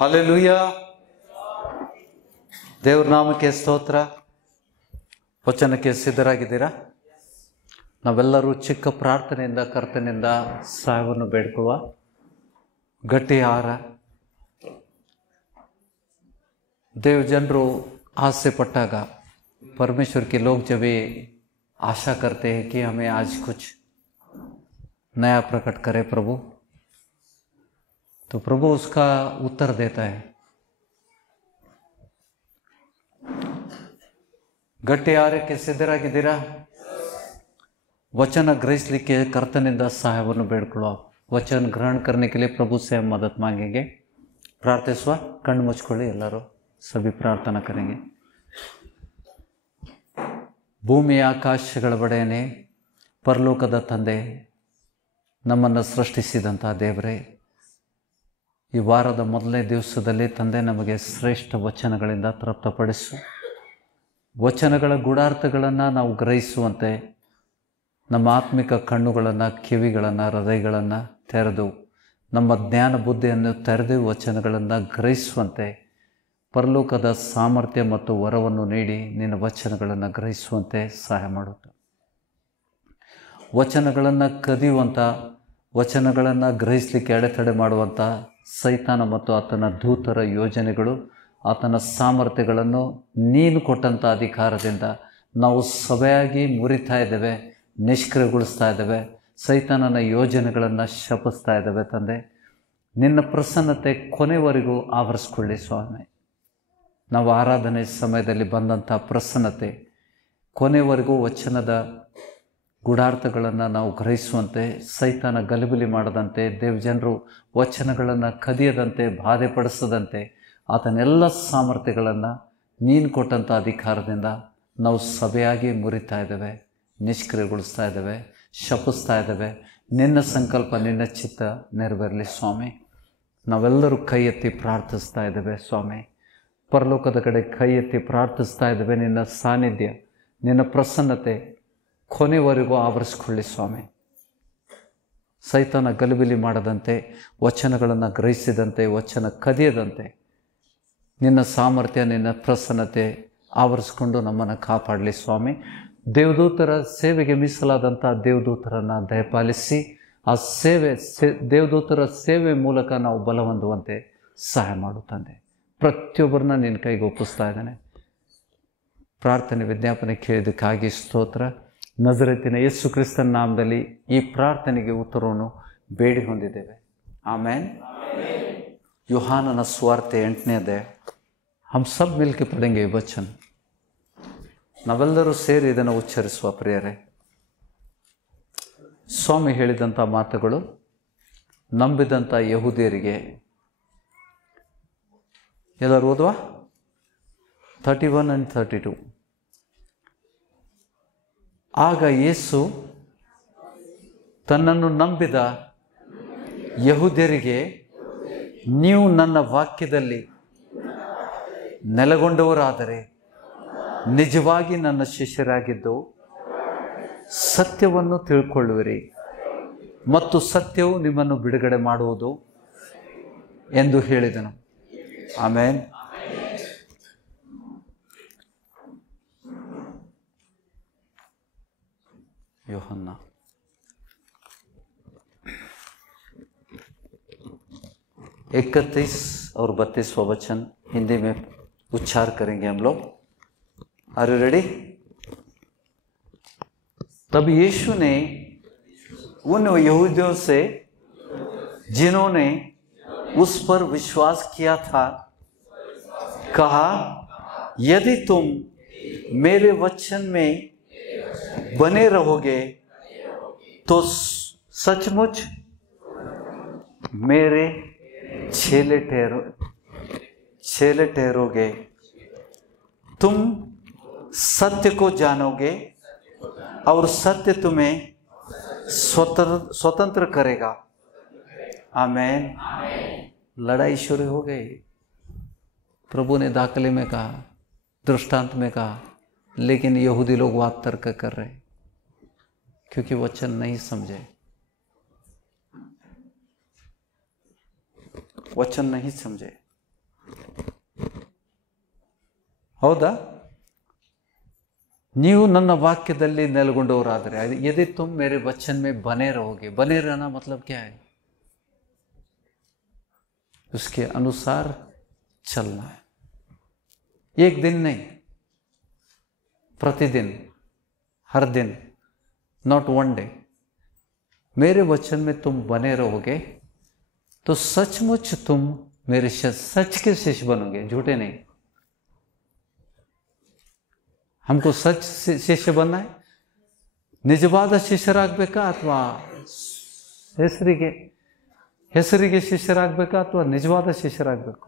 Hallelujah. ದೇವ್ರ ನಾಮಕ್ಕೆ ಸ್ತೋತ್ರ. ವಚನಕ್ಕೆ ಸಿದ್ಧರಾಗಿದ್ದೀರಾ? ನಾವೆಲ್ಲರೂ ಚಿಕ್ಕ ಪ್ರಾರ್ಥನೆಯಿಂದ ಕರ್ತನಿಂದ ಸಹಾಯವನ್ನು ಬೇಡ್ಕೊಳ್ಳುವ. ಗಟ್ಟಿ ಆಹಾರ. देव जनरू आसे पट्टागा परमेश्वर के लोग जब ये आशा करते हैं कि हमें आज कुछ नया प्रकट करे प्रभु, तो प्रभु उसका उत्तर देता है. ಗಟ್ಟಿ ಆರಕ್ಕೆ ಸಿದ್ಧರಾಗಿದ್ದೀರಾ? वचन ग्रहिसलिಕ್ಕೆ ಕರ್ತನಿಂದ ಸಹಾಯವನ್ನು ಬೇಡ್ಕೊಳ್ಳುವ. वचन ग्रहण करने के लिए प्रभु से हम मदद मांगेंगे. ಪ್ರಾರ್ಥಿಸುವ. ಕಣ್ಣು ಮುಚ್ಕೊಳ್ಳಿ ಎಲ್ಲರೂ. सभी प्रार्थना करेंगे. ಭೂಮಿಯ ಆಕಾಶಗಳ ಒಡೆಯನೇ, ಪರಲೋಕದ ತಂದೆ, ನಮ್ಮನ್ನು ಸೃಷ್ಟಿಸಿದಂಥ ದೇವರೇ, ಈ ವಾರದ ಮೊದಲನೇ ದಿವಸದಲ್ಲಿ ತಂದೆ ನಮಗೆ ಶ್ರೇಷ್ಠ ವಚನಗಳಿಂದ ತೃಪ್ತಪಡಿಸು. ವಚನಗಳ ಗೂಢಾರ್ಥಗಳನ್ನು ನಾವು ಗ್ರಹಿಸುವಂತೆ ನಮ್ಮ ಆತ್ಮಿಕ ಕಣ್ಣುಗಳನ್ನು, ಕಿವಿಗಳನ್ನು, ಹೃದಯಗಳನ್ನು ತೆರೆದು ನಮ್ಮ ಜ್ಞಾನ ಬುದ್ಧಿಯನ್ನು ತೆರೆದು ವಚನಗಳನ್ನು ಗ್ರಹಿಸುವಂತೆ ಪರಲೋಕದ ಸಾಮರ್ಥ್ಯ ಮತ್ತು ವರವನ್ನು ನೀಡಿ ನಿನ್ನ ವಚನಗಳನ್ನು ಗ್ರಹಿಸುವಂತೆ ಸಹಾಯ ಮಾಡುತ್ತೆ. ವಚನಗಳನ್ನು ಕದಿಯುವಂಥ, ವಚನಗಳನ್ನು ಗ್ರಹಿಸಲಿಕ್ಕೆ ಅಡೆತಡೆ ಮಾಡುವಂಥ ಸೈತಾನ ಮತ್ತು ಆತನ ದೂತರ ಯೋಜನೆಗಳು, ಆತನ ಸಾಮರ್ಥ್ಯಗಳನ್ನು ನೀನು ಕೊಟ್ಟಂಥ ಅಧಿಕಾರದಿಂದ ನಾವು ಸಭೆಯಾಗಿ ಮುರಿತಾ ಇದ್ದೇವೆ, ನಿಷ್ಕ್ರಿಯಗೊಳಿಸ್ತಾ ಇದ್ದೇವೆ. ಸೈತಾನನ ಯೋಜನೆಗಳನ್ನು ಶಪಿಸ್ತಾ ಇದ್ದೇವೆ. ತಂದೆ, ನಿನ್ನ ಪ್ರಸನ್ನತೆ ಕೊನೆವರೆಗೂ ಆವರಿಸ್ಕೊಳ್ಳಿ ಸ್ವಾಮಿ. ನಾವು ಆರಾಧನೆ ಸಮಯದಲ್ಲಿ ಬಂದಂಥ ಪ್ರಸನ್ನತೆ ಕೊನೆವರೆಗೂ ವಚನದ ಗೂಢಾರ್ಥಗಳನ್ನು ನಾವು ಗ್ರಹಿಸುವಂತೆ, ಸೈತಾನ ಗಲಿಬಿಲಿ ಮಾಡದಂತೆ, ದೇವಜನರು ವಚನಗಳನ್ನು ಕದಿಯದಂತೆ, ಬಾಧೆಪಡಿಸದಂತೆ ಆತನೆಲ್ಲ ಸಾಮರ್ಥ್ಯಗಳನ್ನು ನೀನು ಕೊಟ್ಟಂಥ ಅಧಿಕಾರದಿಂದ ನಾವು ಸಭೆಯಾಗಿ ಮುರಿತಾ ಇದ್ದೇವೆ, ನಿಷ್ಕ್ರಿಯಗೊಳಿಸ್ತಾ ಇದ್ದೇವೆ, ಶಪಿಸ್ತಾ ಇದ್ದೇವೆ. ನಿನ್ನ ಸಂಕಲ್ಪ, ನಿನ್ನ ಚಿತ್ತ ನೆರವೇರಲಿ ಸ್ವಾಮಿ. ನಾವೆಲ್ಲರೂ ಕೈ ಎತ್ತಿ ಪ್ರಾರ್ಥಿಸ್ತಾ ಇದ್ದೇವೆ ಸ್ವಾಮಿ. ಪರಲೋಕದ ಕಡೆ ಕೈ ಎತ್ತಿ ಪ್ರಾರ್ಥಿಸ್ತಾ ಇದ್ದೇವೆ. ನಿನ್ನ ಸಾನ್ನಿಧ್ಯ, ನಿನ್ನ ಪ್ರಸನ್ನತೆ ಕೊನೆವರೆಗೂ ಆವರಿಸ್ಕೊಳ್ಳಿ ಸ್ವಾಮಿ. ಸೈತಾನ ಗಲಿಬಿಲಿ ಮಾಡದಂತೆ, ವಚನಗಳನ್ನು ಗ್ರಹಿಸಿದಂತೆ, ವಚನ ಕದಿಯದಂತೆ ನಿನ್ನ ಸಾಮರ್ಥ್ಯ, ನಿನ್ನ ಪ್ರಸನ್ನತೆ ಆವರಿಸ್ಕೊಂಡು ನಮ್ಮನ್ನು ಕಾಪಾಡಲಿ ಸ್ವಾಮಿ. ದೇವದೂತರ ಸೇವೆಗೆ ಮೀಸಲಾದಂಥ ದೇವದೂತರನ್ನು ದಯಪಾಲಿಸಿ ಆ ದೇವದೂತರ ಸೇವೆ ಮೂಲಕ ನಾವು ಬಲ ಹೊಂದುವಂತೆ ಸಹಾಯ ಮಾಡುತ್ತಾನೆ. ಪ್ರತಿಯೊಬ್ಬರನ್ನ ನಿನ್ನ ಕೈಗೆ ಒಪ್ಪಿಸ್ತಾ ಇದ್ದಾನೆ. ಪ್ರಾರ್ಥನೆ ವಿಜ್ಞಾಪನೆ ಕೇಳಿದ್ದಕ್ಕಾಗಿ ಸ್ತೋತ್ರ. ನಜರೇತಿನ ಯೇಸು ಕ್ರಿಸ್ತನ ನಾಮದಲ್ಲಿ ಈ ಪ್ರಾರ್ಥನೆಗೆ ಉತ್ತರವನ್ನು ಬೇಡಿ ಹೊಂದಿದ್ದೇವೆ. ಆಮೇನ್. ಯೂಹಾನನ ಸುವಾರ್ತೆ 8ನೇ ಅಧ್ಯಾಯ. हम सब मिलके पढ़ेंगे ये वचन. ನಾವೆಲ್ಲರೂ ಸೇರಿ ಇದನ್ನು ಉಚ್ಚರಿಸುವ ಪ್ರಿಯರೇ. ಸ್ವಾಮಿ ಹೇಳಿದಂಥ ಮಾತುಗಳು ನಂಬಿದಂಥ ಯಹೂದ್ಯರಿಗೆ. ಎಲ್ಲರೂ ಓದುವ 31 and 32. ಆಗ ಯೇಸು ತನ್ನನ್ನು ನಂಬಿದ ಯಹೂದ್ಯರಿಗೆ, ನೀವು ನನ್ನ ವಾಕ್ಯದಲ್ಲಿ ನೆಲೆಗೊಂಡವರಾದರೆ ನಿಜವಾಗಿ ನನ್ನ ಶಿಷ್ಯರಾಗಿದ್ದು ಸತ್ಯವನ್ನು ತಿಳ್ಕೊಳ್ಳುವಿರಿ ಮತ್ತು ಸತ್ಯವು ನಿಮ್ಮನ್ನು ಬಿಡುಗಡೆ ಮಾಡುವುದು ಎಂದು ಹೇಳಿದನು. ಆಮೇನ್. ಯೂಹನ್ನ 31 और 32 वचन हिंदी में उच्चार करेंगे हम लोग. Are you ready? तब यीशु ने उन यहूदियों से जिन्होंने उस पर विश्वास किया था कहा, यदि तुम मेरे वचन में बने रहोगे तो सचमुच मेरे चेले ठहरोगे. तुम सत्य को जानोगे और सत्य तुम्हें स्वतंत्र करेगा. आमेन. लड़ाई शुरू हो गई. प्रभु ने दाखिले में कहा, दृष्टांत में कहा, लेकिन यहूदी लोग वाक तर्क कर रहे क्योंकि वचन नहीं समझे. वचन नहीं समझे. ಹೌದಾ? ನೀವು ನನ್ನ ವಾक्यದಲ್ಲಿ ನೆಲೆಗೊಂಡವರಾದರೆ, यदि तुम मेरे वचन में बने रहोगे, बने रहना मतलब क्या है? उसके अनुसार चलना है। एक दिन नहीं, प्रतिदिन, हर दिन, नॉट वन डे। मेरे वचन में तुम बने रहोगे तो सचमुच तुम मेरे सच के शिष्य बनोगे, झूठे नहीं। हमको सच ಶಿಷ್ಯ बनना है। ನಿಜವಾದ ಶಿಷ್ಯರಾಗಬೇಕಾ ಅಥವಾ ಹೆಸರಿಗೆ ಶಿಷ್ಯರಾಗಬೇಕಾ ಅಥವಾ ನಿಜವಾದ ಶಿಷ್ಯರಾಗಬೇಕು?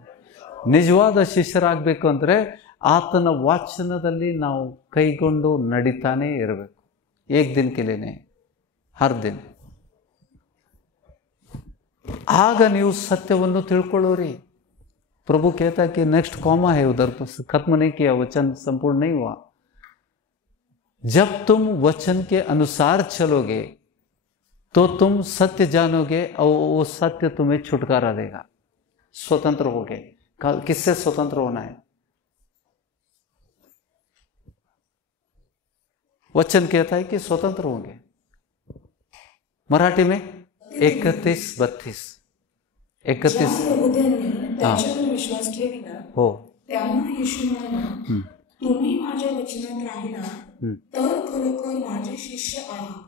ನಿಜವಾದ ಶಿಷ್ಯರಾಗಬೇಕು ಅಂದರೆ ಆತನ ವಾಚನದಲ್ಲಿ ನಾವು ಕೈಗೊಂಡು ನಡೀತಾನೆ ಇರಬೇಕು। ಏಕ್ ದಿನ के लिए नहीं, हर दिन। ಆಗ ನೀವು ಸತ್ಯವನ್ನು ತಿಳ್ಕೊಳ್ಳೋರಿ। प्रभु कहता है कि नेक्स्ट कॉमा है उधर, खत्म नहीं किया, वचन संपूर्ण नहीं हुआ। जब तुम वचन के अनुसार चलोगे तो तुम सत्य जानोगे और वो सत्य तुम्हें छुटकारा देगा, स्वतंत्र होगे। किससे स्वतंत्र होना है? वचन कहता है कि स्वतंत्र होंगे। मराठी में 31-32 विश्वास ठेविला हो, त्यांना येशू म्हणाला, तुम्ही माझ्या वचनात राहिला तर खरोखर माझे शिष्य आहात।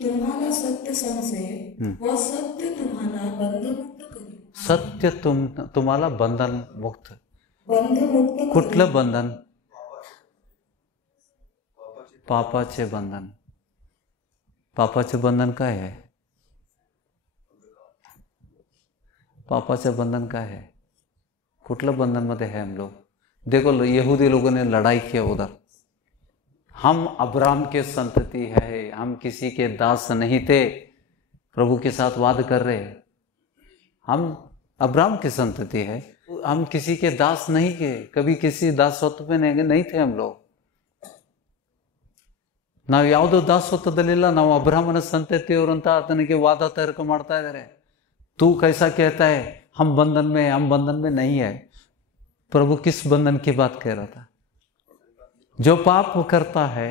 तुम्हाला सत्य समजेल व सत्य तुम्हाला बंधमुक्त करेल। सत्य तुम्हाला बंधन मुक्त करेल। कुठलं बंधन? पापाचे बंधन। पापाचे बंधन काय आहे? पापाचे बंधन काय है? कुठलं बंधन मध्ये है हम लोग? देखो, यहूदी लोगों ने लड़ाई किया उधर। हम अब्राहम के संतति है, हम किसी के दास नहीं थे। प्रभु के साथ वाद कर रहे, हम अब्राहम की संतति है, हम किसी के दास नहीं के, कभी किसी दासत्व में नहीं थे हम लोग। ನಾವು ಯಾವುದೋ ದಾಸತ್ವದಲ್ಲಿಲ್ಲ, ನಾವು ಅಬ್ರಾಹ್ಮನ ಸಂತತಿಯವರು ಅಂತ ಆತನಿಗೆ ವಾದ ತರ್ಕ ಮಾಡ್ತಾ ಇದ್ದಾರೆ। तू कैसा कहता है हम बंधन में नहीं है। प्रभु किस बंधन की बात कह रहा था? जो पाप करता है,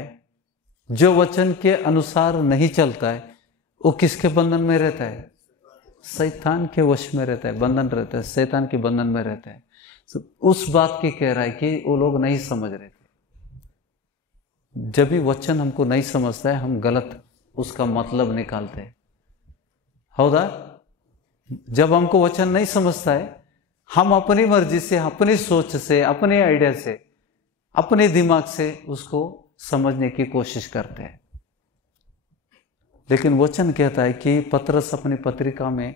जो वचन के अनुसार नहीं चलता है, वो किसके बंधन में रहता है? शैतान के वश में रहता है, बंधन रहता है, शैतान के बंधन में रहता है। उस बात की कह रहा है कि वो लोग नहीं समझ रहे थे। जब भी वचन हमको नहीं समझता है, हम गलत उसका मतलब निकालते हैं। हौदा? जब हमको वचन नहीं समझता है, हम अपनी मर्जी से, अपनी सोच से, अपने आइडिया से, अपने दिमाग से उसको समझने की कोशिश करते हैं। लेकिन वचन कहता है कि पतरस अपनी पत्रिका में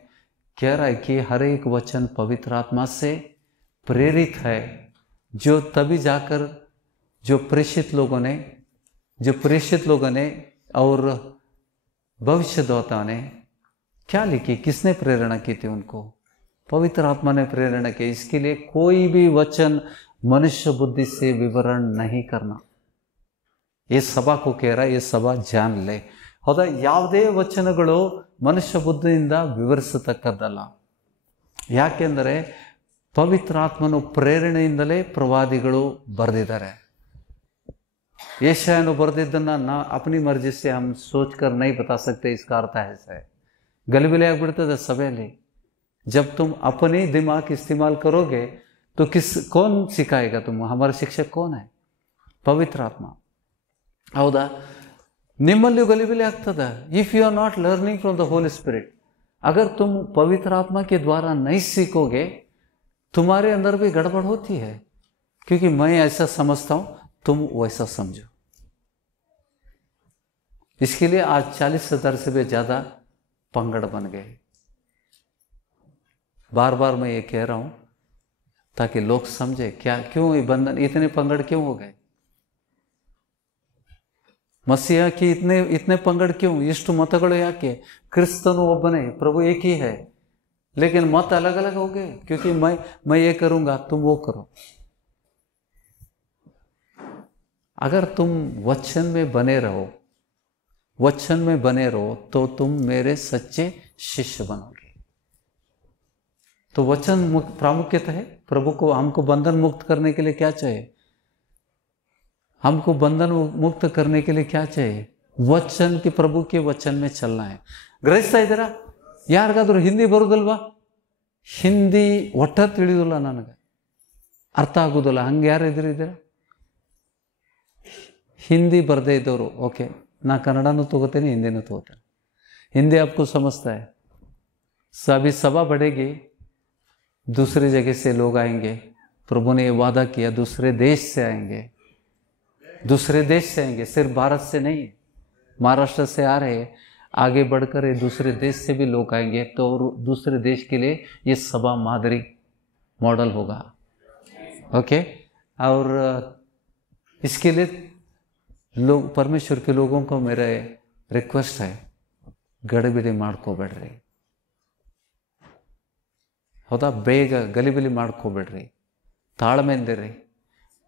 कह रहा है कि हर एक वचन पवित्र आत्मा से प्रेरित है, जो तभी जाकर जो प्रेषित लोगों ने और भविष्यद्वक्ता ने क्या लिखी, किसने प्रेरणा की थी उनको? पवित्र आत्मा ने प्रेरणा की। इसके लिए कोई भी वचन मनुष्य बुद्धि से विवरण नहीं करना। ये सभा को कह रहा है, ये सभा जान ले। ಹೌದಾ? ಯಾವುದೇ ವಚನಗಳು ಮನುಷ್ಯ ಬುದ್ಧಿಯಿಂದ ವಿವರಿಸತಕ್ಕದ್ದಲ್ಲ। ಯಾಕೆಂದರೆ ಪವಿತ್ರಾತ್ಮನು ಪ್ರೇರಣೆಯಿಂದಲೇ ಪ್ರವಾದಿಗಳು ಬರೆದಿದ್ದಾರೆ। ಯೆಶಾಯನು ಬರೆದಿದ್ದನ್ನು अपनी मर्जी से हम सोच कर नहीं बता सकते, इसका अर्थ ऐसा है। गलबिले ಆಗ್ಬಿಡ್ತದೆ ಸಭೆಯಲ್ಲಿ। जब तुम अपने दिमाग इस्तेमाल करोगे तो कौन सिखाएगा तुम? हमारा शिक्षक कौन है? पवित्र आत्मा। ಹೌದಾ? ನಿಮ್ಮಲ್ಲಿ गलबिले ಆಗ್ತದೆ। If you are not learning from the holy spirit, अगर तुम पवित्र आत्मा के द्वारा नहीं सीखोगे, तुम्हारे अंदर भी गड़बड़ होती है। क्योंकि मैं ऐसा समझता हूं, तुम वैसा समझो। इसके लिए आज 40,000 से भी ज्यादा पंगड़ बन गए। बार बार मैं ये कह रहा हूं ताकि लोग समझे क्यों ये बंधन, इतने पंगड़ क्यों हो गए? मसीहा की इतने पंगड़ क्यों? इष्टु मतಗಳು ಯಾಕೆ? क्रिस्तनु ಒಬ್ಬನೇ, प्रभु एक ही है, लेकिन मत अलग अलग हो गए। क्योंकि मैं ये करूंगा, तुम वो करो। अगर तुम वचन में बने रहो तो तुम मेरे सच्चे शिष्य बनोगे। तो वचन प्रामुख्यता है। प्रभु को, हमको बंधन मुक्त करने के लिए क्या चाहिए? हमको बंधन मुक्त करने के लिए क्या चाहिए? वचन की, प्रभु के वचन में चलना है. ಗ್ರಹಿಸ್ತಾ ಇದ್ದೀರಾ? ಯಾರಿಗಾದ್ರೂ ಹಿಂದಿ ಬರುವುದಿಲ್ವಾ? ಹಿಂದಿ ಒಟ್ಟ ತಿಳಿಯೋದಿಲ್ಲ, ನನಗೆ ಅರ್ಥ ಆಗೋದಿಲ್ಲ, ಹಂಗೆ ಯಾರು ಇದ್ದೀರಾ? ಹಿಂದಿ ಬರದೇ ಇದ್ದವರು, ಓಕೆ, ನಾ ಕನ್ನಡನೂ ತಗೋತೇನೆ, ಹಿಂದಿನೂ ತಗೋತೇನೆ. हिंदी आपको समझता है. अभी सभा बढ़ेगी, दूसरी जगह से लोग आएंगे. प्रभु ने ये वादा किया, दूसरे देश से आएंगे, दूसरे देश से आएंगे, सिर्फ भारत से नहीं. महाराष्ट्र से आ रहे, आगे बढ़कर ये दूसरे देश से भी लोग आएंगे. तो दूसरे देश के लिए ये सभा मादरी मॉडल होगा. ओके. और इसके लिए लोग, परमेश्वर के लोगों को मेरा रिक्वेस्ट है, ಗಡಿಬಿಡಿ ಮಾಡ್ಕೋಬೇಡ್ರಿ. ಹೌದಾ? ಬೇಗ ಗಲಿಬಿಲಿ ಮಾಡ್ಕೋಬೇಡ್ರಿ, ತಾಳ್ಮೆಯಿಂದಿರಿ.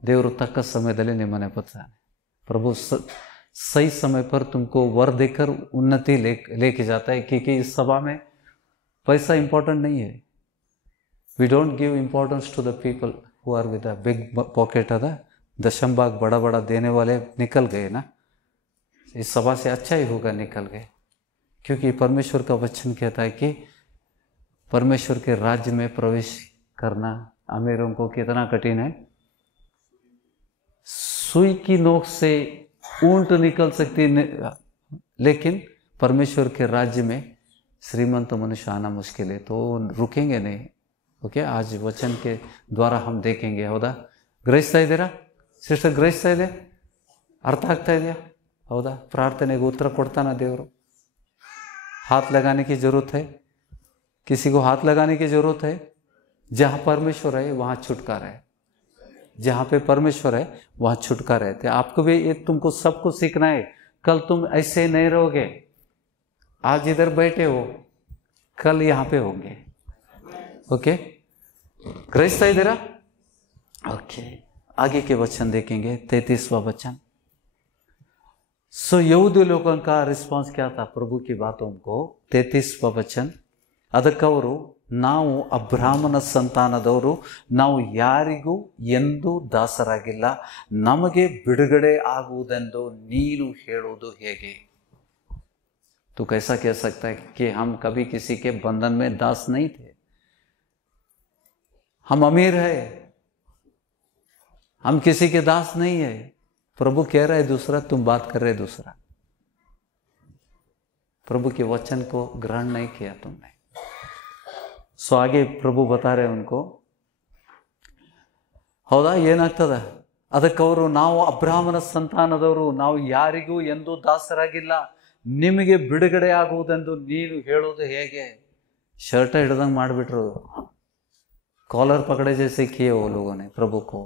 ದೇವರು ತಕ್ಕ ಸಮಯದಲ್ಲಿ ನಿಮ್ಮನೆ ಬರ್ತಾನೆ. प्रभु सही समय पर तुमको वर देकर उन्नति लेके जाता है. क्योंकि इस सभा में पैसा इंपॉर्टेंट नहीं है. We don't give importance to the people who are with the big pocket. अदा दशम भाग बड़ा बड़ा देने वाले निकल गए ना, इस सभा से अच्छा ही होगा, निकल गए. क्योंकि परमेश्वर का वचन कहता है कि परमेश्वर के राज्य में प्रवेश करना अमीरों को कितना कठिन है. सुई की नोक से ऊंट निकल सकती, लेकिन परमेश्वर के राज्य में श्रीमंत मनुष्य आना मुश्किल है. तो रुकेंगे नहीं. ओके, आज वचन के द्वारा हम देखेंगे. ಹೌದಾ? ಗ್ರಹಿಸ್ತಾ ಇದ್ದೀರಾ ಸಿಸ್ಟರ್? ಗ್ರಹಿಸ್ತಾ ಇದೆ? ಅರ್ಥ ಆಗ್ತಾ ಇದೆಯಾ? ಹೌದಾ? ಪ್ರಾರ್ಥನೆಗೆ ಉತ್ತರ ಕೊಡ್ತಾನ ದೇವರು. हाथ लगाने की ज़रूरत है? किसी को हाथ लगाने की ज़रूरत है? जहाँ परमेश्वर है वहाँ छुटकारा है. जहाँ पे परमेश्वर है वहाँ छुटकारा है. तो आपको भी ये, तुमको सबको सीखना है. कल तुम ऐसे नहीं रहोगे. आज इधर बैठे हो, कल यहाँ पे होंगे. ओके, ग्रहिस्ता इधर. ओके, आगे के वचन देखेंगे. 33वां वचन. सो यहूदी लोगों का रिस्पांस क्या था प्रभु की बातों को? 33वां वचन. ಅದಕ್ಕವರು, ನಾವು ಅಬ್ರಾಹ್ಮನ ಸಂತಾನದವರು, ನಾವು ಯಾರಿಗೂ ಎಂದೂ ದಾಸರಾಗಿಲ್ಲ, ನಮಗೆ ಬಿಡುಗಡೆ ಆಗುವುದೆಂದು ನೀನು ಹೇಳುವುದು ಹೇಗೆ? तो कैसा कह सकता है कि हम कभी किसी के बंधन में दास नहीं थे? हम अमीर है, हम किसी के दास नहीं है. प्रभु कह रहा है दूसरा, तुम बात कर रहे दूसरा. प्रभु के वचन को ग्रहण नहीं किया तुमने. सो आगे प्रभु बता रहे उनको. ಹೌದಾ? ಏನಾಗ್ತದ? ಅದಕ್ಕವರು, ನಾವು ಅಬ್ರಾಹ್ಮನ ಸಂತಾನದವರು, ನಾವು ಯಾರಿಗೂ ಎಂದೂ ದಾಸರಾಗಿಲ್ಲ, ನಿಮಗೆ ಬಿಡುಗಡೆ ಆಗುವುದೆಂದು ನೀನು ಹೇಳೋದು ಹೇಗೆ? ಶರ್ಟ್ ಹಿಡ್ದಂಗೆ ಮಾಡಿಬಿಟ್ರು, कॉलर पकड़े जैसे किए वो लोगों ने प्रभु को.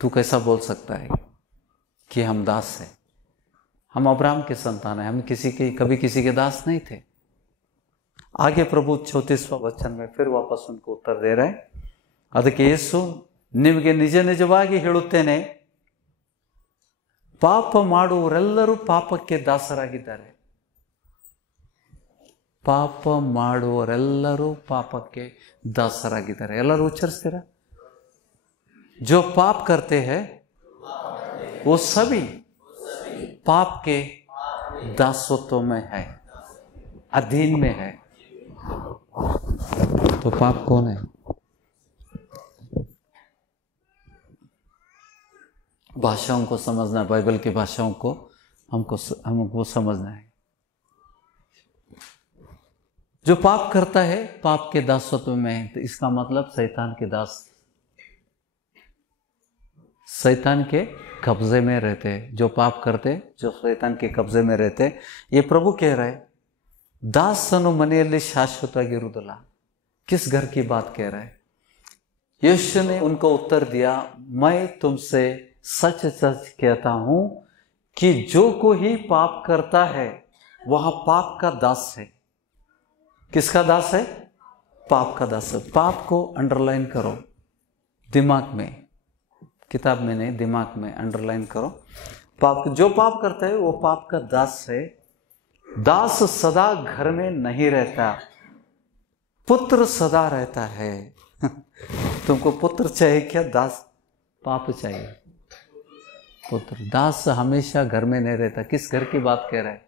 तू कैसा बोल सकता है कि हम दास हैं? हम अब्राहम के संतान हैं, हम कभी किसी के दास नहीं थे. आगे प्रभु 34वां वचन में फिर वापस उनको उत्तर दे रहे हैं. ಅದಕ್ಕೆ ಯೇಸು, ನಿಮಗೆ ನಿಜ ನಿಜವಾಗಿ ಹೇಳುತ್ತೇನೆ, ಪಾಪ ಮಾಡುವವರೆಲ್ಲರೂ ಪಾಪಕ್ಕೆ ದಾಸರಾಗಿದ್ದಾರೆ. ಪಾಪ ಮಾಡುವವರೆಲ್ಲರೂ ಪಾಪಕ್ಕೆ ದಾಸರಾಗಿದ್ದಾರೆ. ಎಲ್ಲರೂ ಉಚ್ಚರಿಸ್ತೀರಾ? जो पाप करते हैं वो सभी पाप के दासत्व में है, अधीन में है. तो पाप कौन है? भाषाओं को समझना, बाइबल की भाषाओं को हमको समझना है. जो पाप करता है पाप के दासत्व में है. तो इसका मतलब शैतान के दास, शैतान के कब्जे में रहते. जो पाप करते, जो शैतान के कब्जे में रहते. ये प्रभु कह रहे, ದಾಸನು ಮನೆಯಲ್ಲಿ ಶಾಶ್ವತವಾಗಿರುವುದಿಲ್ಲ. किस घर की बात कह रहा है? यीशु ने उनको उत्तर दिया, मैं तुमसे सच सच कहता हूं कि जो कोई पाप करता है वह पाप का दास है. किसका दास है? पाप का दास है. पाप को अंडरलाइन करो दिमाग में, किताब में नहीं, दिमाग में अंडरलाइन करो. पाप, जो पाप करता है वो पाप का दास है. दास सदा घर में नहीं रहता, पुत्र सदा रहता है. तुमको पुत्र चाहिए क्या? दास पाप चाहिए. पुत्र। दास हमेशा घर में नहीं रहता। किस घर की बात कह रहा है?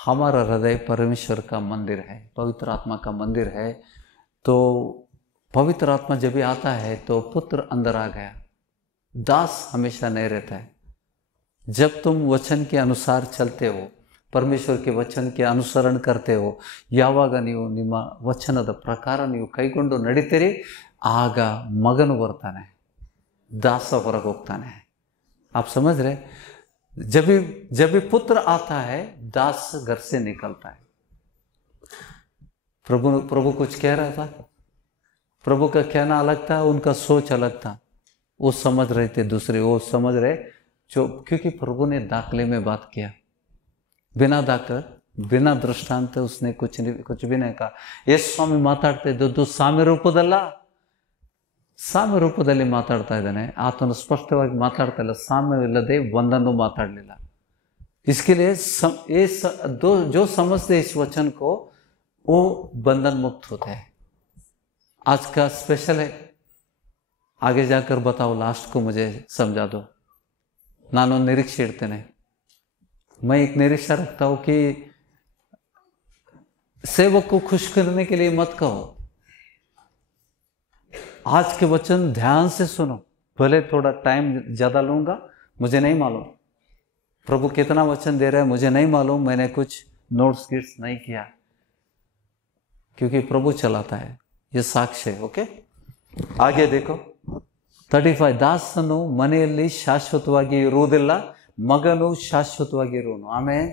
हमारा हृदय परमेश्वर का मंदिर है, पवित्र आत्मा का मंदिर है। तो पवित्र आत्मा जब भी आता है तो पुत्र अंदर आ गया। दास हमेशा नहीं रहता है। जब तुम वचन के अनुसार चलते हो, परमेश्वर के वचन के अनुसरण करते हो, ಯಾವಾಗ ನೀವು ನಿಮ್ಮ ವಚನದ ಪ್ರಕಾರ ನೀವು ಕೈಗೊಂಡು ನಡೀತೀರಿ, ಆಗ ಮಗನು ಬರ್ತಾನೆ, दास ಹೊರಗೆ ಹೋಗ್ತಾನೆ। आप समझ रहे? जब भी पुत्र आता है, दास घर से निकलता है। प्रभु कुछ कह रहा था, प्रभु का कहना अलग था, उनका सोच अलग था। वो समझ रहे थे दूसरे, वो समझ रहे जो, क्योंकि प्रभु ने दाखले में बात किया, बिना दाखल बिना दृष्टांत उसने कुछ भी नहीं कहा। यೇಸು ಸ್ವಾಮಿ ಮಾತಾಡ್ತಾ ಇದ್ದದ್ದು ಸಾಮ್ಯ ರೂಪದಲ್ಲ, ಸಾಮ್ಯ ರೂಪದಲ್ಲಿ ಮಾತಾಡ್ತಾ ಇದ್ದಾನೆ। ಆತನು ಸ್ಪಷ್ಟವಾಗಿ ಮಾತಾಡ್ತಾ ಇಲ್ಲ, ಸಾಮ್ಯವಿಲ್ಲದೆ ಒಂದನ್ನು ಮಾತಾಡಲಿಲ್ಲ। इसके लिए जो समझते इस वचन को वो बंधन मुक्त होते हैं। आज का स्पेशल है, आगे जाकर बताओ, लास्ट को मुझे समझा दो। नानों निरीक्षे इಡ್ತೇನೆ। मैं एक निरीक्षा रखता हूं कि सेवक को खुश करने के लिए मत कहो, आज के वचन ध्यान से सुनो। भले थोड़ा टाइम ज्यादा लूंगा, मुझे नहीं मालूम प्रभु कितना वचन दे रहा है, मुझे नहीं मालूम। मैंने कुछ नोट्स गिट्स नहीं किया, क्योंकि प्रभु चलाता है। ये साक्ष्य है। ओके, आगे देखो 35। ದಾಸನು ಮನೆಯಲ್ಲಿ ಶಾಶ್ವತವಾಗಿ ಇರುವುದಿಲ್ಲ, ಮಗನು ಶಾಶ್ವತವಾಗಿ ಇರುವನು। ಆಮೇಲೆ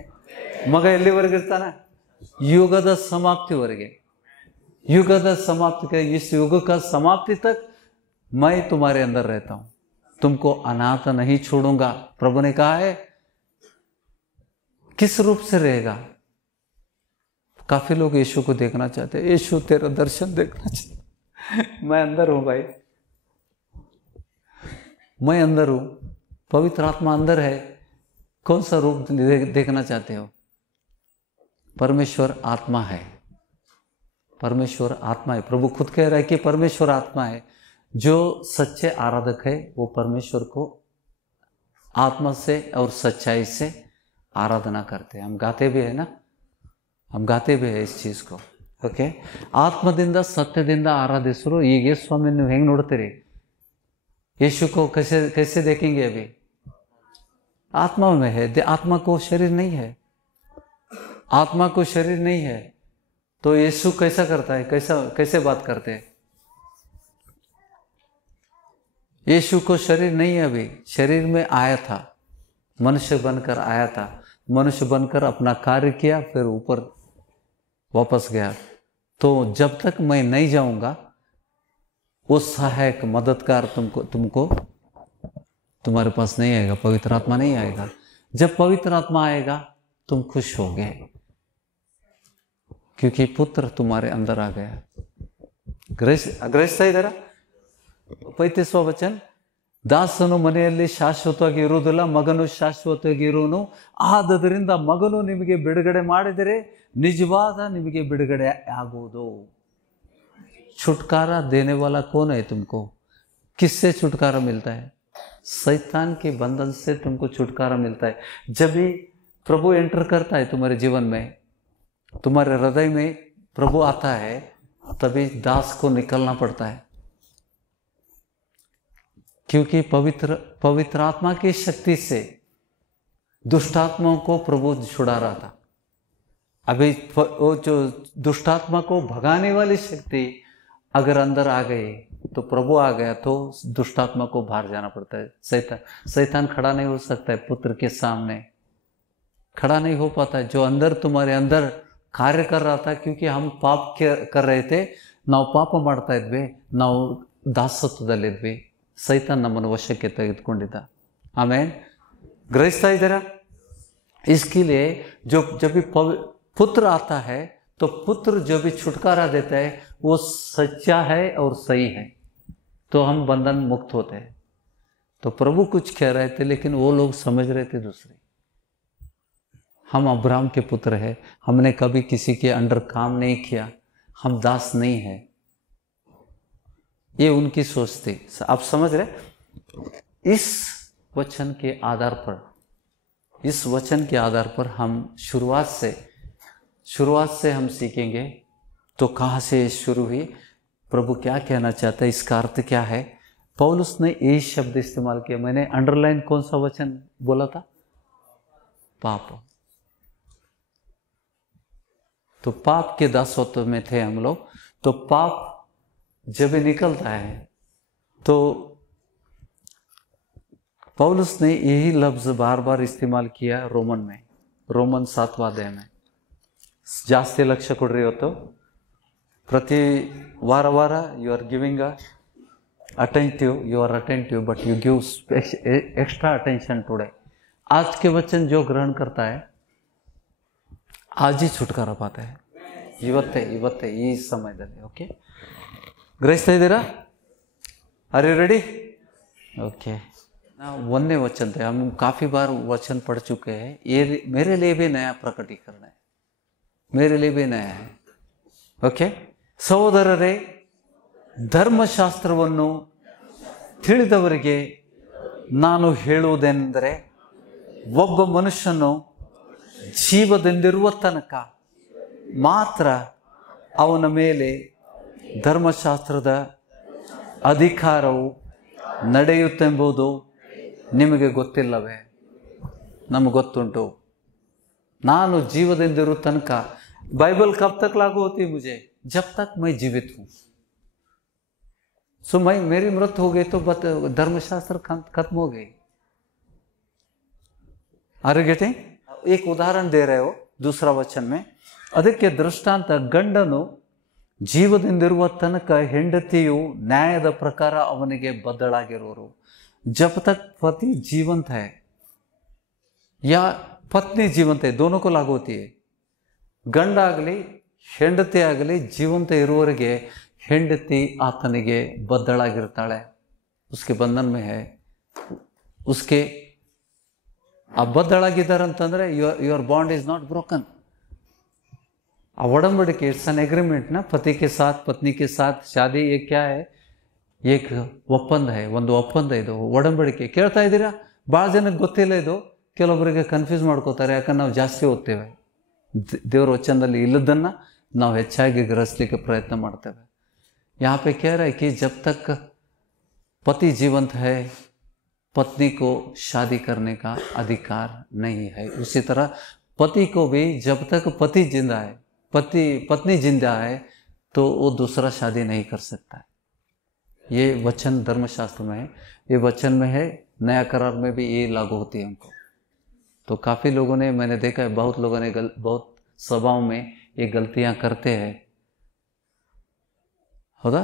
ಮಗ ಎಲ್ಲಿವರೆಗೆ ಇರ್ತಾನೆ? युगದ समाप्तिवರೆಗೆ। युगದ समाप्ति, इस युग का समाप्ति तक मैं तुम्हारे अंदर रहता हूं, तुमको अनाथ नहीं छोड़ूंगा। प्रभु ने कहा है। किस रूप से रहेगा? काफी लोग यीशु को देखना चाहते हैं, यीशु तेरा दर्शन देखना चाहते। मैं अंदर हूं भाई, मैं अंदर हूं, पवित्र आत्मा अंदर है। कौन सा रूप देखना चाहते हो? परमेश्वर आत्मा है, परमेश्वर आत्मा है। प्रभु खुद कह रहा है कि परमेश्वर आत्मा है। जो सच्चे आराधक है वो परमेश्वर को आत्मा से और सच्चाई से आराधना करते हैं। हम गाते भी है ना, हम गाते भी है इस चीज को। ओके, आत्मದಿಂದ ಸತ್ಯದಿಂದ ಆರಾಧಿಸರು। ಈಗ ಯೇಸು ಸ್ವಾಮಿ ನೀವು ಹೆಂಗೆ ನೋಡ್ತೀರಿ? यीशु को कैसे देखेंगे? अभी आत्मा में है, आत्मा को शरीर नहीं है, आत्मा को शरीर नहीं है। तो यीशु कैसा करता है? कैसे बात करते हैं? यीशु को शरीर नहीं है, अभी शरीर में आया था, मनुष्य बनकर आया था, मनुष्य बनकर अपना कार्य किया, फिर ऊपर वापस गया। तो जब तक मैं नहीं जाऊंगा, वो सहायक मददगार तुमको तुम्हारे पास नहीं आएगा, पवित्र आत्मा नहीं आएगा। जब पवित्र आत्मा आएगा तुम खुश होगे, क्योंकि पुत्र तुम्हारे अंदर आ गया। ಗ್ರಹಿಸ್ತಾ ಇದ್ದೀರಾ? 35వ ವಚನ, ದಾಸನು ಮನೆಯಲ್ಲಿ ಶಾಶ್ವತವಾಗಿ ಇರುವುದಿಲ್ಲ, ಮಗನು ಶಾಶ್ವತವಾಗಿ ಇರುವನು। ಆದದರಿಂದ ಮಗನು ನಿಮಗೆ ಬಿಡುಗಡೆ ಮಾಡಿದರೆ ನಿಜವಾದ ನಿಮಗೆ ಬಿಡುಗಡೆ ಆಗುವುದು। छुटकारा देने वाला कौन है तुमको? किससे छुटकारा मिलता है? शैतान के बंधन से तुमको छुटकारा मिलता है। जब भी प्रभु एंटर करता है तुम्हारे जीवन में, तुम्हारे हृदय में प्रभु आता है, तभी दास को निकलना पड़ता है। क्योंकि पवित्र आत्मा की शक्ति से दुष्टात्माओं को प्रभु छुड़ा रहा था। अभी वो जो दुष्टात्मा को भगाने वाली शक्ति अगर अंदर आ गई तो प्रभु आ गया, तो दुष्टात्मा को बाहर जाना पड़ता है। शैतान खड़ा नहीं हो सकता है, पुत्र के सामने खड़ा नहीं हो पाता है। जो अंदर तुम्हारे अंदर कार्य कर रहा था, क्योंकि हम पाप कर रहे थे, ನಾವು ಪಾಪ ಮಾಡ್ತಾ ಇದ್ವಿ, ನಾವು ದಾಸತ್ವದಲ್ಲಿದ್ವಿ, ಸೈತಾನ್ ನಮ್ಮನ್ನು ವಶಕ್ಕೆ ತೆಗೆದುಕೊಂಡಿದ್ದ। ಆಮೇಲೆ ಗ್ರಹಿಸ್ತಾ ಇದ್ದೀರಾ? इसके लिए जब भी पुत्र आता है, तो पुत्र जो भी छुटकारा देता है वो सच्चा है और सही है, तो हम बंधन मुक्त होते हैं। तो प्रभु कुछ कह रहे थे, लेकिन वो लोग समझ रहे थे दूसरे। हम अब्राहम के पुत्र हैं, हमने कभी किसी के अंडर काम नहीं किया, हम दास नहीं है, ये उनकी सोच थी। आप समझ रहे? इस वचन के आधार पर, इस वचन के आधार पर हम शुरुआत से हम सीखेंगे। तो कहाँ से शुरू हुई, प्रभु क्या कहना चाहता है, इसका अर्थ क्या है। पौलुस ने यही शब्द इस्तेमाल किया। मैंने अंडरलाइन कौन सा वचन बोला था, पाप। तो पाप के दासत्व में थे हम लोग। तो पाप जब निकलता है तो पौलुस ने यही लफ्ज बार बार इस्तेमाल किया रोमन 7वां अध्याय में। ಜಾಸ್ತಿ ಲಕ್ಷ್ಯ ಕೊಡ್ರಿ ಇವತ್ತು, ಪ್ರತಿ ವಾರ you are giving attentive but you give extra attention today. आज के वचन जो ग्रहण करता है आज ही छुटकारा पाता है, ಇವತ್ತೇ ಈ ಸಮಯದಲ್ಲಿ। ಓಕೆ, ಗ್ರಹಿಸ್ತಾ ಇದ್ದೀರಾ? Are you ready? ओके, वन्य वचन थे, हम काफ़ी बार वचन पढ़ चुके हैं। ये मेरे लिए भी नया प्रकटीकरण है, मेरे लिए भी नया है। ओके, ಸಹೋದರರೇ, ಧರ್ಮಶಾಸ್ತ್ರವನ್ನು ತಿಳಿದವರಿಗೆ ನಾನು ಹೇಳುವುದೆಂದರೆ, ಒಬ್ಬ ಮನುಷ್ಯನು ಜೀವದಿಂದಿರುವ ತನಕ ಮಾತ್ರ ಅವನ ಮೇಲೆ ಧರ್ಮಶಾಸ್ತ್ರದ ಅಧಿಕಾರವು ನಡೆಯುತ್ತೆಂಬುದು ನಿಮಗೆ ಗೊತ್ತಿಲ್ಲವೇ? ನಮಗೆ ಗೊತ್ತುಂಟು। ನಾನು ಜೀವದಿಂದಿರುವ ತನಕ, बाइबल कब तक लागू होती है मुझे? जब तक मैं जीवित हूं। सो मेरी मृत्यु हो गई तो धर्मशास्त्र खत्म हो गई। Are you getting? एक उदाहरण दे रहे हो दूसरा वचन में। ಅದಕ್ಕೆ ದೃಷ್ಟಾಂತ, ಗಂಡನು ಜೀವದಿಂದಿರುವ ತನಕ ಹೆಂಡತಿಯು ನ್ಯಾಯದ ಪ್ರಕಾರ ಅವನಿಗೆ ಬದ್ಧಳಾಗಿರುವರು। जब तक पति जीवंत है या पत्नी जीवंत है, दोनों को लागू होती है। ಗಂಡ ಆಗಲಿ ಹೆಂಡತಿ ಆಗಲಿ ಜೀವಂತ ಇರುವವರೆಗೆ ಹೆಂಡತಿ ಆತನಿಗೆ ಬದ್ಧಳಾಗಿರ್ತಾಳೆ, उसके बंधन में है। उसके ಆ ಬದ್ಧಳಾಗಿದ್ದಾರೆ ಅಂತಂದ್ರೆ your bond is not broken. ಆ ಒಡಂಬಡಿಕೆ, इट्स एन एग्रीमेंट ना, पति के साथ पत्नी के साथ शादी ये क्या है? एक ಒಪ್ಪಂದ है, ಒಂದು ಒಪ್ಪಂದ ಇದು, ಒಡಂಬಡಿಕೆ। ಕೇಳ್ತಾ ಇದ್ದೀರಾ? ಭಾಳ ಜನಕ್ಕೆ ಗೊತ್ತಿಲ್ಲ ಇದು, ಕೆಲವೊಬ್ಬರಿಗೆ ಕನ್ಫ್ಯೂಸ್ ಮಾಡ್ಕೋತಾರೆ, ಯಾಕಂದ್ರೆ ನಾವು ಜಾಸ್ತಿ ಓದ್ತೇವೆ, ದೇವರ ವಚನದಲ್ಲಿ ಇಲ್ಲದನ್ನು ನಾವು ಹೆಚ್ಚಾಗಿ ಗ್ರಹಿಸಲಿಕ್ಕೆ ಪ್ರಯತ್ನ ಮಾಡ್ತೇವೆ। यहाँ पे कह रहा है कि जब तक पति जीवंत है पत्नी को शादी करने का अधिकार नहीं है। उसी तरह पति को भी जब तक पति जिंदा है, पत्नी जिंदा है, तो वो दूसरा शादी नहीं कर सकता है। ये वचन धर्मशास्त्र में है, ये वचन में है। नया करार में भी ये लागू होती है हमको। तो काफ़ी लोगों ने, मैंने देखा है, बहुत लोगों ने बहुत सभाओं में ये गलतियां करते हैं। होगा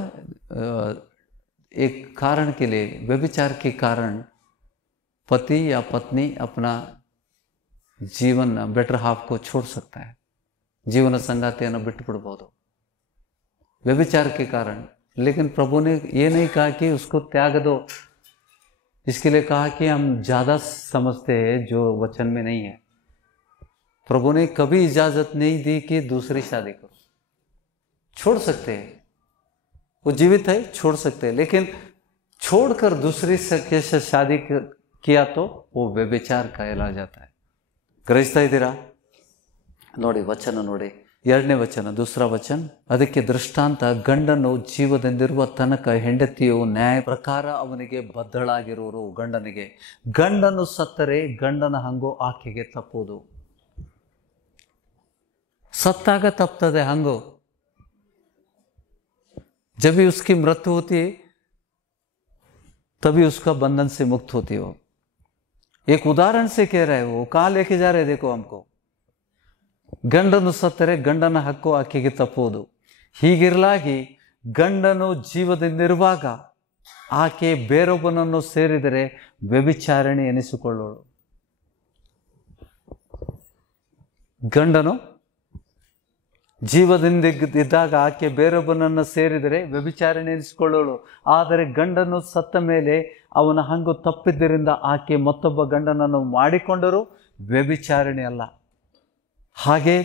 एक कारण के लिए, व्यभिचार के कारण पति या पत्नी अपना जीवन बेटर हाफ को छोड़ सकता है, जीवन संगातिಯನ್ನು ಬಿಟ್ಟುಬಿಡಬಹುದು व्यभिचार के कारण। लेकिन प्रभु ने ये नहीं कहा कि उसको त्याग दो, इसके लिए कहा कि हम ज़्यादा समझते हैं जो वचन में नहीं है। प्रभु ने कभी इजाज़त नहीं दी कि दूसरी शादी करो। छोड़ सकते हैं, वो जीवित है, छोड़ सकते हैं, लेकिन छोड़कर दूसरी के से शादी किया तो वो व्यभिचार कहला जाता है। ग्रहिस्ता इದ್ದೀರಾ? ನೋಡಿ ವಚನ ನೋಡಿ, 2ನೇ ವಚನ, दूसरा वचन। ಅದಕ್ಕೆ ದೃಷ್ಟಾಂತ, ಗಂಡನು ಜೀವದಿಂದಿರುವ ತನಕ ಹೆಂಡತಿಯು ನ್ಯಾಯ ಪ್ರಕಾರ ಅವನಿಗೆ ಬದ್ಧಳಾಗಿರುವರು ಗಂಡನಿಗೆ। ಗಂಡನು ಸತ್ತರೆ ಗಂಡನ ಹಂಗು ಆಕೆಗೆ ತಪ್ಪುವುದು। ಸತ್ತಾಗ ತಪ್ಪುತ್ತದೆ ಹಂಗು। जब भी उसकी मृत्यु होती है तभी उसका बंधन से मुक्त होती हो। एक उदाहरण से कह रहे हैं, वो कहाँ लेके जा रहे देखो हमको। ಗಂಡನು ಸತ್ತರೆ ಗಂಡನ ಹಕ್ಕು ಆಕೆಗೆ ತಪ್ಪುವುದು। ಹೀಗಿರಲಾಗಿ ಗಂಡನು ಜೀವದಿಂದಿರುವಾಗ ಆಕೆ ಬೇರೊಬ್ಬನನ್ನು ಸೇರಿದರೆ ವ್ಯಭಿಚಾರಿಣಿ ಎನಿಸಿಕೊಳ್ಳೋಳು। ಗಂಡನು ಜೀವದಿಂದಿದ್ದಾಗ ಆಕೆ ಬೇರೊಬ್ಬನನ್ನು ಸೇರಿದರೆ ವ್ಯಭಿಚಾರಿಣಿ ಎನಿಸಿಕೊಳ್ಳೋಳು। ಆದರೆ ಗಂಡನು ಸತ್ತ ಮೇಲೆ ಅವನ ಹಂಗು ತಪ್ಪಿದ್ದರಿಂದ ಆಕೆ ಮತ್ತೊಬ್ಬ ಗಂಡನನ್ನು ಮಾಡಿಕೊಂಡರೂ ವ್ಯಭಿಚಾರಿಣಿ ಅಲ್ಲ। ಹಾಗೆ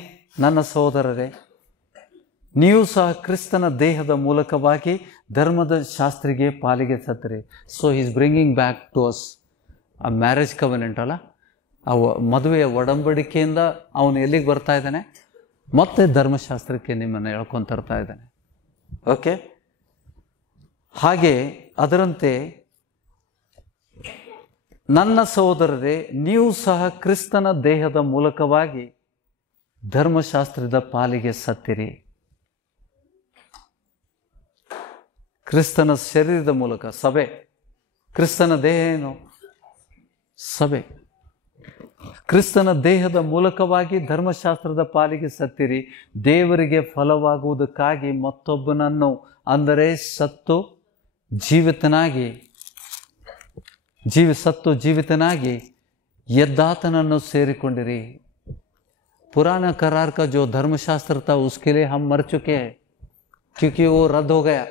ನನ್ನ ಸಹೋದರರೇ, ನೀವು ಸಹ ಕ್ರಿಸ್ತನ ದೇಹದ ಮೂಲಕವಾಗಿ ಧರ್ಮದ ಶಾಸ್ತ್ರಿಗೆ ಪಾಲಿಗೆ ಸತ್ತರೆ। So he is bringing back to us ಆ ಮ್ಯಾರೇಜ್ ಕವೆನೆಂಟ್ ಅಲ್ಲ, ಆ ಮದುವೆಯ ಒಡಂಬಡಿಕೆಯಿಂದ ಅವನು ಎಲ್ಲಿಗೆ ಬರ್ತಾ ಇದ್ದಾನೆ? ಮತ್ತೆ ಧರ್ಮಶಾಸ್ತ್ರಕ್ಕೆ ನಿಮ್ಮನ್ನು ಎಳ್ಕೊಂಡು ತರ್ತಾ ಇದ್ದಾನೆ. ಓಕೆ, ಹಾಗೆ ಅದರಂತೆ ನನ್ನ ಸಹೋದರರೇ, ನೀವು ಸಹ ಕ್ರಿಸ್ತನ ದೇಹದ ಮೂಲಕವಾಗಿ ಧರ್ಮಶಾಸ್ತ್ರದ ಪಾಲಿಗೆ ಸತ್ತಿರಿ. ಕ್ರಿಸ್ತನ ಶರೀರದ ಮೂಲಕ, ಸಭೆ. ಕ್ರಿಸ್ತನ ದೇಹ ಏನು? ಸಭೆ. ಕ್ರಿಸ್ತನ ದೇಹದ ಮೂಲಕವಾಗಿ ಧರ್ಮಶಾಸ್ತ್ರದ ಪಾಲಿಗೆ ಸತ್ತಿರಿ, ದೇವರಿಗೆ ಫಲವಾಗುವುದಕ್ಕಾಗಿ ಮತ್ತೊಬ್ಬನನ್ನು, ಅಂದರೆ ಸತ್ತು ಜೀವಿತನಾಗಿ ಎದ್ದಾತನನ್ನು ಸೇರಿಕೊಂಡಿರಿ. पुराना करार का जो धर्मशास्त्र था उसके लिए हम मर चुके हैं, क्योंकि वो रद्द हो गया.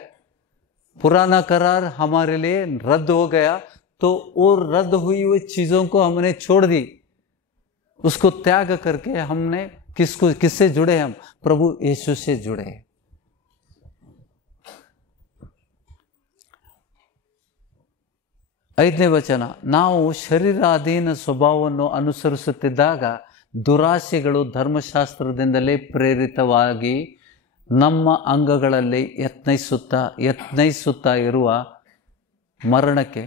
पुराना करार हमारे लिए रद्द हो गया, तो वो रद्द हुई हुई चीज़ों को हमने छोड़ दी. उसको त्याग करके हमने किससे जुड़े? हम प्रभु यीशु से जुड़े. ಐದನೇ ವಚನ, ನಾವು ಶರೀರಾಧೀನ ಸ್ವಭಾವವನ್ನು ಅನುಸರಿಸುತ್ತಿದ್ದಾಗ ದುರಾಸೆಗಳು ಧರ್ಮಶಾಸ್ತ್ರದಿಂದಲೇ ಪ್ರೇರಿತವಾಗಿ ನಮ್ಮ ಅಂಗಗಳಲ್ಲಿ ಯತ್ನಿಸುತ್ತಾ ಇರುವ ಮರಣಕ್ಕೆ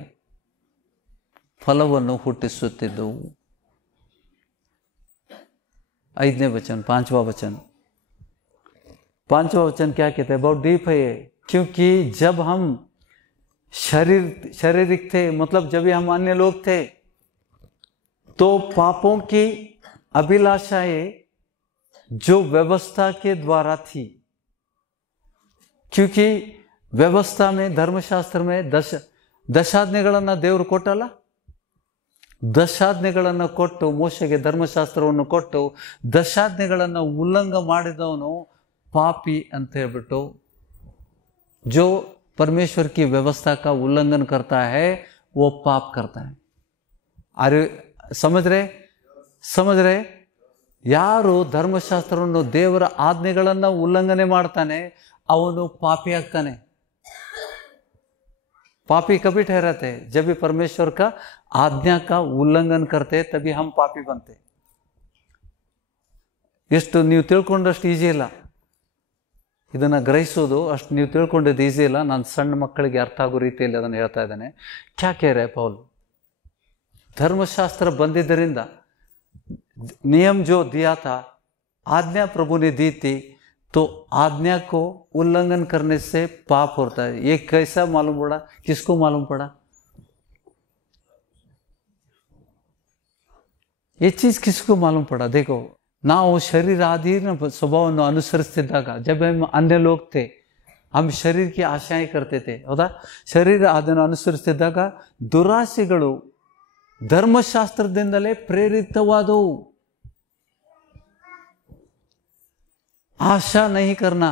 ಫಲವನ್ನು ಹುಟ್ಟಿಸುತ್ತಿದ್ದವು. ಐದನೇ ವಚನ, पांचवा वचन क्या कहते हैं? बहुत डीप है ये, क्योंकि जब हम शारीरिक थे, मतलब जब हम अन्य लोग थे, तो पापों की अभिलाषाएं जो व्यवस्था के द्वारा थी, क्योंकि ವ್ಯವಸ್ಥಾ में ಧರ್ಮಶಾಸ್ತ್ರ में ದಶಾಜ್ಞೆಗಳನ್ನು ದೇವರು ಕೊಟ್ಟಲ್ಲ. ದಶಾಜ್ಞೆಗಳನ್ನು ಕೊಟ್ಟು ಮೋಶೆಗೆ ಧರ್ಮಶಾಸ್ತ್ರವನ್ನು ಕೊಟ್ಟು ದಶಾಜ್ಞೆಗಳನ್ನು ಉಲ್ಲಂಘ ಮಾಡಿದವನು ಪಾಪಿ ಅಂತ ಹೇಳ್ಬಿಟ್ಟು, जो परमेश्वर की व्यवस्था का उल्लंघन करता है वो पाप करता है. अरे समझ रहे? ಯಾರು ಧರ್ಮಶಾಸ್ತ್ರವನ್ನು, ದೇವರ ಆಜ್ಞೆಗಳನ್ನು ಉಲ್ಲಂಘನೆ ಮಾಡ್ತಾನೆ ಅವನು ಪಾಪಿ ಆಗ್ತಾನೆ. पापी कभी ठहराते हैं? जब भी परमेश्वर का आज्ञा का उल्लंघन करते तभी हम पापी बनते. ಎಷ್ಟು ನೀವು ತಿಳ್ಕೊಂಡಷ್ಟು ಈಜಿ ಇಲ್ಲ, ಇದನ್ನು ಗ್ರಹಿಸೋದು ಅಷ್ಟು ನೀವು ತಿಳ್ಕೊಂಡಿದ್ದು ಈಸಿ ಇಲ್ಲ. ನಾನು ಸಣ್ಣ ಮಕ್ಕಳಿಗೆ ಅರ್ಥ ಆಗೋ ರೀತಿಯಲ್ಲಿ ಅದನ್ನು ಹೇಳ್ತಾ ಇದ್ದೇನೆ. ಕ್ಯಾ ಕह रहे पौल? धर्मशास्त्र ಬಂದಿದ್ದರಿಂದ, नियम जो दिया था, आज्ञा प्रभु ने दी थी, तो आज्ञा को उल्लंघन करने से पाप होता है. ये कैसा मालूम पड़ा? किसको मालूम पड़ा? ये चीज किसको मालूम पड़ा? देखो, ನಾವು ಶರೀರಾಧೀನ ಸ್ವಭಾವವನ್ನು ಅನುಸರಿಸ್ತಿದ್ದಾಗ, जब हम अन्य लोग थे, हम शरीर की आशाएं करते थे, ಹೌದಾ? ಶರೀರ ಅದನ್ನು ಅನುಸರಿಸ್ತಿದ್ದಾಗ ದುರಾಸೆಗಳು ಧರ್ಮಶಾಸ್ತ್ರದಿಂದಲೇ ಪ್ರೇರಿತವಾದವು. आशा नहीं करना,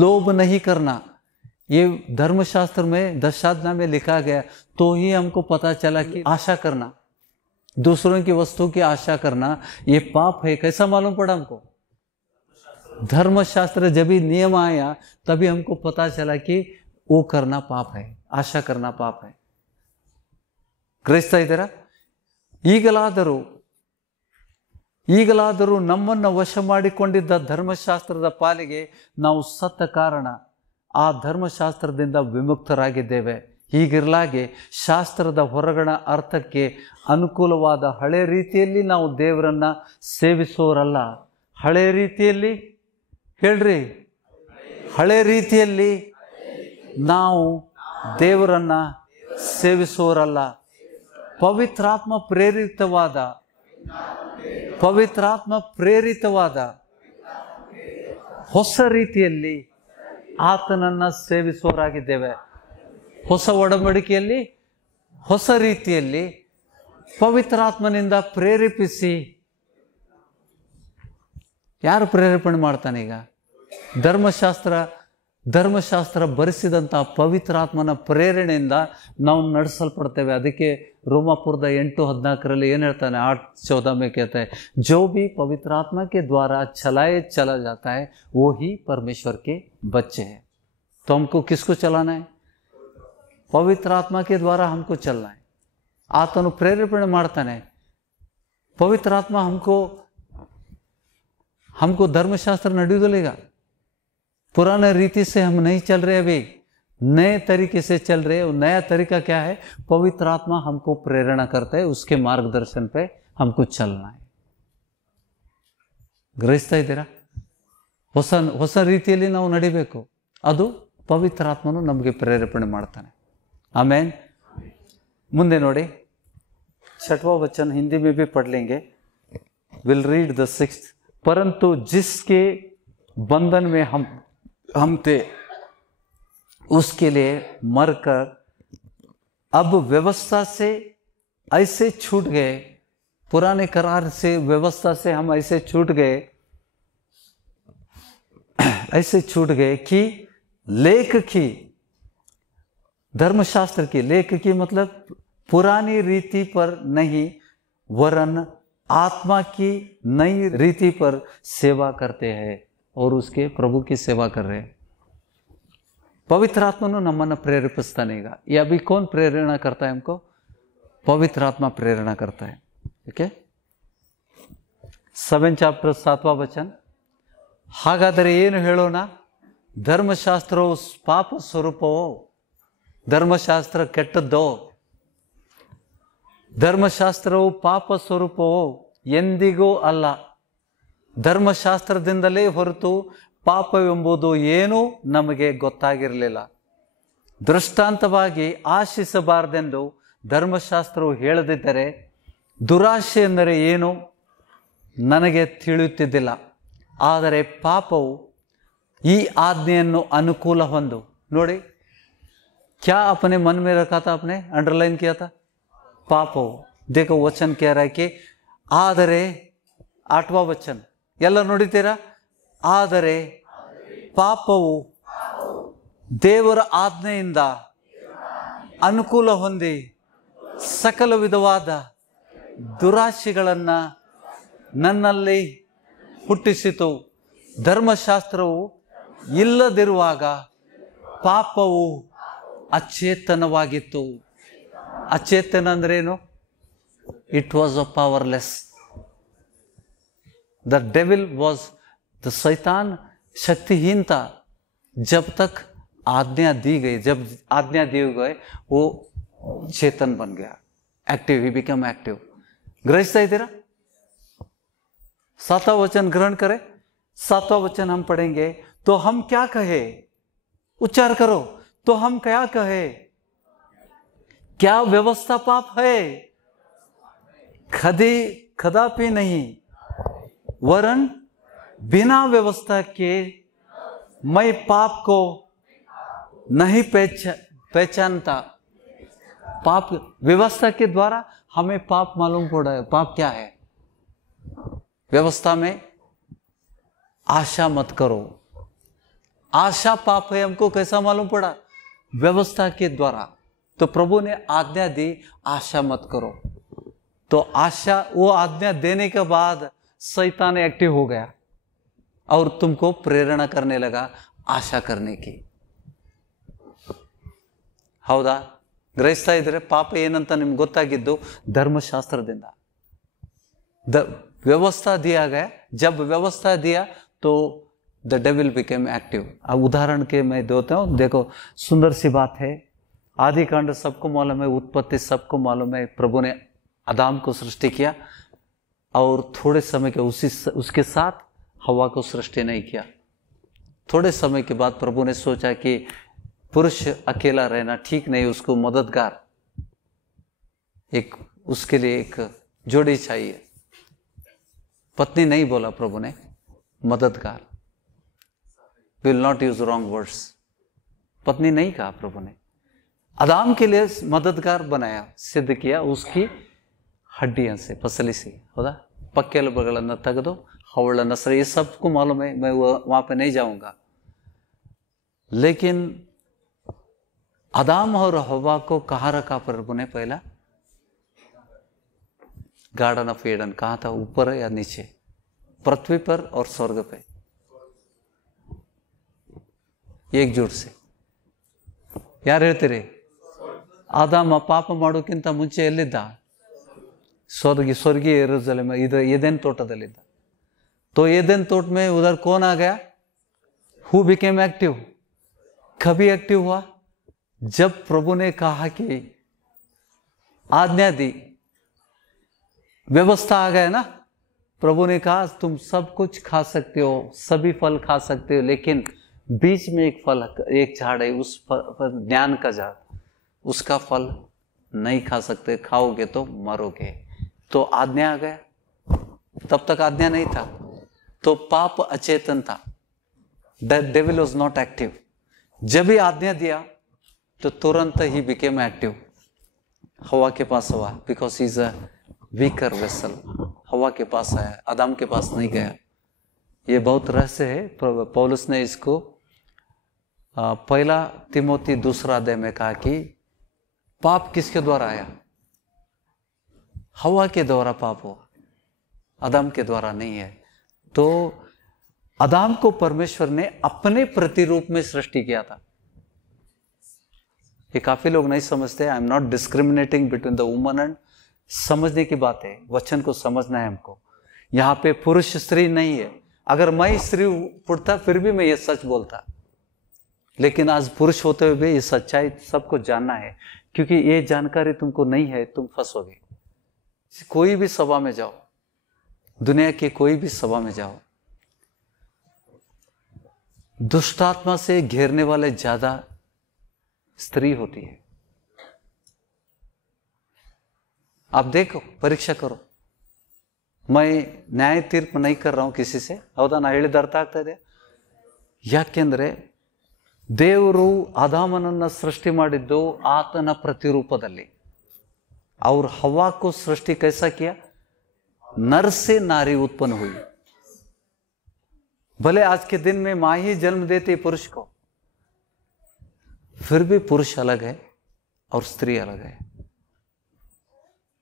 लोभ नहीं करना, ये धर्मशास्त्र में दशाज्ञा में लिखा गया. तो ही हमको पता चला कि आशा करना, दूसरों की वस्तु की आशा करना, ये पाप है. कैसा मालूम पड़ा हमको? धर्मशास्त्र जब भी नियम आया तभी हमको पता चला कि वो करना पाप है, आशा करना पाप है. ग्रहिस्ता इದ್ದೀರಾ? ಈಗಲಾದರೂ ನಮ್ಮನ್ನು ವಶ ಮಾಡಿಕೊಂಡಿದ್ದ ಧರ್ಮಶಾಸ್ತ್ರದ ಪಾಲಿಗೆ ನಾವು ಸತ್ತ ಕಾರಣ ಆ ಧರ್ಮಶಾಸ್ತ್ರದಿಂದ ವಿಮುಕ್ತರಾಗಿದ್ದೇವೆ. ಹೀಗಿರಲಾಗಿ ಶಾಸ್ತ್ರದ ಹೊರಗಣ ಅರ್ಥಕ್ಕೆ ಅನುಕೂಲವಾದ ಹಳೆ ರೀತಿಯಲ್ಲಿ ನಾವು ದೇವರನ್ನ ಸೇವಿಸೋರಲ್ಲ. ಹಳೆ ರೀತಿಯಲ್ಲಿ ಹೇಳ್ರಿ, ಹಳೆ ರೀತಿಯಲ್ಲಿ ನಾವು ದೇವರನ್ನ ಸೇವಿಸೋರಲ್ಲ. ಪವಿತ್ರಾತ್ಮ ಪ್ರೇರಿತವಾದ ಹೊಸ ರೀತಿಯಲ್ಲಿ ಆತನನ್ನ ಸೇವಿಸೋರಾಗಿದ್ದೇವೆ. ಹೊಸ ಒಡಂಬಡಿಕೆಯಲ್ಲಿ ಹೊಸ ರೀತಿಯಲ್ಲಿ ಪವಿತ್ರಾತ್ಮನಿಂದ ಪ್ರೇರೇಪಿಸಿ. ಯಾರು ಪ್ರೇರೇಪಣೆ ಮಾಡ್ತಾನೆ? ಈಗ ಧರ್ಮಶಾಸ್ತ್ರ ಭರಿಸಿದಂಥ ಪವಿತ್ರಾತ್ಮನ ಪ್ರೇರಣೆಯಿಂದ ನಾವು ನಡೆಸಲ್ಪಡ್ತೇವೆ. ಅದಕ್ಕೆ ರೋಮಾಪುರದ 8:14 ಏನು ಹೇಳ್ತಾನೆ? 8:14 में कहता है, जो भी पवित्र आत्मा के द्वारा चला जाता है वो ही परमेश्वर के बच्चे हैं. तो हमको किसको चलाना है? पवित्र आत्मा के द्वारा हमको चलना है. ಆತನು ಪ್ರೇರೇಪಣೆ ಮಾಡ್ತಾನೆ. ಪವಿತ್ರಾತ್ಮ हमको धर्मशास्त्र ನಡೆಯುವುದಿಲ್ಲ ಈಗ. पुराने रीति से हम नहीं चल रहे, अभी नए तरीके से चल रहे. और नया तरीका क्या है? पवित्र आत्मा हमको प्रेरणा करता है, उसके मार्गदर्शन पे हमको चलना है. ಗ್ರಹಿಸ್ತಾ ಇದ್ದೀರಾ? ಹೊಸ ರೀತಿಯಲ್ಲಿ ನಾವು ನಡಿಬೇಕು. ಅದು ಪವಿತ್ರಾತ್ಮನು ನಮಗೆ ಪ್ರೇರೇಪಣೆ ಮಾಡ್ತಾನೆ. ಆಮೇನ್. ಮುಂದೆ ನೋಡಿ, 6वां वचन हिंदी में भी पढ़ लेंगे. Will read the 6th. परंतु जिसके बंधन में हम थे उसके लिए मरकर अब व्यवस्था से ऐसे छूट गए. पुराने करार से, व्यवस्था से हम ऐसे छूट गए कि लेख की, धर्मशास्त्र की, लेख की मतलब पुरानी रीति पर नहीं वरन आत्मा की नई रीति पर सेवा करते हैं और उसके प्रभु की सेवा कर रहे हैं. पवित्र आत्मा नಮ್ಮನ್ನು प्रेरेपिस्ताने ಈಗ. ये अभी कौन प्रेरणा करता है हमको? पवित्र आत्मा प्रेरणा करता है. ओके. 7 chapter 7वां वचन. ಹಾಗಾದರೆ ಏನು ಹೇಳೋಣ? ಧರ್ಮಶಾಸ್ತ್ರವು ಪಾಪ ಸ್ವರೂಪವೋ? ಧರ್ಮಶಾಸ್ತ್ರ ಕೆಟ್ಟದ್ದೋ? ಧರ್ಮಶಾಸ್ತ್ರವು ಪಾಪ ಸ್ವರೂಪವೋ? ಎಂದಿಗೂ ಅಲ್ಲ. ಧರ್ಮಶಾಸ್ತ್ರದಿಂದಲೇ ಹೊರತು ಪಾಪವೆಂಬುದು ಏನೂ ನಮಗೆ ಗೊತ್ತಾಗಿರಲಿಲ್ಲ. ದೃಷ್ಟಾಂತವಾಗಿ ಆಶಿಸಬಾರದೆಂದು ಧರ್ಮಶಾಸ್ತ್ರವು ಹೇಳದಿದ್ದರೆ ದುರಾಶೆ ಎಂದರೆ ಏನು ನನಗೆ ತಿಳಿಯುತ್ತಿದ್ದಿಲ್ಲ. ಆದರೆ ಪಾಪವು ಈ ಆಜ್ಞೆಯನ್ನು ಅನುಕೂಲ ಹೊಂದು. ನೋಡಿ, क्या अपने मन में रखा था, आपने अंडरलाइन किया था? पापो. देखो वचन कह रहा है कि ಆದರೆ, 8वां वचन ಎಲ್ಲ ನೋಡಿತೀರಾ? ಆದರೆ ಪಾಪವು ದೇವರ ಆಜ್ಞೆಯಿಂದ ಅನುಕೂಲ ಹೊಂದಿ ಸಕಲ ವಿಧವಾದ ದುರಾಶೆಗಳನ್ನು ನನ್ನಲ್ಲಿ ಹುಟ್ಟಿಸಿತು. ಧರ್ಮಶಾಸ್ತ್ರವು ಇಲ್ಲದಿರುವಾಗ ಪಾಪವು ಅಚೇತನವಾಗಿತ್ತು. ಅಚೇತನ ಅಂದ್ರೆ ಏನು? It was a powerless. The devil was the शैतान शक्तिहीन था जब तक आज्ञा दी गई. जब आज्ञा दी गई वो चेतन बन गया, एक्टिव. He become active. ग्रहिस्ता इधर 7वां वचन ग्रहण करें. 7वां वचन हम पढ़ेंगे. तो हम क्या कहे? उच्चार करो. तो हम क्या कहे? क्या व्यवस्था पाप है? कदापि नहीं, वरन बिना व्यवस्था के मैं पाप को नहीं पहचानता. पाप व्यवस्था के द्वारा हमें पाप मालूम पड़ा है. पाप क्या है? व्यवस्था में आशा मत करो. आशा पाप है. हमको कैसा मालूम पड़ा? व्यवस्था के द्वारा. तो प्रभु ने आज्ञा दी, आशा मत करो. तो आशा, वो आज्ञा देने के बाद शैतान एक्टिव हो गया और तुमको प्रेरणा करने लगा आशा करने की. ಹೌದಾ? ಗ್ರಹಿಸ್ತಾ ಇದ್ರೆ ಪಾಪ ಏನಂತ ನಿಮ್ಗೆ ಗೊತ್ತಾಗಿದ್ದು ಧರ್ಮಶಾಸ್ತ್ರದಿಂದ. व्यवस्था दिया गया. जब व्यवस्था दिया तो द डेविल बिकेम एक्टिव. अब उदाहरण के मैं देता हूँ. देखो, सुंदर सी बात है. आदि कांड सबको मालूम है, उत्पत्ति सबको मालूम है. प्रभु ने आदम को सृष्टि किया और थोड़े समय के उसके साथ हवा को सृष्टि नहीं किया. थोड़े समय के बाद प्रभु ने सोचा कि पुरुष अकेला रहना ठीक नहीं, उसको मददगार, उसके लिए एक जोड़ी चाहिए. पत्नी नहीं बोला प्रभु ने, मददगार. Will not use wrong words. पत्नी नहीं कहा प्रभु ने. आदम के लिए मददगार बनाया, सिद्ध किया उसकी हड्डियों से, पसली से. होगा पक्केलुबुಗಳನ್ನು ತೆಗೆದು ಅವಳನ್ನು सर, ये सबको मालूम है, मैं वहां पे नहीं जाऊंगा. लेकिन आदम और हवा को कहाँ रखा प्रभु ने? पहला गार्डन ऑफ ईडन. कहाँ था? ऊपर या नीचे? पृथ्वी पर और स्वर्ग पे एकजुट से. ಯಾರು ಹೇಳ್ತೀರಿ? ಆದಾಮ ಪಾಪ ಮಾಡೋಕ್ಕಿಂತ ಮುಂಚೆ ಎಲ್ಲಿದ್ದ? ಸ್ವರ್ಗೀಯ ಯೆरूशलेम, ಇದು एदेन तोटदಲ್ಲಿದ್ದ. तो एदेन तोट में उधर कौन आ गया? Who became active? कभी एक्टिव हुआ जब प्रभु ने कहा कि आज्ञा दी, व्यवस्था आ गया ना। प्रभु ने कहा तुम सब कुछ खा सकते हो, सभी फल खा सकते हो, लेकिन बीच में एक फल, एक झाड़ है, उस ज्ञान का झाड़, उसका फल नहीं खा सकते, खाओगे तो मरोगे। तो आज्ञा आ गया, तब तक आज्ञा नहीं था, तो पाप अचेतन था, डेविल वॉज नॉट एक्टिव। जब ही आज्ञा दिया तो तुरंत ही बिकेम एक्टिव। हवा के पास हुआ, because he is a weaker vessel. हवा के पास आया, आदम के पास नहीं गया। ये बहुत रहस्य है। पौलुस ने इसको पहला तिमोथी 2 अध्याय में कहा कि पाप किसके द्वारा आया? हवा के द्वारा पाप हुआ, आदम के द्वारा नहीं है। तो आदम को परमेश्वर ने अपने प्रतिरूप में सृष्टि किया था। ये काफी लोग नहीं समझते। I am not discriminating between the woman and, समझने की बात है, वचन को समझना है हमको। यहाँ पे पुरुष स्त्री नहीं है। अगर मैं स्त्री पुरता फिर भी मैं ये सच बोलता, लेकिन आज पुरुष होते हुए भी ये सच्चाई सबको जानना है, क्योंकि ये जानकारी तुमको नहीं है, तुम फंसोगे। कोई भी सभा में जाओ, दुनिया की कोई भी सभा में जाओ, दुष्टात्मा से घेरने वाले ज्यादा स्त्री होती है। आप देखो, परीक्षा करो। मैं ನ್ಯಾಯ ತೀರ್ಪು नहीं कर रहा हूं किसी से, ಹೌದಾ? ನಾ ಹೇಳಿದ ಅರ್ಥ ಆಗ್ತಾ ಇದೆ? ಯಾಕೆಂದ್ರೆ ದೇವರು ಆದಾಮನನ್ನ ಸೃಷ್ಟಿ ಮಾಡಿದ್ದು ಆತನ ಪ್ರತಿರೂಪದಲ್ಲಿ। और हवा को सृष्टि कैसा किया? नर से नारी उत्पन्न हुई। भले आज के दिन में मां ही जन्म देती पुरुष को, फिर भी पुरुष अलग है और स्त्री अलग है।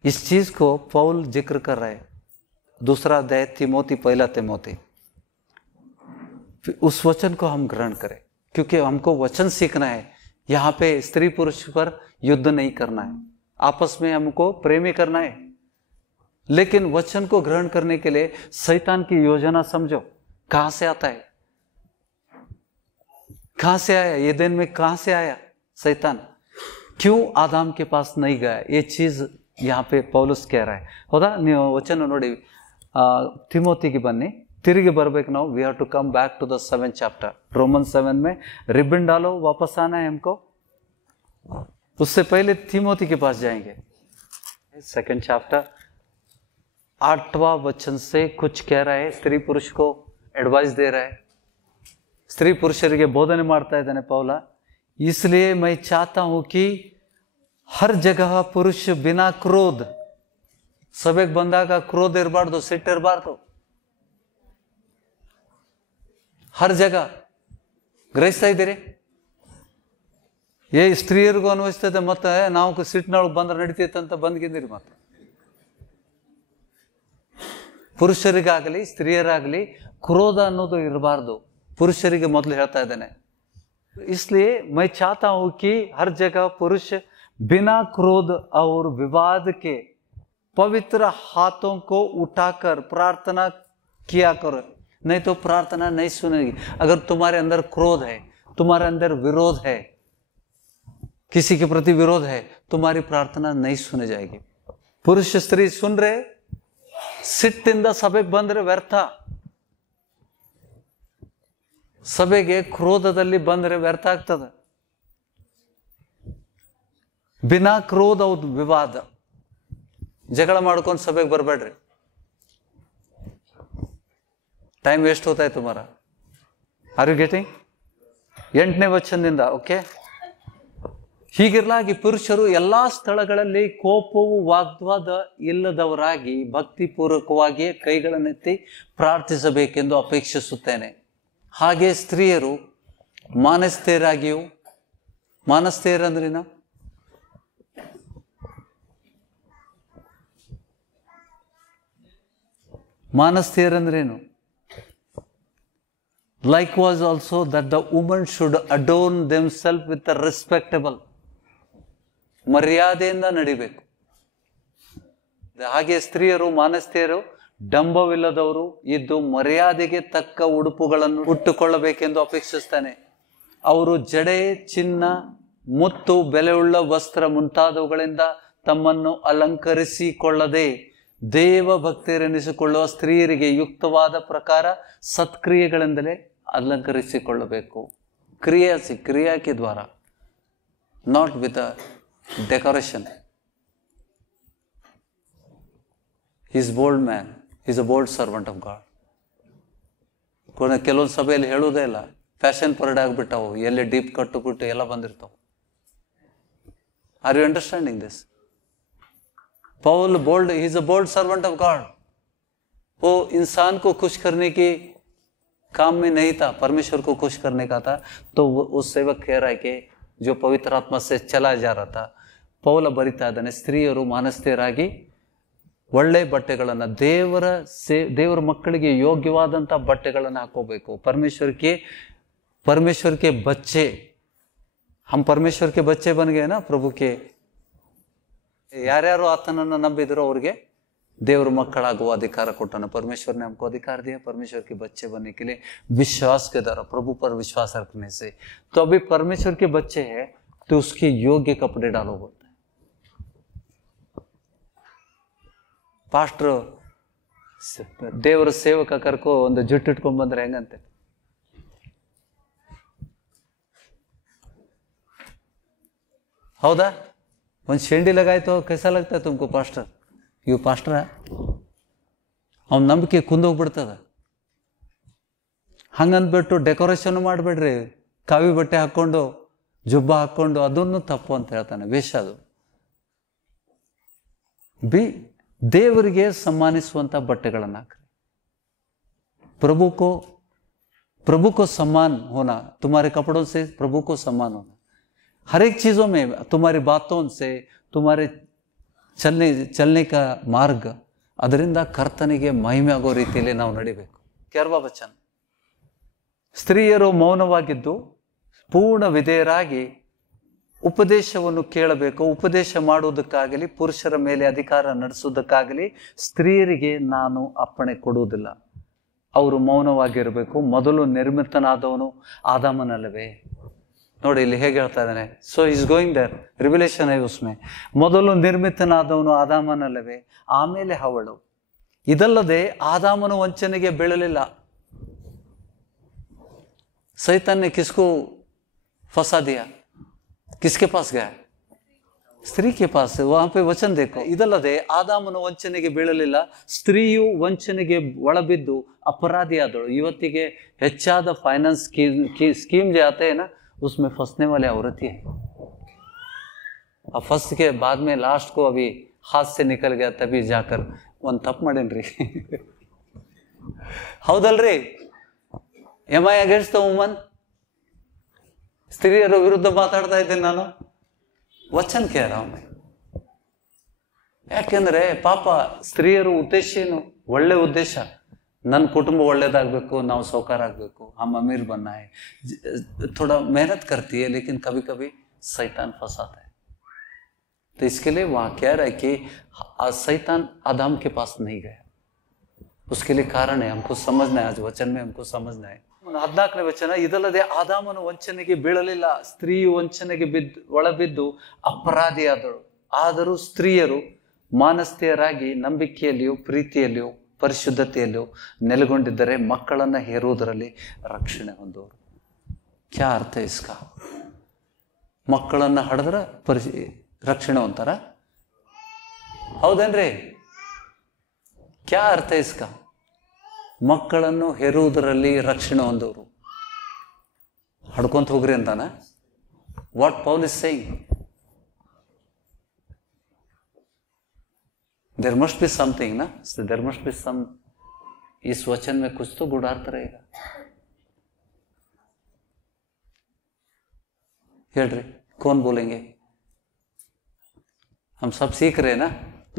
इस चीज को पौल जिक्र कर रहे हैं 2 अध्याय तिमोथी, 1 तिमोथी। उस वचन को हम ग्रहण करें, क्योंकि हमको वचन सीखना है। यहाँ पे स्त्री पुरुष पर युद्ध नहीं करना है, आपस में हमको प्रेमी करना है। लेकिन वचन को ग्रहण करने के लिए शैतान की योजना समझो, कहां से आता है, कहां से आया, ये दिन में कहां से आया शैतान, क्यों आदम के पास नहीं गया? ये चीज यहाँ पे पौलुस कह रहा है। ಹೌದಾ? ನೀವು ವಚನ ನೋಡಿ, ತಿಮೋತಿಗೆ ಬನ್ನಿ, ತಿರುಗಿ ಬರ್ಬೇಕು ನಾವು। We have to come back to the 7th chapter. Roman 7 में रिबन डालो, वापस आना है हमको। उससे पहले तिमोती के पास जाएंगे। 2nd चैप्टर 8वां वचन से कुछ कह रहा है, स्त्री पुरुष को एडवाइस दे रहा है। स्त्री पुरुषರಿಗೆ ಬೋಧನೆ ಮಾಡ್ತಾ ಇದ್ದಾನೆ ಪೌಲ। इसलिए मैं चाहता हूं कि हर जगह पुरुष बिना क्रोध, ಸಭೆಗೆ ಬಂದಾಗ ಕ್ರೋಧ ಇರಬಾರ್ದು, ಸಿಟ್ಟು ಇರಬಾರ್ದು। हर जगह ಗ್ರಹಿಸ್ತಾ ಇದ್ದೀರಿ? ಏ ಸ್ತ್ರೀಯರಿಗೂ ಅನ್ವಯಿಸ್ತದೆ, ಮತ್ತೆ ನಾವು ಸಿಟ್ಟಿನೊಳಗೆ ಬಂದ್ರೆ ನಡೀತೈತೆ ಅಂತ ಬಂದ್ಗಿದ್ದೀರಿ। ಮತ್ತೆ ಪುರುಷರಿಗಾಗಲಿ ಸ್ತ್ರೀಯರಾಗಲಿ ಕ್ರೋಧ ಅನ್ನೋದು ಇರಬಾರ್ದು, ಪುರುಷರಿಗೆ ಮೊದಲು ಹೇಳ್ತಾ ಇದ್ದೇನೆ। इसलिए मैं चाहता हूं कि हर जगह पुरुष बिना क्रोध और विवाद के पवित्र हाथों को उठाकर प्रार्थना किया करो, नहीं तो प्रार्थना नहीं सुनेगी। अगर तुम्हारे अंदर क्रोध है, तुम्हारे अंदर विरोध है, किसी के प्रति विरोध है, तुम्हारी प्रार्थना नहीं सुनी जाएगी। पुरुष स्त्री सुन रहे, ಸಿಟ್ಟಿಂದ ಸಭೆಗೆ ಬಂದ್ರೆ ವ್ಯರ್ಥ। ಸಭೆಗೆ ಕ್ರೋಧದಲ್ಲಿ ಬಂದ್ರೆ ವ್ಯರ್ಥ ಆಗ್ತದೆ। बिना क्रोध और विवाद, जगड़ ಮಾಡ್ಕೊಂಡು ಸಭೆಗೆ ಬರಬೇಡ್ರಿ, टाइम वेस्ट होता है तुम्हारा। Are you getting? 8ನೇ ವಚನದಿಂದ, ಓಕೆ? ಹೀಗಿರಲಾಗಿ ಪುರುಷರು ಎಲ್ಲಾ ಸ್ಥಳಗಳಲ್ಲಿ ಕೋಪವು ವಾಗ್ವಾದ ಇಲ್ಲದವರಾಗಿ ಭಕ್ತಿಪೂರ್ವಕವಾಗಿಯೇ ಕೈಗಳನ್ನೆತ್ತಿ ಪ್ರಾರ್ಥಿಸಬೇಕೆಂದು ಅಪೇಕ್ಷಿಸುತ್ತೇನೆ। ಹಾಗೆ ಸ್ತ್ರೀಯರು ಮಾನಸ್ಥೆಯರಾಗಿಯೂ, ಮಾನಸ್ಥೆಯರಂದ್ರಿನ ಮಾನಸ್ಥೆಯರಂದ್ರೇನು? Likewise also that the woman should adorn themselves with a respectable, ಮರ್ಯಾದೆಯಿಂದ ನಡಿಬೇಕು. ಹಾಗೆ ಸ್ತ್ರೀಯರು ಮಾನಸ್ತೆಯರು ಡಂಬವಿಲ್ಲದವರು ಇದ್ದು ಮರ್ಯಾದೆಗೆ ತಕ್ಕ ಉಡುಪುಗಳನ್ನು ಉಟ್ಟುಕೊಳ್ಳಬೇಕೆಂದು ಅಪೇಕ್ಷಿಸ್ತಾನೆ. ಅವರು ಜಡೆ, ಚಿನ್ನ, ಮುತ್ತು, ಬೆಲೆಯುಳ್ಳ ವಸ್ತ್ರ ಮುಂತಾದವುಗಳಿಂದ ತಮ್ಮನ್ನು ಅಲಂಕರಿಸಿಕೊಳ್ಳದೆ ದೇವ ಭಕ್ತಿಯರೆನಿಸಿಕೊಳ್ಳುವ ಸ್ತ್ರೀಯರಿಗೆ ಯುಕ್ತವಾದ ಪ್ರಕಾರ ಸತ್ಕ್ರಿಯೆಗಳಿಂದಲೇ ಅಲಂಕರಿಸಿಕೊಳ್ಳಬೇಕು. ಕ್ರಿಯಾ के द्वारा, not with a decoration. He is bold man. He is a bold servant of God. ಕೆಲವೊಂದು ಸಭೆಯಲ್ಲಿ ಹೇಳೋದೇ ಇಲ್ಲ, ಫ್ಯಾಷನ್ ಪರೇಡ್ ಆಗಿಬಿಟ್ಟವು, ಎಲ್ಲಿ ಡೀಪ್ ಕಟ್ಟುಬಿಟ್ಟು ಎಲ್ಲ ಬಂದಿರ್ತಾವೆ. Are you understanding this? Paul bold, he is a bold servant of God. वो इंसान को खुश करने के काम में नहीं था, परमेश्वर को खुश करने का था. तो वो सेवक कह रहा है कि जो पवित्र आत्मा से चला जा रहा था, ಪೌಲ ಬರಿತಾ ಇದ್ದಾನೆ, ಸ್ತ್ರೀಯರು ಮಾನಸ್ತೆಯರಾಗಿ ಒಳ್ಳೆ ಬಟ್ಟೆಗಳನ್ನು, ದೇವರ ಮಕ್ಕಳಿಗೆ ಯೋಗ್ಯವಾದಂಥ ಬಟ್ಟೆಗಳನ್ನು ಹಾಕೋಬೇಕು. परमेश्वर के बच्चे, हम परमेश्वर के बच्चे बन गए ना प्रभु के. ಯಾರ್ಯಾರು ಆತನನ್ನು ನಂಬಿದ್ರು ಅವ್ರಿಗೆ देवर मಕ್ಕಳಾಗುವ अधिकार ಕೊಟ್ಟನ. परमेश्वर ने हमको अधिकार दिया परमेश्वर के बच्चे बनने के लिए, विश्वास के द्वारा, प्रभु पर विश्वास रखने से. तो अभी परमेश्वर के बच्चे हैं तो उसके योग्य कपड़े डालो बोलते हैं. ಪಾಸ್ಟ್ರು ದೇವರ ಸೇವಕ ಕರ್ಕೋ ಒಂದು ಜುಟ್ಟು ಇಟ್ಕೊಂಡ್ ಬಂದ್ರೆ ಹೆಂಗಂತೆ? ಹೌದಾ? ಒಂದು ಶೆಂಡಿ ಲಗಾಯ್ತು, ಕೈಸಾ ಲಗ್ತಾ ತುಮಕು ಪಾಸ್ಟರ್, ಇವು ಪಾಸ್ಟ್ರ? ಅವ್ನ ನಂಬಿಕೆ ಕುಂದೋಗ್ಬಿಡ್ತದ. ಹಂಗಂದ್ಬಿಟ್ಟು ಡೆಕೋರೇಷನ್ ಮಾಡಬೇಡ್ರಿ, ಕಾವಿ ಬಟ್ಟೆ ಹಾಕ್ಕೊಂಡು ಜುಬ್ಬ ಹಾಕ್ಕೊಂಡು, ಅದನ್ನು ತಪ್ಪು ಅಂತ ಹೇಳ್ತಾನೆ, ವೇಷ ಅದು. ದೇವರಿಗೆ ಸಮ್ಮಾನಿಸುವಂಥ ಬಟ್ಟೆಗಳನ್ನು ಹಾಕ್ರಿ. प्रभु को सम्मान होना, तुम्हारे कपड़ों से प्रभु को सम्मान होना, हर एक चीजों में, तुम्हारी बातों से, तुम्हारे चलने का मार्ग, ಅದರಿಂದ ಕರ್ತನಿಗೆ ಮಹಿಮೆ ಆಗೋ ರೀತಿಯಲ್ಲಿ ನಾವು ನಡಿಬೇಕು. ಕೆರ್ವಾ ವಚನ, ಸ್ತ್ರೀಯರು ಮೌನವಾಗಿದ್ದು ಪೂರ್ಣ ವಿಧೇಯರಾಗಿ ಉಪದೇಶವನ್ನು ಕೇಳಬೇಕು. ಉಪದೇಶ ಮಾಡುವುದಕ್ಕಾಗಲಿ ಪುರುಷರ ಮೇಲೆ ಅಧಿಕಾರ ನಡೆಸುವುದಕ್ಕಾಗಲಿ ಸ್ತ್ರೀಯರಿಗೆ ನಾನು ಅಪ್ಪಣೆ ಕೊಡುವುದಿಲ್ಲ. ಅವರು ಮೌನವಾಗಿರಬೇಕು. ಮೊದಲು ನಿರ್ಮಿತನಾದವನು ಆದಾಮನಲ್ಲವೇ? ನೋಡಿ ಇಲ್ಲಿ ಹೇಗೆ ಹೇಳ್ತಾ ಇದ್ದಾನೆ. So is going there, revelation I ಉಸ್ಮೆ. ಮೊದಲು ನಿರ್ಮಿತನಾದವನು ಆದಾಮನಲ್ಲವೇ, ಆಮೇಲೆ ಹವಳು. ಇದಲ್ಲದೆ ಆದಾಮನು ವಂಚನೆಗೆ ಬೀಳಲಿಲ್ಲ. सैतान ने किसको फंसा दिया? किसके पास गया? स्त्री के पास. वहां पे वचन देखो, ಇದಲ್ಲದೆ ಆದಾಮನು ವಂಚನೆಗೆ ಬೀಳಲಿಲ್ಲ, ಸ್ತ್ರೀಯು ವಂಚನೆಗೆ ಒಳಬಿದ್ದು ಅಪರಾಧಿಯಾದಳು. ಇವತ್ತಿಗೆ ಹೆಚ್ಚಾದ ಫೈನಾನ್ಸ್ स्कीम जो आते हैं ना, उसमें फंसने वाले औरत ही है. अब फंस के बाद में लास्ट को अभी हाथ से निकल गया, तभी जाकर ಒಂದು ತಪ್ಪು ಮಾಡೇನ್ರಿ. ಹೌದಲ್ರಿ? M I against the woman? ಸ್ತ್ರೀಯರ ವಿರುದ್ಧ ಮಾತಾಡ್ತಾ ಇದ್ದೇನೆ ನಾನು. ವಚನ ಕೇಳ. ಯಾಕೆಂದ್ರೆ ಪಾಪ ಸ್ತ್ರೀಯರು ಉದ್ದೇಶ ಏನು? ಒಳ್ಳೆ ಉದ್ದೇಶ, ನನ್ನ ಕುಟುಂಬ ಒಳ್ಳೇದಾಗಬೇಕು, ನಾವು ಸೌಕಾರ ಆಗಬೇಕು, हम अमीर बनना है. थोड़ा मेहनत करती है, लेकिन कभी कभी शैतान फंसाता है. तो इसके लिए वहां कह रहा है कि शैतान आदम के पास नहीं गया. उसके लिए कारण है, हमको समझना है. आज वचन में हमको समझना है. 14ನೇ ವಚನ, ಇದಲ್ಲದೆ ಆದಾಮನು ವಂಚನೆಗೆ ಬೀಳಲಿಲ್ಲ, ಸ್ತ್ರೀಯು ವಂಚನೆಗೆ ಒಳಬಿದ್ದು ಅಪರಾಧಿಯಾದಳು. ಆದರೂ ಸ್ತ್ರೀಯರು ಮಾನಸ್ತೆಯರಾಗಿ ನಂಬಿಕೆಯಲ್ಲಿಯೂ ಪ್ರೀತಿಯಲ್ಲಿಯೂ ಪರಿಶುದ್ಧತೆಯಲ್ಲಿಯೂ ನೆಲೆಗೊಂಡಿದ್ದರೆ ಮಕ್ಕಳನ್ನ ಹೇರುವುದರಲ್ಲಿ ರಕ್ಷಣೆ ಹೊಂದೋರು. ಕ್ಯಾ ಅರ್ಥ ಇಸ್ಕಾ? ಮಕ್ಕಳನ್ನ ಹಡಿದ್ರ ರಕ್ಷಣೆ ಹೊಂತಾರ? ಹೌದೇನ್ರಿ? ಕ್ಯಾ ಅರ್ಥ ಇಸ್ಕಾ? ಮಕ್ಕಳನ್ನು ಹೆರುವುದರಲ್ಲಿ ರಕ್ಷಣೆ ಹೊಂದವರು. ಹಡ್ಕೊಂತ ಹೋಗ್ರಿ ಅಂತಾನ. What Paul is saying? There must be something ना, देयर मस्ट बी सम, इस वचन में कुछ तो गुणार्थ रहेगा. ಹೇಳ್ರಿ, कौन बोलेंगे? हम सब सीख रहे हैं ना,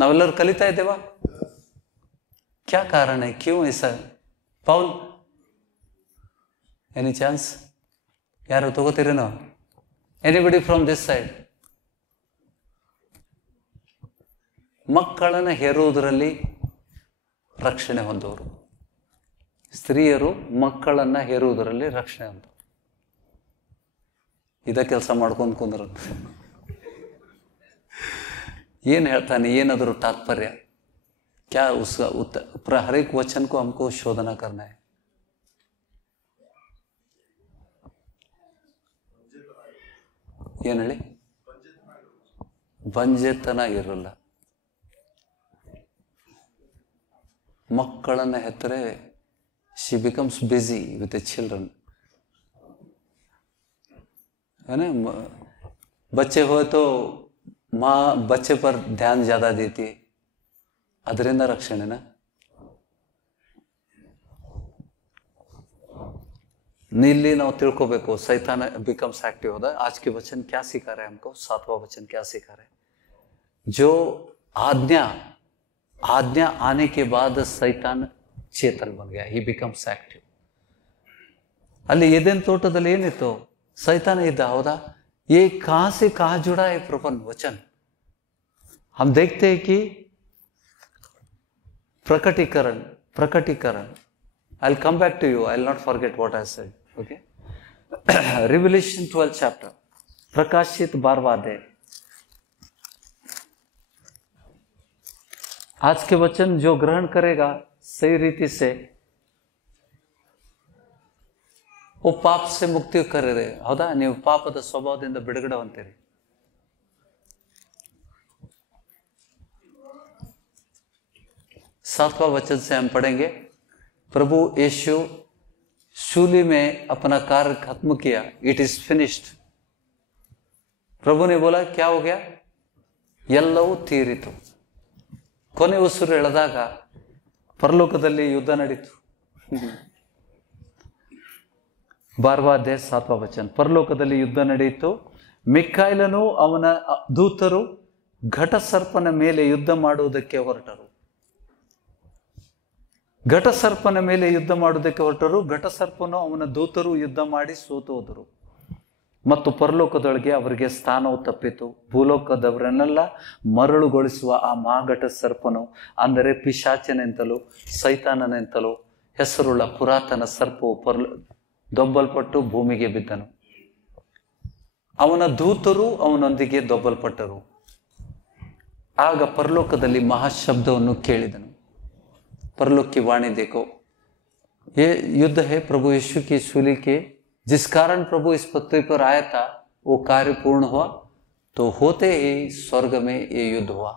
ನಾವೆಲ್ಲರೂ ಕಲಿತಾ ಇದ್ದೇವಾ? क्या कारण है, क्यों ऐसा? Paul, any chance? ಯಾರು ತಗೋತೀರೇನೋ? Anybody from this side? ಮಕ್ಕಳನ್ನು ಹೆರುವುದರಲ್ಲಿ ರಕ್ಷಣೆ ಹೊಂದೋರು. ಸ್ತ್ರೀಯರು ಮಕ್ಕಳನ್ನು ಹೆರುವುದರಲ್ಲಿ ರಕ್ಷಣೆ ಹೊಂದೋರು. ಇದ ಕೆಲಸ ಮಾಡ್ಕೊಂಡು ಕುಂದ್ರು. ಏನು ಹೇಳ್ತಾನೆ, ಏನಾದರೂ ತಾತ್ಪರ್ಯ क्या उसका हर एक वचन को हमको शोधना करना है. ಏನು ಹೇಳಿ, ಬಂಜೆತನ ಇರಲ್ಲ. ಮಕ್ಕಳನ್ನ ಹೆತ್ತರೆ she becomes busy with the children. है ना, बच्चे हो तो माँ बच्चे पर ध्यान ज्यादा देती है, ಅದರಿಂದ ರಕ್ಷಣೆನಾ? ಇಲ್ಲಿ ನಾವು ತಿಳ್ಕೋಬೇಕು, सैतान becomes active होता है. आज के वचन क्या सिखा रहे हैं हमको? 7वां वचन क्या सिखा रहे हैं? जो आज्ञा आने के बाद सैतान चेतन बन गया, ही becomes active. ಅಲ್ಲಿ ಏದೆನ್ ತೋಟದಲ್ಲಿ ಏನಿತ್ತು? सैतान इद्दा, हौदा? ये कहां से कहां जुड़ा है प्रपन वचन? हम देखते हैं कि प्रकटीकरण I'll come back to you, I'll not forget what I said. Okay. Revelation 12 chapter, प्रकाशित 12वां अध्याय. आज के वचन जो ग्रहण करेगा सही रीति से, वो ಪಾಪ से ಮುಕ್ತಿ ಕರೆರೆ. ಹೌದಾ? ನೀವು ಪಾಪದ ಸ್ವಭಾವದಿಂದ ಬಿಡುಗಡೆ ಹೊಂದಿರಿ. सातवां वचन से हम पढ़ेंगे, प्रभु यीशु शूली में अपना कार्य खत्म किया, इट इज फिनिश्ड. प्रभु ने बोला क्या हो गया? ಎಲ್ಲವೂ ತೀರಿತು. ಕೊನೆ ಉಸಿರು ಎಳೆದಾಗ ಪರಲೋಕದಲ್ಲಿ ಯುದ್ಧ ನಡೀತು. 12ವಾं ಅಧ್ಯಾಯ 7ವಾं ವಚನ, ಪರಲೋಕದಲ್ಲಿ ಯುದ್ಧ ನಡೆಯಿತು. ಮಿಖಾಯಿಲನು ಅವನ ದೂತರು ಘಟಸರ್ಪನ ಮೇಲೆ ಯುದ್ಧ ಮಾಡುವುದಕ್ಕೆ ಹೊರಟರು. ಘಟಸರ್ಪನ ಮೇಲೆ ಯುದ್ಧ ಮಾಡುವುದಕ್ಕೆ ಹೊರಟರು. ಘಟಸರ್ಪನು ಅವನ ದೂತರು ಯುದ್ಧ ಮಾಡಿ ಸೋತು ಹೋದರು ಮತ್ತು ಪರಲೋಕದೊಳಗೆ ಅವರಿಗೆ ಸ್ಥಾನವು ತಪ್ಪಿತು. ಭೂಲೋಕದವರನ್ನೆಲ್ಲ ಮರಳುಗೊಳಿಸುವ ಆ ಮಹಾಘಟ ಸರ್ಪನು, ಅಂದರೆ ಪಿಶಾಚನೆಂತಲೂ ಸೈತಾನನೆಂತಲೂ ಹೆಸರುಳ್ಳ ಪುರಾತನ ಸರ್ಪವು ದೊಬ್ಬಲ್ಪಟ್ಟು ಭೂಮಿಗೆ ಬಿದ್ದನು. ಅವನ ದೂತರು ಅವನೊಂದಿಗೆ ದೊಬ್ಬಲ್ಪಟ್ಟರು. ಆಗ ಪರಲೋಕದಲ್ಲಿ ಮಹಾಶಬ್ದವನ್ನು ಕೇಳಿದನು. परलोक की वाणी देखो, ये युद्ध है प्रभु यीशु की सूली के, जिस कारण प्रभु इस पृथ्वी पर आया था वो कार्य पूर्ण हुआ. तो होते ही स्वर्ग में ये युद्ध हुआ.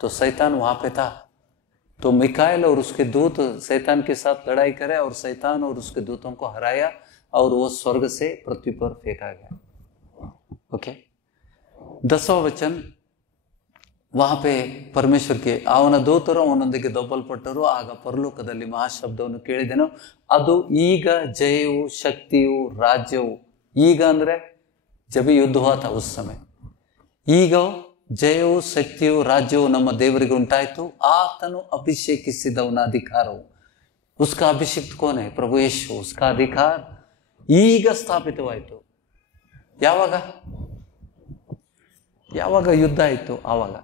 तो शैतान वहां पे था. तो मिकाएल और उसके दूत शैतान के साथ लड़ाई करे और शैतान और उसके दूतों को हराया और वो स्वर्ग से पृथ्वी पर फेंका गया. ओके. 10वां वचन, वहां पे परमेश्वर के ಅವನ ದೂತರು ಅವನೊಂದಿಗೆ ದೊಬ್ಬಲ್ಪಟ್ಟರು. ಆಗ ಪರಲೋಕದಲ್ಲಿ ಮಹಾಶಬ್ದವನ್ನು ಕೇಳಿದೆನು. ಅದು ಈಗ ಜಯವು ಶಕ್ತಿಯು ರಾಜ್ಯವು, ಈಗ ಅಂದ್ರೆ ಜಬಿ ಯುದ್ಧ हुआ था उस समय, ಈಗ ಜಯವು ಶಕ್ತಿಯು ರಾಜ್ಯವು ನಮ್ಮ ದೇವರಿಗೆ ಉಂಟಾಯಿತು. ಆತನು ಅಭಿಷೇಕಿಸಿದವನ ಅಧಿಕಾರವು, उसका अभिषिक्त कौन है? प्रभु यीशु. उसका अधिकार ಈಗ ಸ್ಥಾಪಿತವಾಯಿತು. ಯಾವಾಗ ಯುದ್ಧ ಆಯಿತು? ಆವಾಗ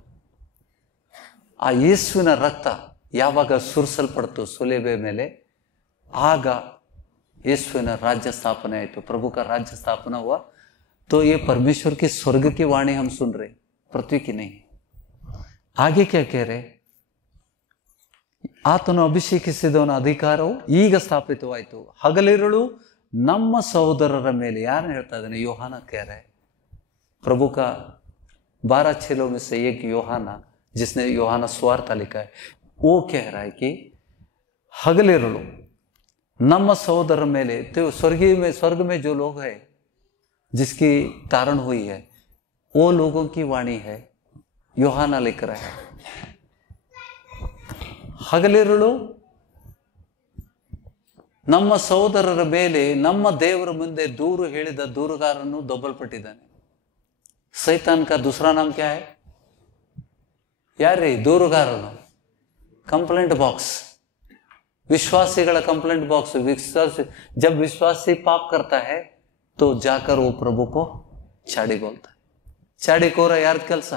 ಆ ಯೇಸುವಿನ ರಕ್ತ ಯಾವಾಗ ಸುರಿಸಲ್ಪಡ್ತು ಸುಲೇಬೆ ಮೇಲೆ, ಆಗ यीशुविನ राज्य स्थापना आಯಿತು. प्रभु का राज्य स्थापना हुआ. तो ये परमेश्वर की स्वर्ग की वाणी हम सुन रहे, पृथ्वी की नहीं. आगे क्या कह रहे? ಆತನು ಅಭಿಷೇಕಿಸಿದವನ ಅಧಿಕಾರವು ಈಗ ಸ್ಥಾಪಿತವಾಯಿತು. ಹಗಲಿರುಳು ನಮ್ಮ ಸಹೋದರರ ಮೇಲೆ. ಯಾರನ್ನ ಹೇಳ್ತಾ ಇದ್ದಾನೆ? ಯೋಹಾನ कह रहे. प्रभु का 12 चेलों में से एक योहाना, जिसने योहाना सुवार्ता लिखा है, वो कह रहा है कि हगलिरुಳು ನಮ್ಮ सहोदर मेले. तो स्वर्ग में जो लोग हैं जिसकी तारण हुई है, वो लोगों की वाणी है. योहाना लिख रहा है. ಹಗಲಿರುಳು ನಮ್ಮ ಸಹೋದರರ ಮೇಲೆ ನಮ್ಮ ದೇವರ ಮುಂದೆ ದೂರು ಹೇಳಿದ ದೂರುಗಾರನು ದೊಬ್ಬಲ್ಪಟ್ಟಿದ್ದಾನೆ. शैतान का दूसरा नाम क्या है? ಯಾರೇ ದೂರುಗಾರನು? Complaint box. विश्वासीಗಳ कंप्लेंट बॉक्स. जब विश्वासी पाप करता है तो जाकर वो प्रभु को चाड़ी बोलता है. चाड़ी कोरा यार ಕೆಲಸ.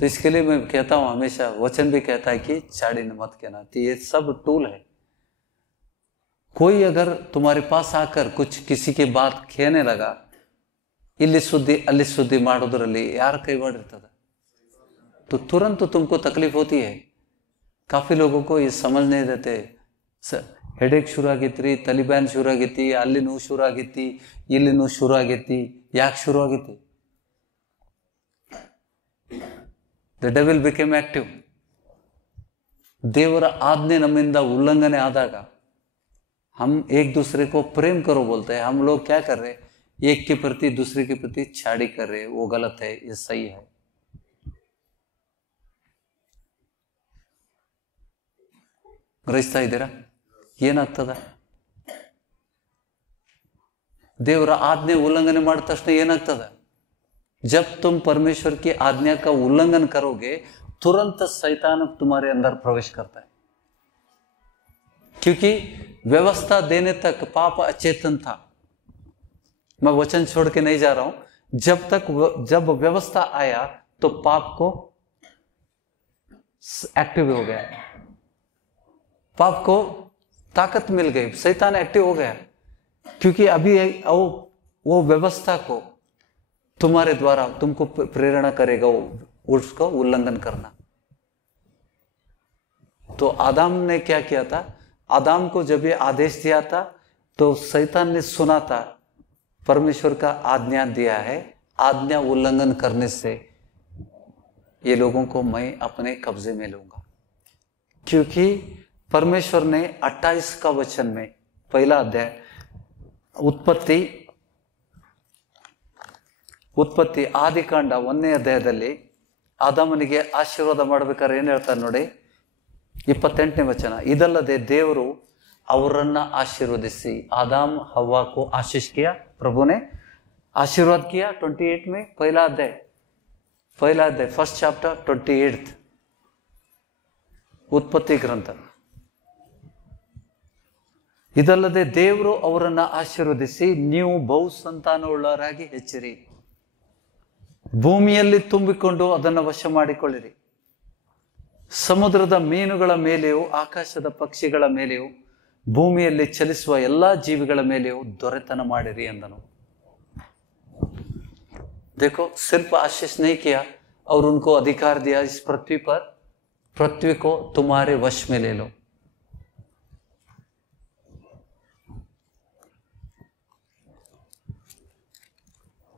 तो इसके लिए मैं कहता हूं हमेशा, वचन भी कहता है कि चाड़ी न मत कहना। तो ये सब टूल है। कोई अगर तुम्हारे पास आकर कुछ किसी की बात कहने लगा, ಇಲ್ಲಿ ಸುದ್ದಿ ಅಲ್ಲಿ ಸುದ್ದಿ ಮಾಡೋದ್ರಲ್ಲಿ ಯಾರ ಕೈವಾಡ ಇರ್ತದೆ, तो तुरंत तुमको तकलीफ होती है। काफी लोगों को ये समझ नहीं देते। ಹೆಡೇಕ್ ಶುರು ಆಗಿತ್ರಿ, ತಲಿಬ್ಯಾನ್ ಶುರು ಆಗೈತಿ, ಅಲ್ಲಿ ನೋವು ಶುರು ಆಗೈತಿ, ಇಲ್ಲಿ ನೋವು ಶುರು ಆಗೈತಿ. ಯಾಕೆ ಶುರು ಆಗೈತಿ? The devil became active. ದೇವರ ಆಜ್ಞೆ ನಮ್ಮಿಂದ ಉಲ್ಲಂಘನೆ ಆದಾಗ हम एक दूसरे को प्रेम करो बोलते हैं, हम लोग क्या कर रहे हैं? एक के प्रति दूसरे के प्रति छाड़ी कर रहे हैं। वो गलत है, ये सही है। ಗ್ರಹಿಸ್ತಾ ಇದ್ದೀರಾ? ಏನಾಗ್ತದ? ದೇವರ ಆಜ್ಞೆ ಉಲ್ಲಂಘನೆ ಮಾಡಿದ ತಕ್ಷಣ ಏನಾಗ್ತದ? जब तुम परमेश्वर की आज्ञा का उल्लंघन करोगे, तुरंत शैतान तुम्हारे अंदर प्रवेश करता है। क्योंकि व्यवस्था देने तक पाप अचेतन था। मैं वचन छोड़ के नहीं जा रहा हूं। जब व्यवस्था आया तो पाप को एक्टिव हो गया, पाप को ताकत मिल गई, शैतान एक्टिव हो गया। क्योंकि अभी वो व्यवस्था को तुम्हारे द्वारा तुमको प्रेरणा करेगा उसको उल्लंघन करना। तो आदम ने क्या किया था? आदम को जब ये आदेश दिया था तो शैतान ने सुना था परमेश्वर का आज्ञा दिया है, आज्ञा उल्लंघन करने से ये लोगों को मैं अपने कब्जे में लूंगा। क्योंकि परमेश्वर ने 28 का वचन में, पहला अध्याय उत्पत्ति आदिकांड 1ನೇ ಅಧ್ಯಾಯದಲ್ಲಿ ಆದಾಮನಿಗೆ ಆಶೀರ್ವಾದ ಮಾಡಬೇಕಾದ್ರೆ ಏನ್ ಹೇಳ್ತಾರೆ ನೋಡಿ, 28ನೇ ವಚನ. ಇದಲ್ಲದೆ ದೇವರು ಅವರನ್ನ ಆಶೀರ್ವದಿಸಿ, आदम हवा को आशीष किया, प्रभु ने आशीर्वाद किया। 28 में पहला अध्याय फर्स्ट चैप्टर 28 उत्पत्ति ग्रंथ. ಇದಲ್ಲದೆ ದೇವರು ಅವರನ್ನ ಆಶೀರ್ವದಿಸಿ, ನೀವು ಬಹು ಸಂತಾನವುಳ್ಳವರಾಗಿ ಹೆಚ್ಚಿರಿ, ಭೂಮಿಯಲ್ಲಿ ತುಂಬಿಕೊಂಡು ಅದನ್ನು ವಶ ಮಾಡಿಕೊಳ್ಳಿರಿ, ಸಮುದ್ರದ ಮೀನುಗಳ ಮೇಲೆಯೂ ಆಕಾಶದ ಪಕ್ಷಿಗಳ ಮೇಲೆಯೂ ಭೂಮಿಯಲ್ಲಿ ಚಲಿಸುವ ಎಲ್ಲಾ ಜೀವಿಗಳ ಮೇಲೆಯೂ ದೊರೆತನ ಮಾಡಿರಿ ಎಂದನು. देखो, सिर्फ आशीष नहीं किया और उनको अधिकार दिया, इस पृथ्वी पर, पृथ्वी को तुम्हारे वश में ले लो।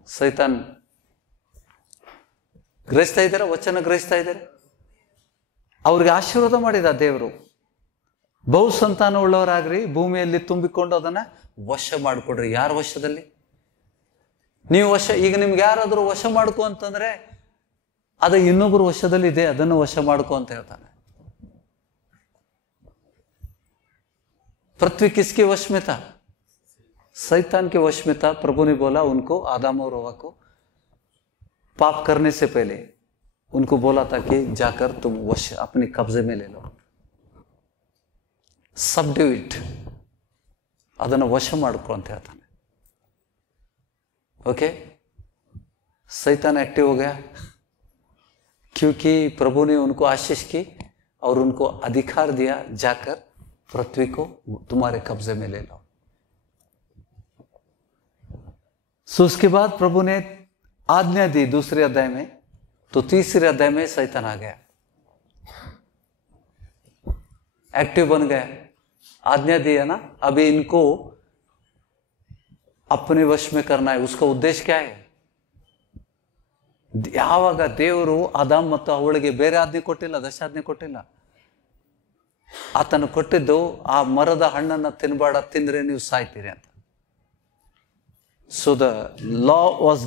ಸೈತಾನ್ ಗ್ರಹಿಸ್ತಾ ಇದ್ದಾರೆ, ವಚನ ಗ್ರಹಿಸ್ತಾ ಇದ್ದಾರೆ. ಅವ್ರಿಗೆ ಆಶೀರ್ವಾದ ಮಾಡಿದ ದೇವರು, ಬಹು ಸಂತಾನ ಉಳ್ಳವರಾಗ್ರಿ, ಭೂಮಿಯಲ್ಲಿ ತುಂಬಿಕೊಂಡು ಅದನ್ನ ವಶ ಮಾಡಿಕೊಡ್ರಿ. ಯಾರ ವಶದಲ್ಲಿ? ನೀವು ವಶ. ಈಗ ನಿಮ್ಗೆ ಯಾರಾದ್ರೂ ವಶ ಮಾಡ್ಕೊ ಅಂತಂದ್ರೆ ಅದು ಇನ್ನೊಬ್ಬರು ವಶದಲ್ಲಿ ಇದೆ, ಅದನ್ನು ವಶ ಮಾಡ್ಕೊ ಅಂತ ಹೇಳ್ತಾನೆ. पृथ्वी किसके वश में था? शैतान के वश में था। प्रभु ने बोला उनको, आदम और हवा को, पाप करने से पहले उनको बोला था कि जाकर तुम वश अपने कब्जे में ले लो, सबड्यू इट, ಅದನ್ನು ವಶ ಮಾಡ್ಕೊ ಅಂತ ಹೇಳ್ತಾನೆ. ओके, शैतान एक्टिव हो गया क्योंकि प्रभु ने उनको आशीष की और उनको अधिकार दिया, जाकर पृथ्वी को तुम्हारे कब्जे में ले लो। सो उसके बाद प्रभु ने आज्ञा दी दूसरे अध्याय में, तो तीसरे अध्याय में शैतान आ गया, एक्टिव बन गया। आज्ञा दिया ना, अभी इनको अपने वश में करना है। उसका उद्देश्य क्या है? ಯಾವಾಗ ದೇವರು ಆದಾಮ್ ಮತ್ತು ಅವಳಿಗೆ ಬೇರೆ ಆಜ್ಞೆ ಕೊಟ್ಟಿಲ್ಲ, ದಶಾಜ್ಞೆ ಕೊಟ್ಟಿಲ್ಲ. ಆತನು ಕೊಟ್ಟಿದ್ದು ಆ ಮರದ ಹಣ್ಣನ್ನು ತಿನ್ಬೇಡ, ತಿಂದ್ರೆ ನೀವು ಸಾಯ್ತೀರಿ ಅಂತ. So the law was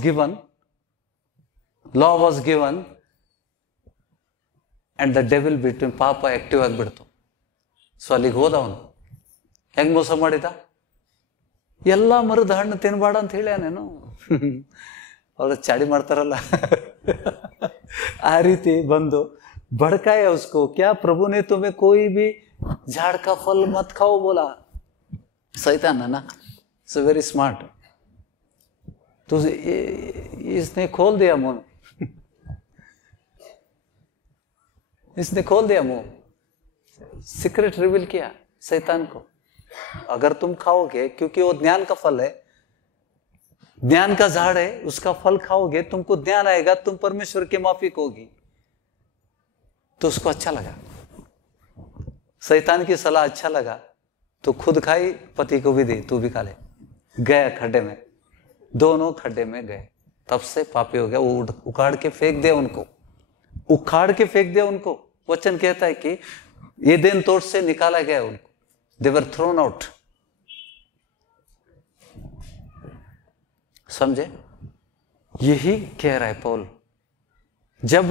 given and the devil between, ಪಾಪ ಆಕ್ಟಿವ್ ಆಗಿಬಿಡ್ತು. ಸೊ ಅಲ್ಲಿಗೆ ಹೋದ ಅವನು. ಹೆಂಗ್ ಮೋಸ ಮಾಡಿದ? ಎಲ್ಲ ಮರದ ಹಣ್ಣು ತಿನ್ಬೇಡ ಅಂತ ಹೇಳ್ಯಾನೇನು? ಅವ್ರು ಚಾಡಿ ಮಾಡ್ತಾರಲ್ಲ, ಆ ರೀತಿ ಬಂದು भड़काया उसको. क्या प्रभु ने तुम्हें कोई भी झाड़ का फल मत खाओ बोला? शैतान है ना, सो वेरी स्मार्ट. तो इसने खोल दिया मुंह. इसने खोल दिया मुंह, सीक्रेट रिवील किया शैतान को। अगर तुम खाओगे, क्योंकि वो ज्ञान का फल है, ज्ञान का झाड़ है, उसका फल खाओगे तुमको ज्ञान आएगा, तुम परमेश्वर के माफिक होगी। तो उसको अच्छा लगा, शैतान की सलाह अच्छा लगा, तो खुद खाई, पति को भी दी, तू भी खा ले। गया खड्डे में, दोनों खड्डे में गए। तब से पापी हो गया। वो उखाड़ के फेंक दिया उनको, उखाड़ के फेंक दिया उनको। वचन कहता है कि एदेन तोड़ से निकाला गया उनको, दे वर थ्रोन आउट। समझे? यही कह रहा है पौल। जब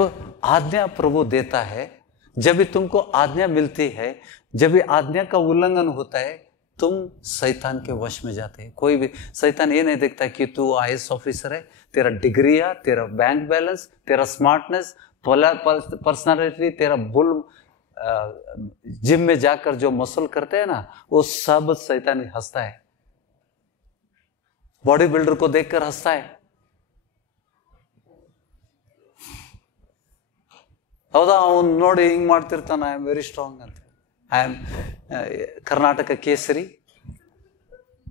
आज्ञा प्रभु देता है, जब भी तुमको आज्ञा मिलती है, जब भी आज्ञा का उल्लंघन होता है, तुम शैतान के वश में जाते हैं। कोई भी शैतान ये नहीं देखता कि तू IAS ऑफिसर है, तेरा डिग्री है, तेरा बैंक बैलेंस, तेरा स्मार्टनेस, पर्सनालिटी, तेरा बुल जिम में जाकर जो मसल करते हैं ना, वो सब शैतान हंसता है। बॉडी बिल्डर को देखकर हंसता है। ಹೌದಾ, ಅವನು ನೋಡಿ ಹಿಂಗ್ ಮಾಡ್ತಿರ್ತಾನ, ಐ ಆಮ್ ವೆರಿ ಸ್ಟ್ರಾಂಗ್ ಅಂತ, I am Karnataka Kesari,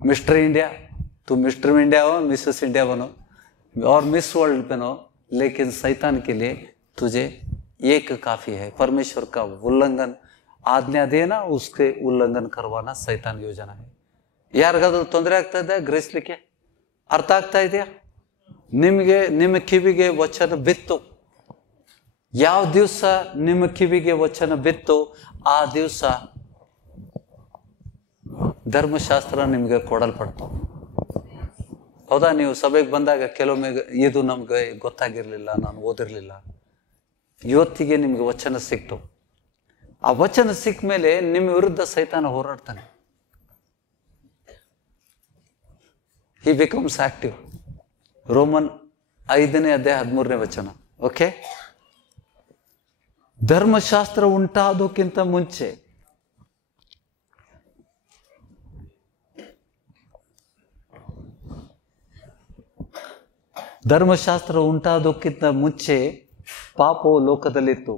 mister India. तू मिस्टर इंडिया हो, मिसेस इंडिया बनो और मिस वर्ल्ड बनो, लेकिन शैतान के लिए तुझे एक काफी है। परमेश्वर का उल्लंघन, आज्ञा देना, उसके उल्लंघन करवाना शैतान योजना है। ಯಾರಿಗಾದ್ರೂ ತೊಂದರೆ ಆಗ್ತಾ ಇದೆ ಗ್ರಹಿಸ್ಲಿಕ್ಕೆ? ಅರ್ಥ ಆಗ್ತಾ ಇದೆಯಾ? ನಿಮಗೆ ನಿಮ್ಮ ಕಿವಿಗೆ ವಚನ ಬಿತ್ತು, ಯಾವ ದಿವಸ ನಿಮ್ಮ ಕಿವಿಗೆ ವಚನ ಬಿತ್ತು ಆ ದಿವಸ ಧರ್ಮಶಾಸ್ತ್ರ ನಿಮ್ಗೆ ಕೊಡಲ್ಪಡ್ತು. ಹೌದಾ? ನೀವು ಸಭೆಗೆ ಬಂದಾಗ ಕೆಲವೊಮ್ಮೆ ಇದು ನಮ್ಗೆ ಗೊತ್ತಾಗಿರ್ಲಿಲ್ಲ, ನಾನು ಓದಿರ್ಲಿಲ್ಲ, ಇವತ್ತಿಗೆ ನಿಮ್ಗೆ ವಚನ ಸಿಕ್ತು. ಆ ವಚನ ಸಿಕ್ಕ ಮೇಲೆ ನಿಮ್ಮ ವಿರುದ್ಧ ಸೈತಾನ ಹೋರಾಡ್ತಾನೆ. He becomes active. ರೋಮನ್ 5ನೇ ಅಧ್ಯಾಯ 13ನೇ ವಚನ. ಓಕೆ, ಧರ್ಮಶಾಸ್ತ್ರ ಉಂಟಾದಕ್ಕಿಂತ ಮುಂಚೆ ಧರ್ಮಶಾಸ್ತ್ರ ಉಂಟಾದಕ್ಕಿಂತ ಮುಂಚೆ ಪಾಪವು ಲೋಕದಲ್ಲಿತ್ತು.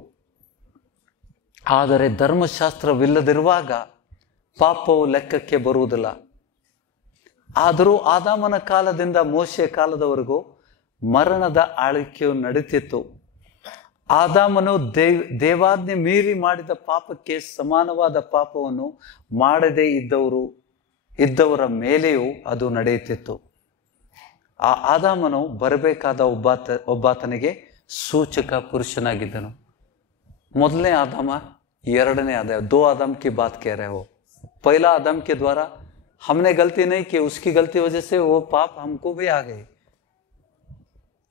ಆದರೆ ಧರ್ಮಶಾಸ್ತ್ರವಿಲ್ಲದಿರುವಾಗ ಪಾಪವು ಲೆಕ್ಕಕ್ಕೆ ಬರುವುದಿಲ್ಲ. ಆದರೂ ಆದಾಮನ ಕಾಲದಿಂದ ಮೋಶೆಯ ಕಾಲದವರೆಗೂ ಮರಣದ ಆಳ್ವಿಕೆಯು ನಡೀತಿತ್ತು. ಆದಾಮನು ದೇವಾಜ್ಞೆ ಮೀರಿ ಮಾಡಿದ ಪಾಪಕ್ಕೆ ಸಮಾನವಾದ ಪಾಪವನ್ನು ಮಾಡದೇ ಇದ್ದವರ ಮೇಲೆಯೂ ಅದು ನಡೆಯುತ್ತಿತ್ತು. ಆ ಆದಾಮನು ಬರಬೇಕಾದ ಒಬ್ಬಾತನಿಗೆ ಸೂಚಕ ಪುರುಷನಾಗಿದ್ದನು. ಮೊದಲನೇ आदम, 2ನೇ आदम, 2 आदम की बात कह रहे हो। पहला आदम के द्वारा हमने गलती नहीं की, उसकी गलती वजह से वो पाप हमको भी आ गए।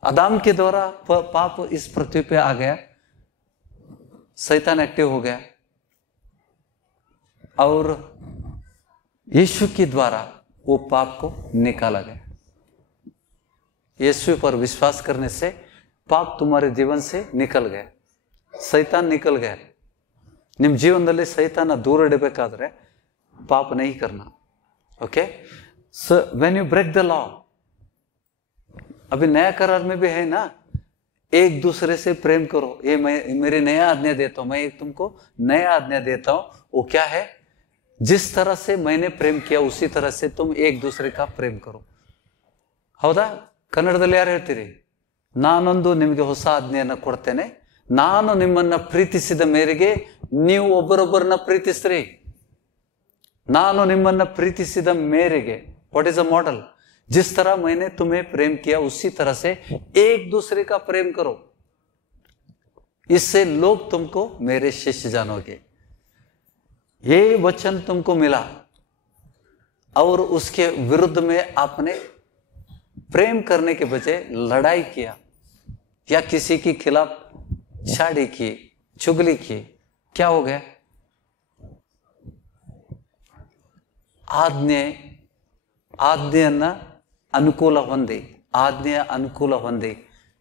आदम के द्वारा पाप इस पृथ्वी पे आ गया, शैतान एक्टिव हो गया, और यीशु के द्वारा वो पाप को निकाला गया। यीशु पर विश्वास करने से पाप तुम्हारे जीवन से निकल गया, ಸೈತಾನ್ ನಿಕಲ್ ಗಯ. ನಿಮ್ಮ ಜೀವನದಲ್ಲಿ ಸೈತಾನ ದೂರ ಇಡಬೇಕಾದ್ರೆ ಪಾಪ नहीं करना. Okay, so when you break the law, अभी नया करार में भी है ना, एक दूसरे से प्रेम करो, ये मैं मेरी नया आज्ञा देता हूं, मैं एक तुमको नया आज्ञा देता हूं. वो क्या है? जिस तरह से मैंने प्रेम किया उसी तरह से तुम एक दूसरे का प्रेम करो. ಹೌದಾ? ಕನ್ನಡದಲ್ಲಿ ಯಾರು ಹೇಳ್ತೀರಿ? ನಾನೊಂದು ನಿಮಗೆ ಹೊಸ ಆಜ್ಞೆಯನ್ನು ಕೊಡ್ತೇನೆ, ನಾನು ನಿಮ್ಮನ್ನ ಪ್ರೀತಿಸಿದ ಮೇರೆಗೆ ನೀವು ಒಬ್ಬರೊಬ್ಬರನ್ನ ಪ್ರೀತಿಸ್ರಿ. ನಾನು ನಿಮ್ಮನ್ನ ಪ್ರೀತಿಸಿದ ಮೇರೆಗೆ, व्हाट इज अ मॉडल? जिस तरह मैंने तुम्हें प्रेम किया उसी तरह से एक दूसरे का प्रेम करो, इससे लोग तुमको मेरे शिष्य जानोगे. ये वचन तुमको मिला और उसके विरुद्ध में आपने प्रेम करने के बजाय लड़ाई किया या किसी के खिलाफ छाड़ी की, चुगली की, क्या हो गया? आज्ञೆಯನ್ನ ಅನುಕೂಲ ಹೊಂದಿ, आज्ञा अनुकूल ಹೊಂದಿ.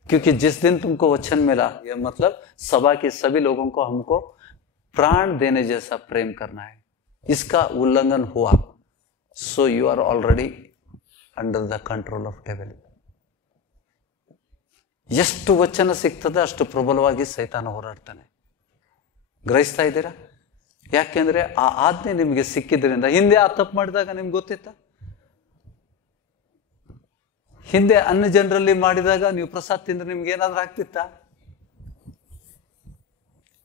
क्योंकि जिस दिन तुमको वचन मिला, यह मतलब सभा के सभी लोगों को हमको प्राण देने जैसा प्रेम करना है, इसका उल्लंघन हुआ, so you are already under the control of devil. ಎಷ್ಟು ವಚನ ಸಿಗ್ತದೆ ಅಷ್ಟು ಪ್ರಬಲವಾಗಿ ಸೈತಾನ ಹೋರಾಡ್ತಾನೆ. ಗ್ರಹಿಸ್ತಾ ಇದ್ದೀರಾ? ಯಾಕೆಂದ್ರೆ ಆ ಆಜ್ಞೆ ನಿಮಗೆ ಸಿಕ್ಕಿದ್ರಿಂದ. ಹಿಂದೆ ಆ ತಪ್ಪು ಮಾಡಿದಾಗ ನಿಮ್ಗೆ ಗೊತ್ತಿತ್ತ? ಹಿಂದೆ ಅನ್ಯ ಜನರಲ್ಲಿ ಮಾಡಿದಾಗ ನೀವು ಪ್ರಸಾದ ತಿಂದ್ರೆ ನಿಮ್ಗೆ ಏನಾದ್ರೂ ಆಗ್ತಿತ್ತ?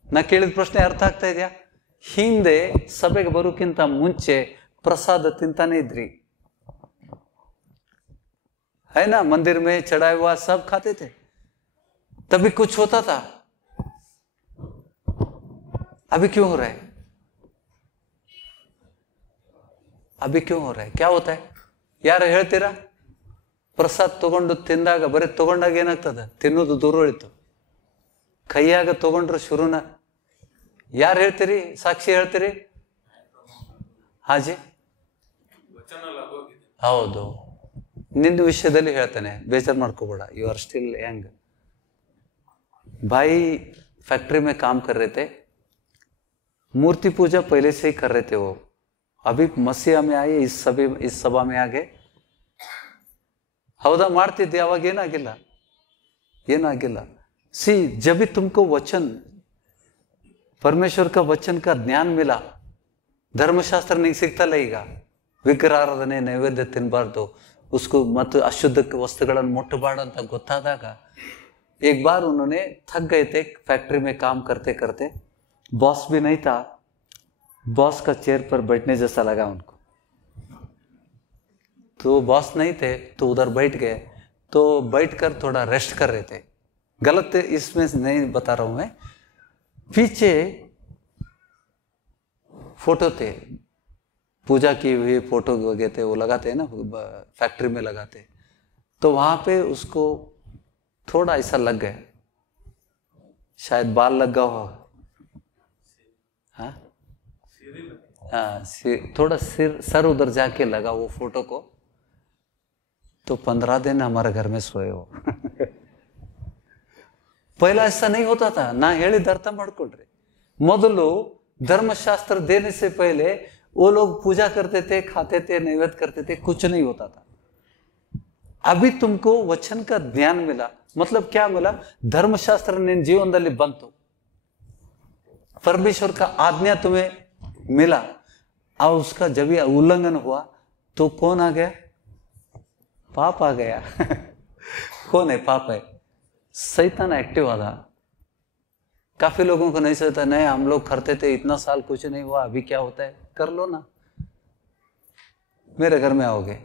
ನಾ ಕೇಳಿದ ಪ್ರಶ್ನೆ ಅರ್ಥ ಆಗ್ತಾ ಇದೆಯಾ? ಹಿಂದೆ ಸಭೆಗೆ ಬರೋಕ್ಕಿಂತ ಮುಂಚೆ ಪ್ರಸಾದ ತಿಂತಾನೆ ಇದ್ರಿ, है ना? मंदिर में चढ़ाया हुआ सब खाते थे, तभी कुछ होता था। अभी क्यों हो रहा है? अभी क्यों हो रहा है? क्या होता है? ಯಾರು ಹೇಳ್ತೀರಾ? ಪ್ರಸಾದ ತಗೊಂಡು ತಿಂದಾಗ ಬರೀ ತಗೊಂಡಾಗ ಏನಾಗ್ತದೆ? ತಿನ್ನೋದು ದೂರ ಉಳಿತು. ಕೈಯಾಗ ತಗೊಂಡ್ರು ಶುರುನ. ಯಾರು ಹೇಳ್ತೀರಿ? ಸಾಕ್ಷಿ ಹೇಳ್ತೀರಿ? ಹಾಜಿ, ಹೌದು. ನಿನ್ನ ವಿಷಯದಲ್ಲಿ ಹೇಳ್ತಾನೆ, ಬೇಜಾರು ಮಾಡ್ಕೋಬೇಡ. You are still young. भाई फैक्ट्री में काम कर रहे थे, मूर्ति पूजा पहले से ही कर रहे थे वो. अभी मसीहा में आए, इस सभा में आ गए. ಹೌದಾ? ಮಾಡ್ತಿದ್ದೆ. ಅವಾಗ ಏನಾಗಿಲ್ಲ. ಸಿ, जब भी तुमको वचन, परमेश्वर का वचन का ज्ञान मिला, ಧರ್ಮಶಾಸ್ತ್ರ ನಿಂಗೆ ಸಿಗ್ತಲ್ಲ ಈಗ. ವಿಗ್ರಹಾರಾಧನೆ, ನೈವೇದ್ಯ ತಿನ್ನಬಾರ್ದು, उसको मत अशुद्ध वस्तुಗಳನ್ನು मुಟ್ಟಬಾರ್ದು ಅಂತ ಗೊತ್ತಾದಾಗ, एक बार उन्होंने थक गए थे फैक्ट्री में काम करते करते. बॉस भी नहीं था, बॉस का चेयर पर बैठने जैसा लगा उनको. तो बॉस नहीं थे तो उधर बैठ गए. तो बैठकर थोड़ा रेस्ट कर रहे थे. गलत इसमें नहीं बता रहा हूं मैं. पीछे फोटो थे, पूजा की हुई फोटो वगैरह थे, वो लगाते हैं ना फैक्ट्री में लगाते. तो वहां पे उसको थोड़ा ऐसा लग गया, शायद बाल लगा हो. हाँ, थोड़ा सर उधर जाके लगा वो फोटो को. तो 15 दिन हमारे घर में सोए हो. पहला ऐसा नहीं होता था. ना ಹೇಳಿದ ಅರ್ಥ ಮಾಡ್ಕೊಳ್ರಿ. ಮೊದಲು धर्मशास्त्र देने से पहले वो लोग पूजा करते थे, खाते थे, नैवेद्य करते थे, कुछ नहीं होता था. अभी तुमको वचन का ज्ञान मिला. मतलब क्या मिला? धर्मशास्त्र ने जीवनದಲ್ಲಿ ಬಂತು, परमेश्वर का आज्ञा तुम्हें मिला, और उसका जब ये उल्लंघन हुआ तो कौन आ गया? पाप आ गया. कौन है पाप? है शैतान एक्टिव आधा. काफी लोगों को नहीं सोचता, नहीं हम लोग करते थे, इतना साल कुछ नहीं हुआ, अभी क्या होता है? कर लो ना, मेरे घर में आओगे.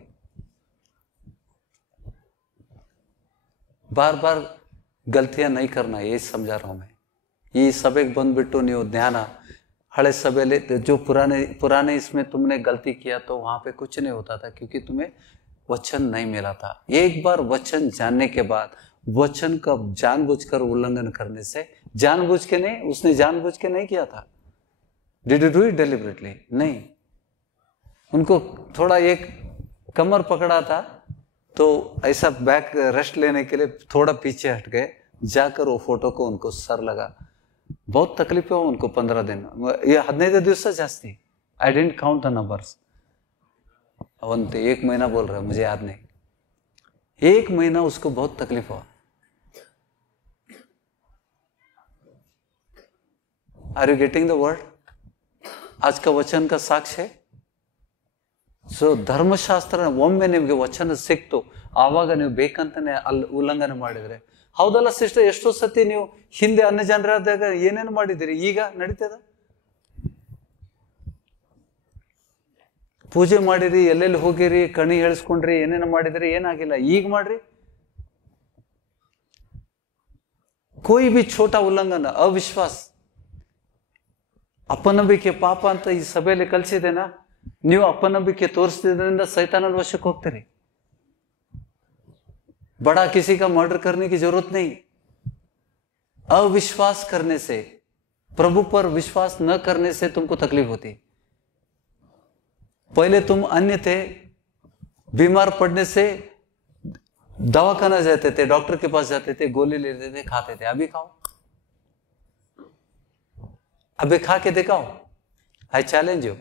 बार बार गलतियां नहीं करना, ये समझा रहा हूं मैं. ये सभೆಗೆ ಬಂದ್ಬಿಟ್ಟು ನೀವು ಧ್ಯಾನ, हड़े सभेले जो पुराने इसमें तुमने गलती किया तो वहां पे कुछ नहीं होता था, क्योंकि तुम्हें वचन नहीं मिला था. एक बार वचन जानने के बाद वचन का जानबूझकर उल्लंघन करने से, जानबूझ के नहीं, उसने जानबूझ के नहीं किया था. Did you do it deliberately? नहीं. उनको थोड़ा एक कमर पकड़ा था तो ऐसा बैक रेस्ट लेने के लिए थोड़ा पीछे हट गए. जाकर वो फोटो को उनको सर लगा. बहुत तकलीफ हुआ उनको 15 दिन. ये 15 दिवस जास्ती. I don't count the numbers. अवंत 1 महीना बोल रहा है, मुझे याद नहीं. 1 महीना उसको बहुत तकलीफ हुआ. Are you getting the word? आज का वचन का साक्ष्य है. ಸೊ ಧರ್ಮಶಾಸ್ತ್ರ ಒಮ್ಮೆ ನಿಮಗೆ ವಚನ ಸಿಕ್ತು, ಆವಾಗ ನೀವು ಬೇಕಂತಾನೆ ಅಲ್ಲಿ ಉಲ್ಲಂಘನೆ ಮಾಡಿದ್ರೆ. ಹೌದಲ್ಲ ಸಿಸ್ಟರ್? ಎಷ್ಟೋ ಸತಿ ನೀವು ಹಿಂದೆ ಅನ್ಯ ಜನರಾದಾಗ ಏನೇನು ಮಾಡಿದಿರಿ, ಈಗ ನಡೀತದ? ಪೂಜೆ ಮಾಡಿರಿ, ಎಲ್ಲೆಲ್ಲಿ ಹೋಗಿರಿ, ಕಣಿ ಹೇಳಿಸ್ಕೊಂಡ್ರಿ, ಏನೇನು ಮಾಡಿದ್ರಿ, ಏನಾಗಿಲ್ಲ. ಈಗ ಮಾಡ್ರಿ. कोई भी छोटा उल्लंघन, अविश्वास, ಅಪನಂಬಿಕೆ ಪಾಪ ಅಂತ ಈ ಸಭೆಯಲ್ಲಿ ಕಲಿಸಿದೆನಾ? ನೀವು ಅಪನಂಬಿಕೆ ತೋರಿಸಿದ್ರಿಂದ ಸೈತಾನನ ವಶಕ್ಕೆ ಹೋಗ್ತೀರಿ. बड़ा किसी का मर्डर करने की जरूरत नहीं. अविश्वास करने से, प्रभु पर विश्वास न करने से तुमको तकलीफ होती. पहले तुम अन्य थे, बीमार पड़ने से दवाखाना जाते थे, डॉक्टर के पास जाते थे, गोली लेते थे, खाते थे. अभी खाओ, अभी खा के दिखाओ. I challenge you.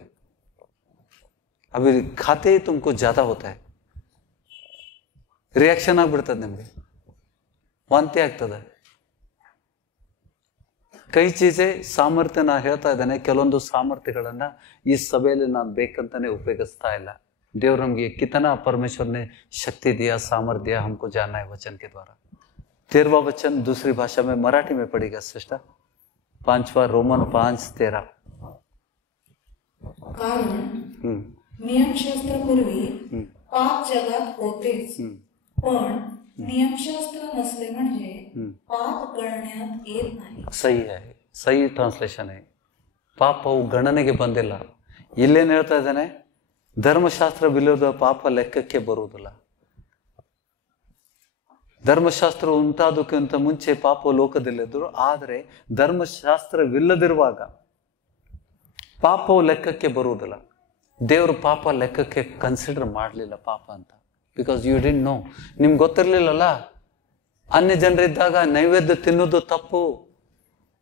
अभी खाते ही तुमको ज्यादा होता है, ರಿಯಾಕ್ಷನ್ ಆಗ್ಬಿಡ್ತದೆ, ನಿಮಗೆ ವಾಂತಿ ಆಗ್ತದೆ. ಕೈ ಚೀಜೆ ಸಾಮರ್ಥ್ಯ ನಾ ಹೇಳ್ತಾ ಇದ್ದಾನೆ. ಕೆಲವೊಂದು ಸಾಮರ್ಥ್ಯಗಳನ್ನ ಈ ಸಭೆಯಲ್ಲಿ ನಾನು ಬೇಕಂತಾನೆ ಉಪಯೋಗಿಸ್ತಾ ಇಲ್ಲ. देव नमगे कितना परमेश्वर ने शक्ति दिया, सामर्थ्य दिया, हमको जानना है वचन के द्वारा. 13वां वचन दूसरी भाषा में मराठी में पढ़ेगा सिस्टर. 5वां रोमन 5:13. कारण नियमशास्त्रापूर्वी पाप जगात होतेच, पण नियमशास्त्र नसले म्हणजे पाप गणण्यात येत नाही. सही है, सही ट्रांसलेशन है. ಪಾಪವು ಗಣನೆಗೆ ಬಂದಿಲ್ಲ. ಇಲ್ಲೇನು ಹೇಳ್ತಾ ಇದ್ದಾನೆ? ಧರ್ಮಶಾಸ್ತ್ರವಿಲ್ಲದ ಪಾಪ ಲೆಕ್ಕಕ್ಕೆ ಬರುವುದಿಲ್ಲ. ಧರ್ಮಶಾಸ್ತ್ರ ಉಂಟಾದಕ್ಕಿಂತ ಮುಂಚೆ ಪಾಪ ಲೋಕದಲ್ಲಿದ್ದರು. ಆದರೆ ಧರ್ಮಶಾಸ್ತ್ರವಿಲ್ಲದಿರುವಾಗ ಪಾಪವು ಲೆಕ್ಕಕ್ಕೆ ಬರುವುದಿಲ್ಲ. ದೇವರು ಪಾಪ ಲೆಕ್ಕಕ್ಕೆ ಕನ್ಸಿಡರ್ ಮಾಡಲಿಲ್ಲ ಪಾಪ ಅಂತ. ಬಿಕಾಸ್ ಯು ಡಿಂಟ್ ನೋ, ನಿಮ್ಗೆ ಗೊತ್ತಿರಲಿಲ್ಲಲ್ಲ. ಅನ್ಯ ಜನರಿದ್ದಾಗ ನೈವೇದ್ಯ ತಿನ್ನೋದು ತಪ್ಪು,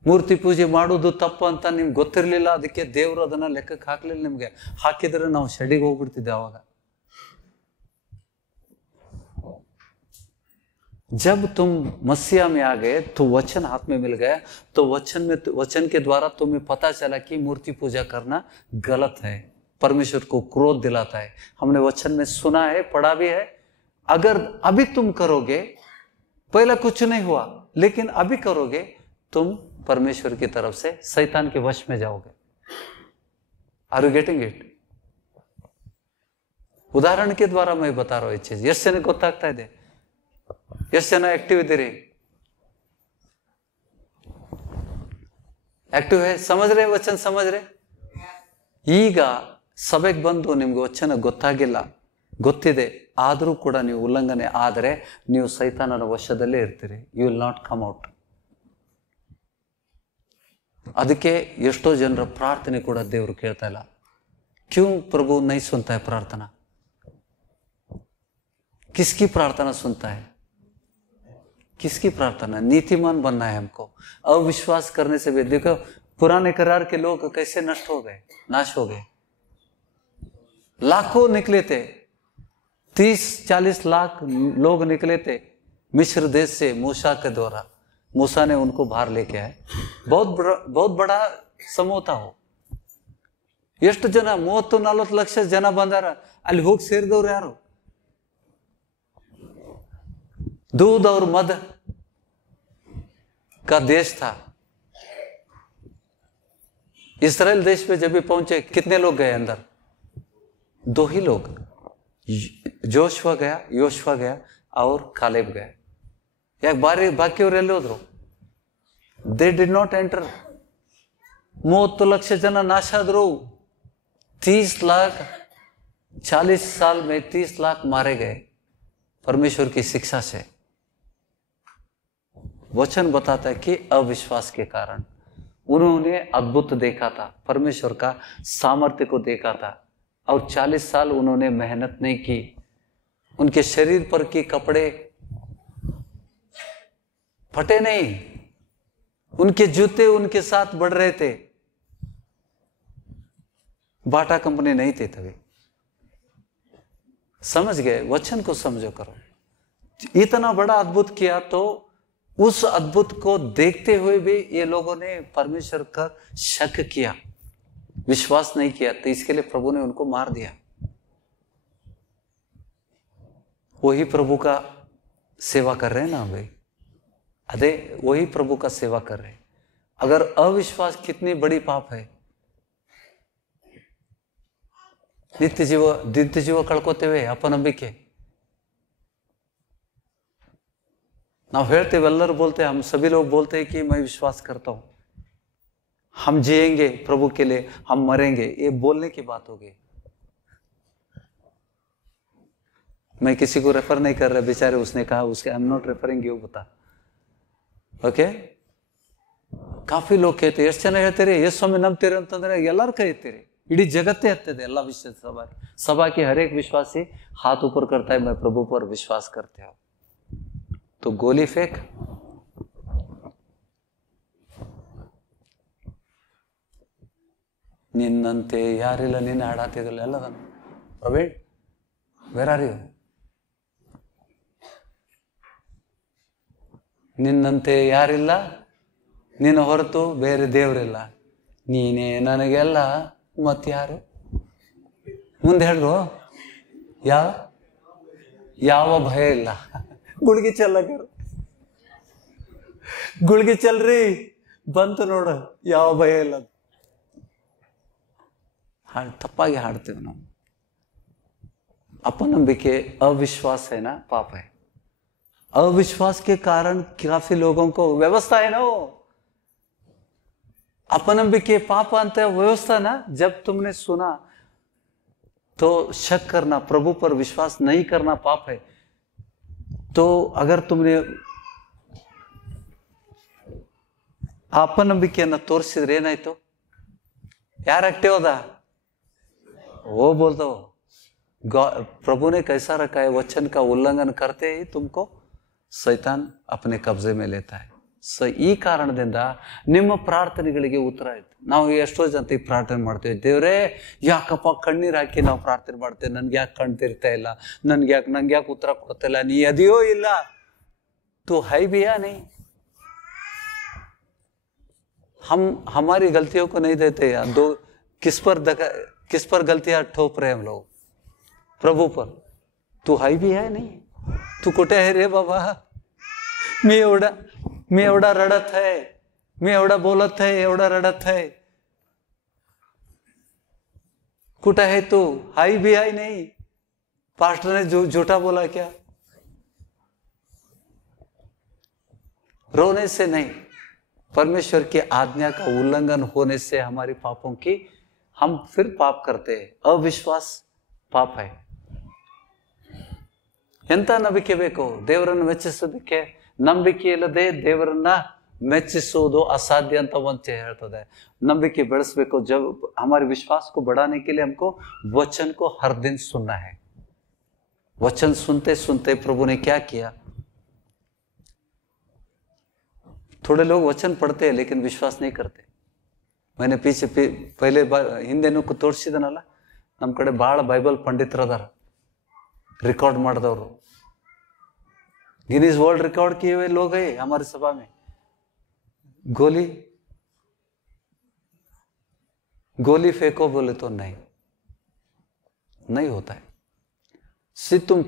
ಮೂರ್ತಿ ಪೂಜೆ ಮಾಡೋದು ತಪ್ಪು ಅಂತ ನಿಮ್ಗೆ ಗೊತ್ತಿರಲಿಲ್ಲ. ಅದಕ್ಕೆ ದೇವರು ಅದನ್ನ ಲೆಕ್ಕಕ್ಕೆ ಹಾಕ್ಲಿಲ್ಲ. ನಿಮ್ಗೆ ಹಾಕಿದ್ರೆ ನಾವು ಶೆಡಿಗೆ ಹೋಗ್ಬಿಡ್ತಿದ್ದೆ ಅವಾಗ. जब तुम मसीहा में आ गए तो वचन हाथ में मिल गया, तो वचन के द्वारा तुम्हें पता चला कि मूर्ति पूजा करना गलत है, परमेश्वर को क्रोध दिलाता है. हमने वचन में सुना है, पढ़ा भी है. अगर अभी तुम करोगे, पहला कुछ नहीं हुआ, लेकिन अभी करोगे, तुम परमेश्वर की तरफ से शैतान के वश में जाओगे. Are you getting it? उदाहरण के द्वारा मैं बता रहा हूं ये चीज. ಎಷ್ಟು ಜನ ಗೊತ್ತಾಗ್ತಾ ಇದೆ? ಎಷ್ಟು ಜನ ಆಕ್ಟಿವ್ ಇದ್ದೀರಿ? ಆಕ್ಟಿವ್ है, समझ रहे वचन समझ रहे? ಈಗ ಸಭೆಗೆ ಬಂದು ನಿಮ್ಗೆ ವಚನ ಗೊತ್ತಾಗಿಲ್ಲ, ಗೊತ್ತಿದೆ, ಆದರೂ ಕೂಡ ನೀವು ಉಲ್ಲಂಘನೆ ಆದರೆ ನೀವು ಸೈತಾನನ ವಶದಲ್ಲೇ ಇರ್ತೀರಿ. You will not come out. ಅದಕ್ಕೆ ಎಷ್ಟೋ ಜನರ ಪ್ರಾರ್ಥನೆ ಕೂಡ ದೇವರು ಕೇಳ್ತಾ ಇಲ್ಲ. क्यों प्रभु नहीं सुनता है प्रार्थना? किसकी प्रार्थना सुनता है? किसकी प्रार्थना? नीतिमान बनना है हमको. अविश्वास करने से भी देखो, पुराने करार के लोग कैसे नष्ट हो गए, नाश हो गए. लाखों निकले थे, 30-40 लाख लोग निकले थे मिस्र देश से मूसा के द्वारा. मूसा ने उनको बाहर लेके आए. बहुत बड़ा समूह था वो. ಎಷ್ಟು ಜನ? 30-40 ಲಕ್ಷ ಜನ ಬಂದಾರ. ಅಲ್ಲಿ ಹೋಗಿ ಸೇರಿದವ್ರು ಯಾರು? दूध और मध का देश था. इस्राएल देश में जब भी पहुंचे, कितने लोग गए अंदर? 2 ही लोग. जोशुआ गया और कालेब गया. याक ಬಾಕಿಯವರೆಲ್ಲ ಹೋದ್ರು? They did not enter. 30 lakh ಜನ ನಾಶ ಆದ್ರು. 30 लाख 40 साल में 30 लाख मारे गए परमेश्वर की शिक्षा से. वचन बताता है कि अविश्वास के कारण उन्होंने अद्भुत देखा था, परमेश्वर का सामर्थ्य को देखा था, और 40 साल उन्होंने मेहनत नहीं की. उनके शरीर पर के कपड़े फटे नहीं, उनके जूते उनके साथ बढ़ रहे थे. बाटा कंपनी नहीं थी तभी. समझ गए? वचन को समझो करो. इतना बड़ा अद्भुत किया, तो उस अद्भुत को देखते हुए भी ये लोगों ने परमेश्वर का शक किया, विश्वास नहीं किया. तो इसके लिए प्रभु ने उनको मार दिया. वही प्रभु का सेवा कर रहे हैं ना भाई. अरे वही प्रभु का सेवा कर रहे हैं. अगर अविश्वास कितनी बड़ी पाप है. नित्य जीव ಕಳ್ಕೋತೇವೆ ಅಪನಂಬಿಕೆ. ನಾವು ಹೇಳ್ತೇವೆ, ಎಲ್ಲರೂ बोलते, हम सभी लोग बोलते हैं कि मैं विश्वास करता हूं, हम जिएंगे प्रभु के लिए, हम मरेंगे. ये बोलने की बात होगी. मैं किसी को रेफर नहीं कर रहा. बेचारे उसने कहा, उसके I am not referring you. बता ओके. ಕಾಫಿ लोग कहते, ಎಷ್ಟು ಜನ ಹೇಳ್ತೀರಿ ಯೇಸು ಸ್ವಾಮಿ ನಂಬ್ತೀರಿ ಅಂತಂದ್ರೆ ಎಲ್ಲರೂ ಕರೀತೀರಿ. इडी जगत हत्ते अल्लाह विषय सभा की हर एक विश्वासी हाथ ऊपर करता है, मैं प्रभु पर विश्वास करते हो. तो गोली फेंक. ನಿನ್ನಂತೆ ಯಾರಿಲ್ಲ, ನಿನ್ನ ಹಾಡಾತಿದ್ರಲ್ಲ ಎಲ್ಲದನ್ನು. Praveen, where are you? ನಿನ್ನಂತೆ ಯಾರಿಲ್ಲ, ನಿನ್ನ ಹೊರತು ಬೇರೆ ದೇವರಿಲ್ಲ, ನೀನೇ ನನಗೆಲ್ಲ, ಮತ್ತಾರು? ಮುಂದೆ ಹೇಳ್ರು, ಯಾವ ಭಯ ಇಲ್ಲ. ಗುಳ್ಗಿ ಚೆಲ್ಲಕರು, ಗುಳ್ಗಿ ಚೆಲ್ರಿ, ಬಂತು ನೋಡು, ಯಾವ ಭಯ ಇಲ್ಲ. ತಪ್ಪಾಗಿ ಹಾಡ್ತೀವಿ ನಾವು. अपनंबिके अविश्वास है ना, पाप है. अविश्वास के कारण काफी लोगों को व्यवस्था है ना, वो अपनंबिके पाप अंत व्यवस्था ना. जब तुमने सुना तो शक करना, प्रभु पर विश्वास नहीं करना पाप है. तो अगर तुमने अपनंबिಕೆಯನ್ನು ತೋರಿಸಿದ್ರೆ ಏನಾಯ್ತು? ಯಾರಾಗ್ತೇ ಹೋದ? वो बोलता हो प्रभु ने कैसा रखा है, वचन का उल्लंघन करते ही तुमको शैतान अपने कब्जे में लेता है. ಈ ಕಾರಣದಿಂದ ನಿಮ್ಮ ಪ್ರಾರ್ಥನೆಗಳಿಗೆ ಉತ್ತರ ಆಯ್ತು. ನಾವು ಎಷ್ಟೋ ಜನ ಪ್ರಾರ್ಥನೆ ಮಾಡ್ತೇವೆ, ದೇವರೇ ಯಾಕಪ್ಪ ಕಣ್ಣೀರು ಹಾಕಿ ನಾವು ಪ್ರಾರ್ಥನೆ ಮಾಡ್ತೇವೆ, ನನ್ಗೆ ಯಾಕೆ ಕಣ್ತಿರ್ತಾ ಇಲ್ಲ, ನಂಗೆ ಯಾಕೆ ಉತ್ತರ ಕೊಡ್ತಾ ಇಲ್ಲ, ನೀ ಅದಿಯೋ ಇಲ್ಲ, तू है भी या नहीं? हम हमारी गलतियों को नहीं देते यार. दो किस पर गलतियां ठोप रहे हम लोग? प्रभु पर. तू है भी है नहीं? तू कुठे आहे रे बाबा? मी एवढा रडत आहे, मी एवढा बोलत आहे, एवढा रडत आहे, कुठे आहे तू? हाई भी है नहीं? पास्टर ने झूठा बोला क्या? रोने से नहीं, परमेश्वर की आज्ञा का उल्लंघन होने से हमारी पापों की हम फिर पाप करते हैं. अविश्वास पाप है. ಎಂತ ನಂಬಿಕೆ ಬೇಕು ದೇವರನ್ನು ಮೆಚ್ಚಿಸೋದಕ್ಕೆ? ನಂಬಿಕೆ ಇಲ್ಲದೆ ದೇವರನ್ನ ಮೆಚ್ಚಿಸುವುದು ಅಸಾಧ್ಯ ಅಂತ ವಾಕ್ಯ ಹೇಳ್ತದೆ. ನಂಬಿಕೆ ಬೆಳೆಸಬೇಕು. जब हमारे विश्वास को बढ़ाने के लिए हमको वचन को हर दिन सुनना है. वचन सुनते सुनते प्रभु ने क्या किया? थोड़े लोग वचन पढ़ते हैं लेकिन विश्वास नहीं करते. मैंने पहले बार ಹಿಂದೆನೂ ತೋರಿಸಿದನಲ್ಲ, ನಮ್ಮ ಕಡೆ ಬಹಳ ಬೈಬಲ್ ಪಂಡಿತರದಾರ, रिकॉर्ड ಮಾಡಿದವರು. गिनीज वर्ल्ड रिकॉर्ड किए हुए लोग हैं हमारे सभा में. गोली फेंको बोले तो नहीं होता है. ಸಿ तुम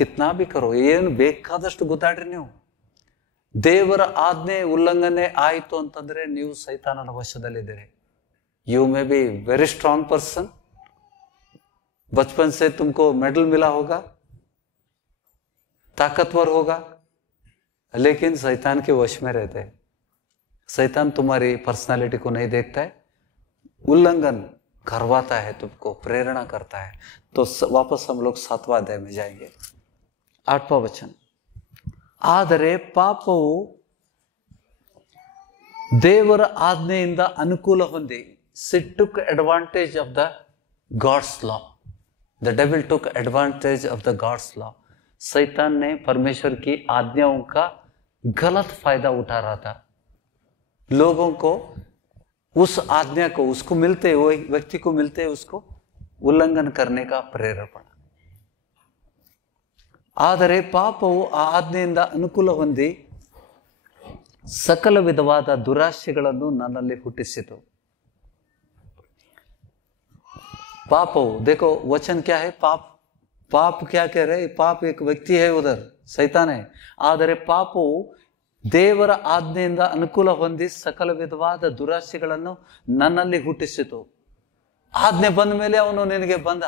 कितना भी करो, ಏನು ಬೇಕಾದಷ್ಟು ಗುದ್ದಾಡ್ರಿ ನೀವು, ದೇವರ ಆಜ್ಞೆ ಉಲ್ಲಂಘನೆ ಆಯಿತು ಅಂತಂದ್ರೆ ನೀವು ಸೈತಾನನ ವಶದಲ್ಲಿದ್ದೀರಿ. You may be very strong person, बचपन से तुमको मेडल मिला होगा, ताकतवर होगा, लेकिन शैतान के वश में रहते हैं. शैतान तुम्हारी पर्सनालिटी को नहीं देखता है, उल्लंघन करवाता है, तुमको प्रेरणा करता है. तो वापस हम लोग 7वां अध्याय में जाएंगे. 8वां वचन. ಆದರೆ ಪಾಪವು ದೇವರ ಆಜ್ಞೆಯಿಂದ ಅನುಕೂಲ ಹೊಂದಿ, it took advantage of the God's law. The devil took advantage of the God's law. शैतान ने परमेश्वर की आज्ञाओं का गलत फायदा उठा रहा था. लोगों को उस आज्ञा को उसको मिलते, वो व्यक्ति को मिलते, उसको उल्लंघन करने का प्रेरणा. ಆದರೆ ಪಾಪವು ಆ ಆಜ್ಞೆಯಿಂದ ಅನುಕೂಲ ಹೊಂದಿ ಸಕಲ ವಿಧವಾದ ದುರಾಶೆಗಳನ್ನು ನನ್ನಲ್ಲಿ ಹುಟ್ಟಿಸಿತು. ಪಾಪವು, देखो वचन क्या है? पाप क्या कह रहे? पाप एक व्यक्ति है, उधर शैतान है. ಆದರೆ ಪಾಪವು ದೇವರ ಆಜ್ಞೆಯಿಂದ ಅನುಕೂಲ ಹೊಂದಿ ಸಕಲ ವಿಧವಾದ ದುರಾಶೆಗಳನ್ನು ನನ್ನಲ್ಲಿ ಹುಟ್ಟಿಸಿತು. ಆಜ್ಞೆ ಬಂದ ಮೇಲೆ ಅವನು ನಿನಗೆ ಬಂದ.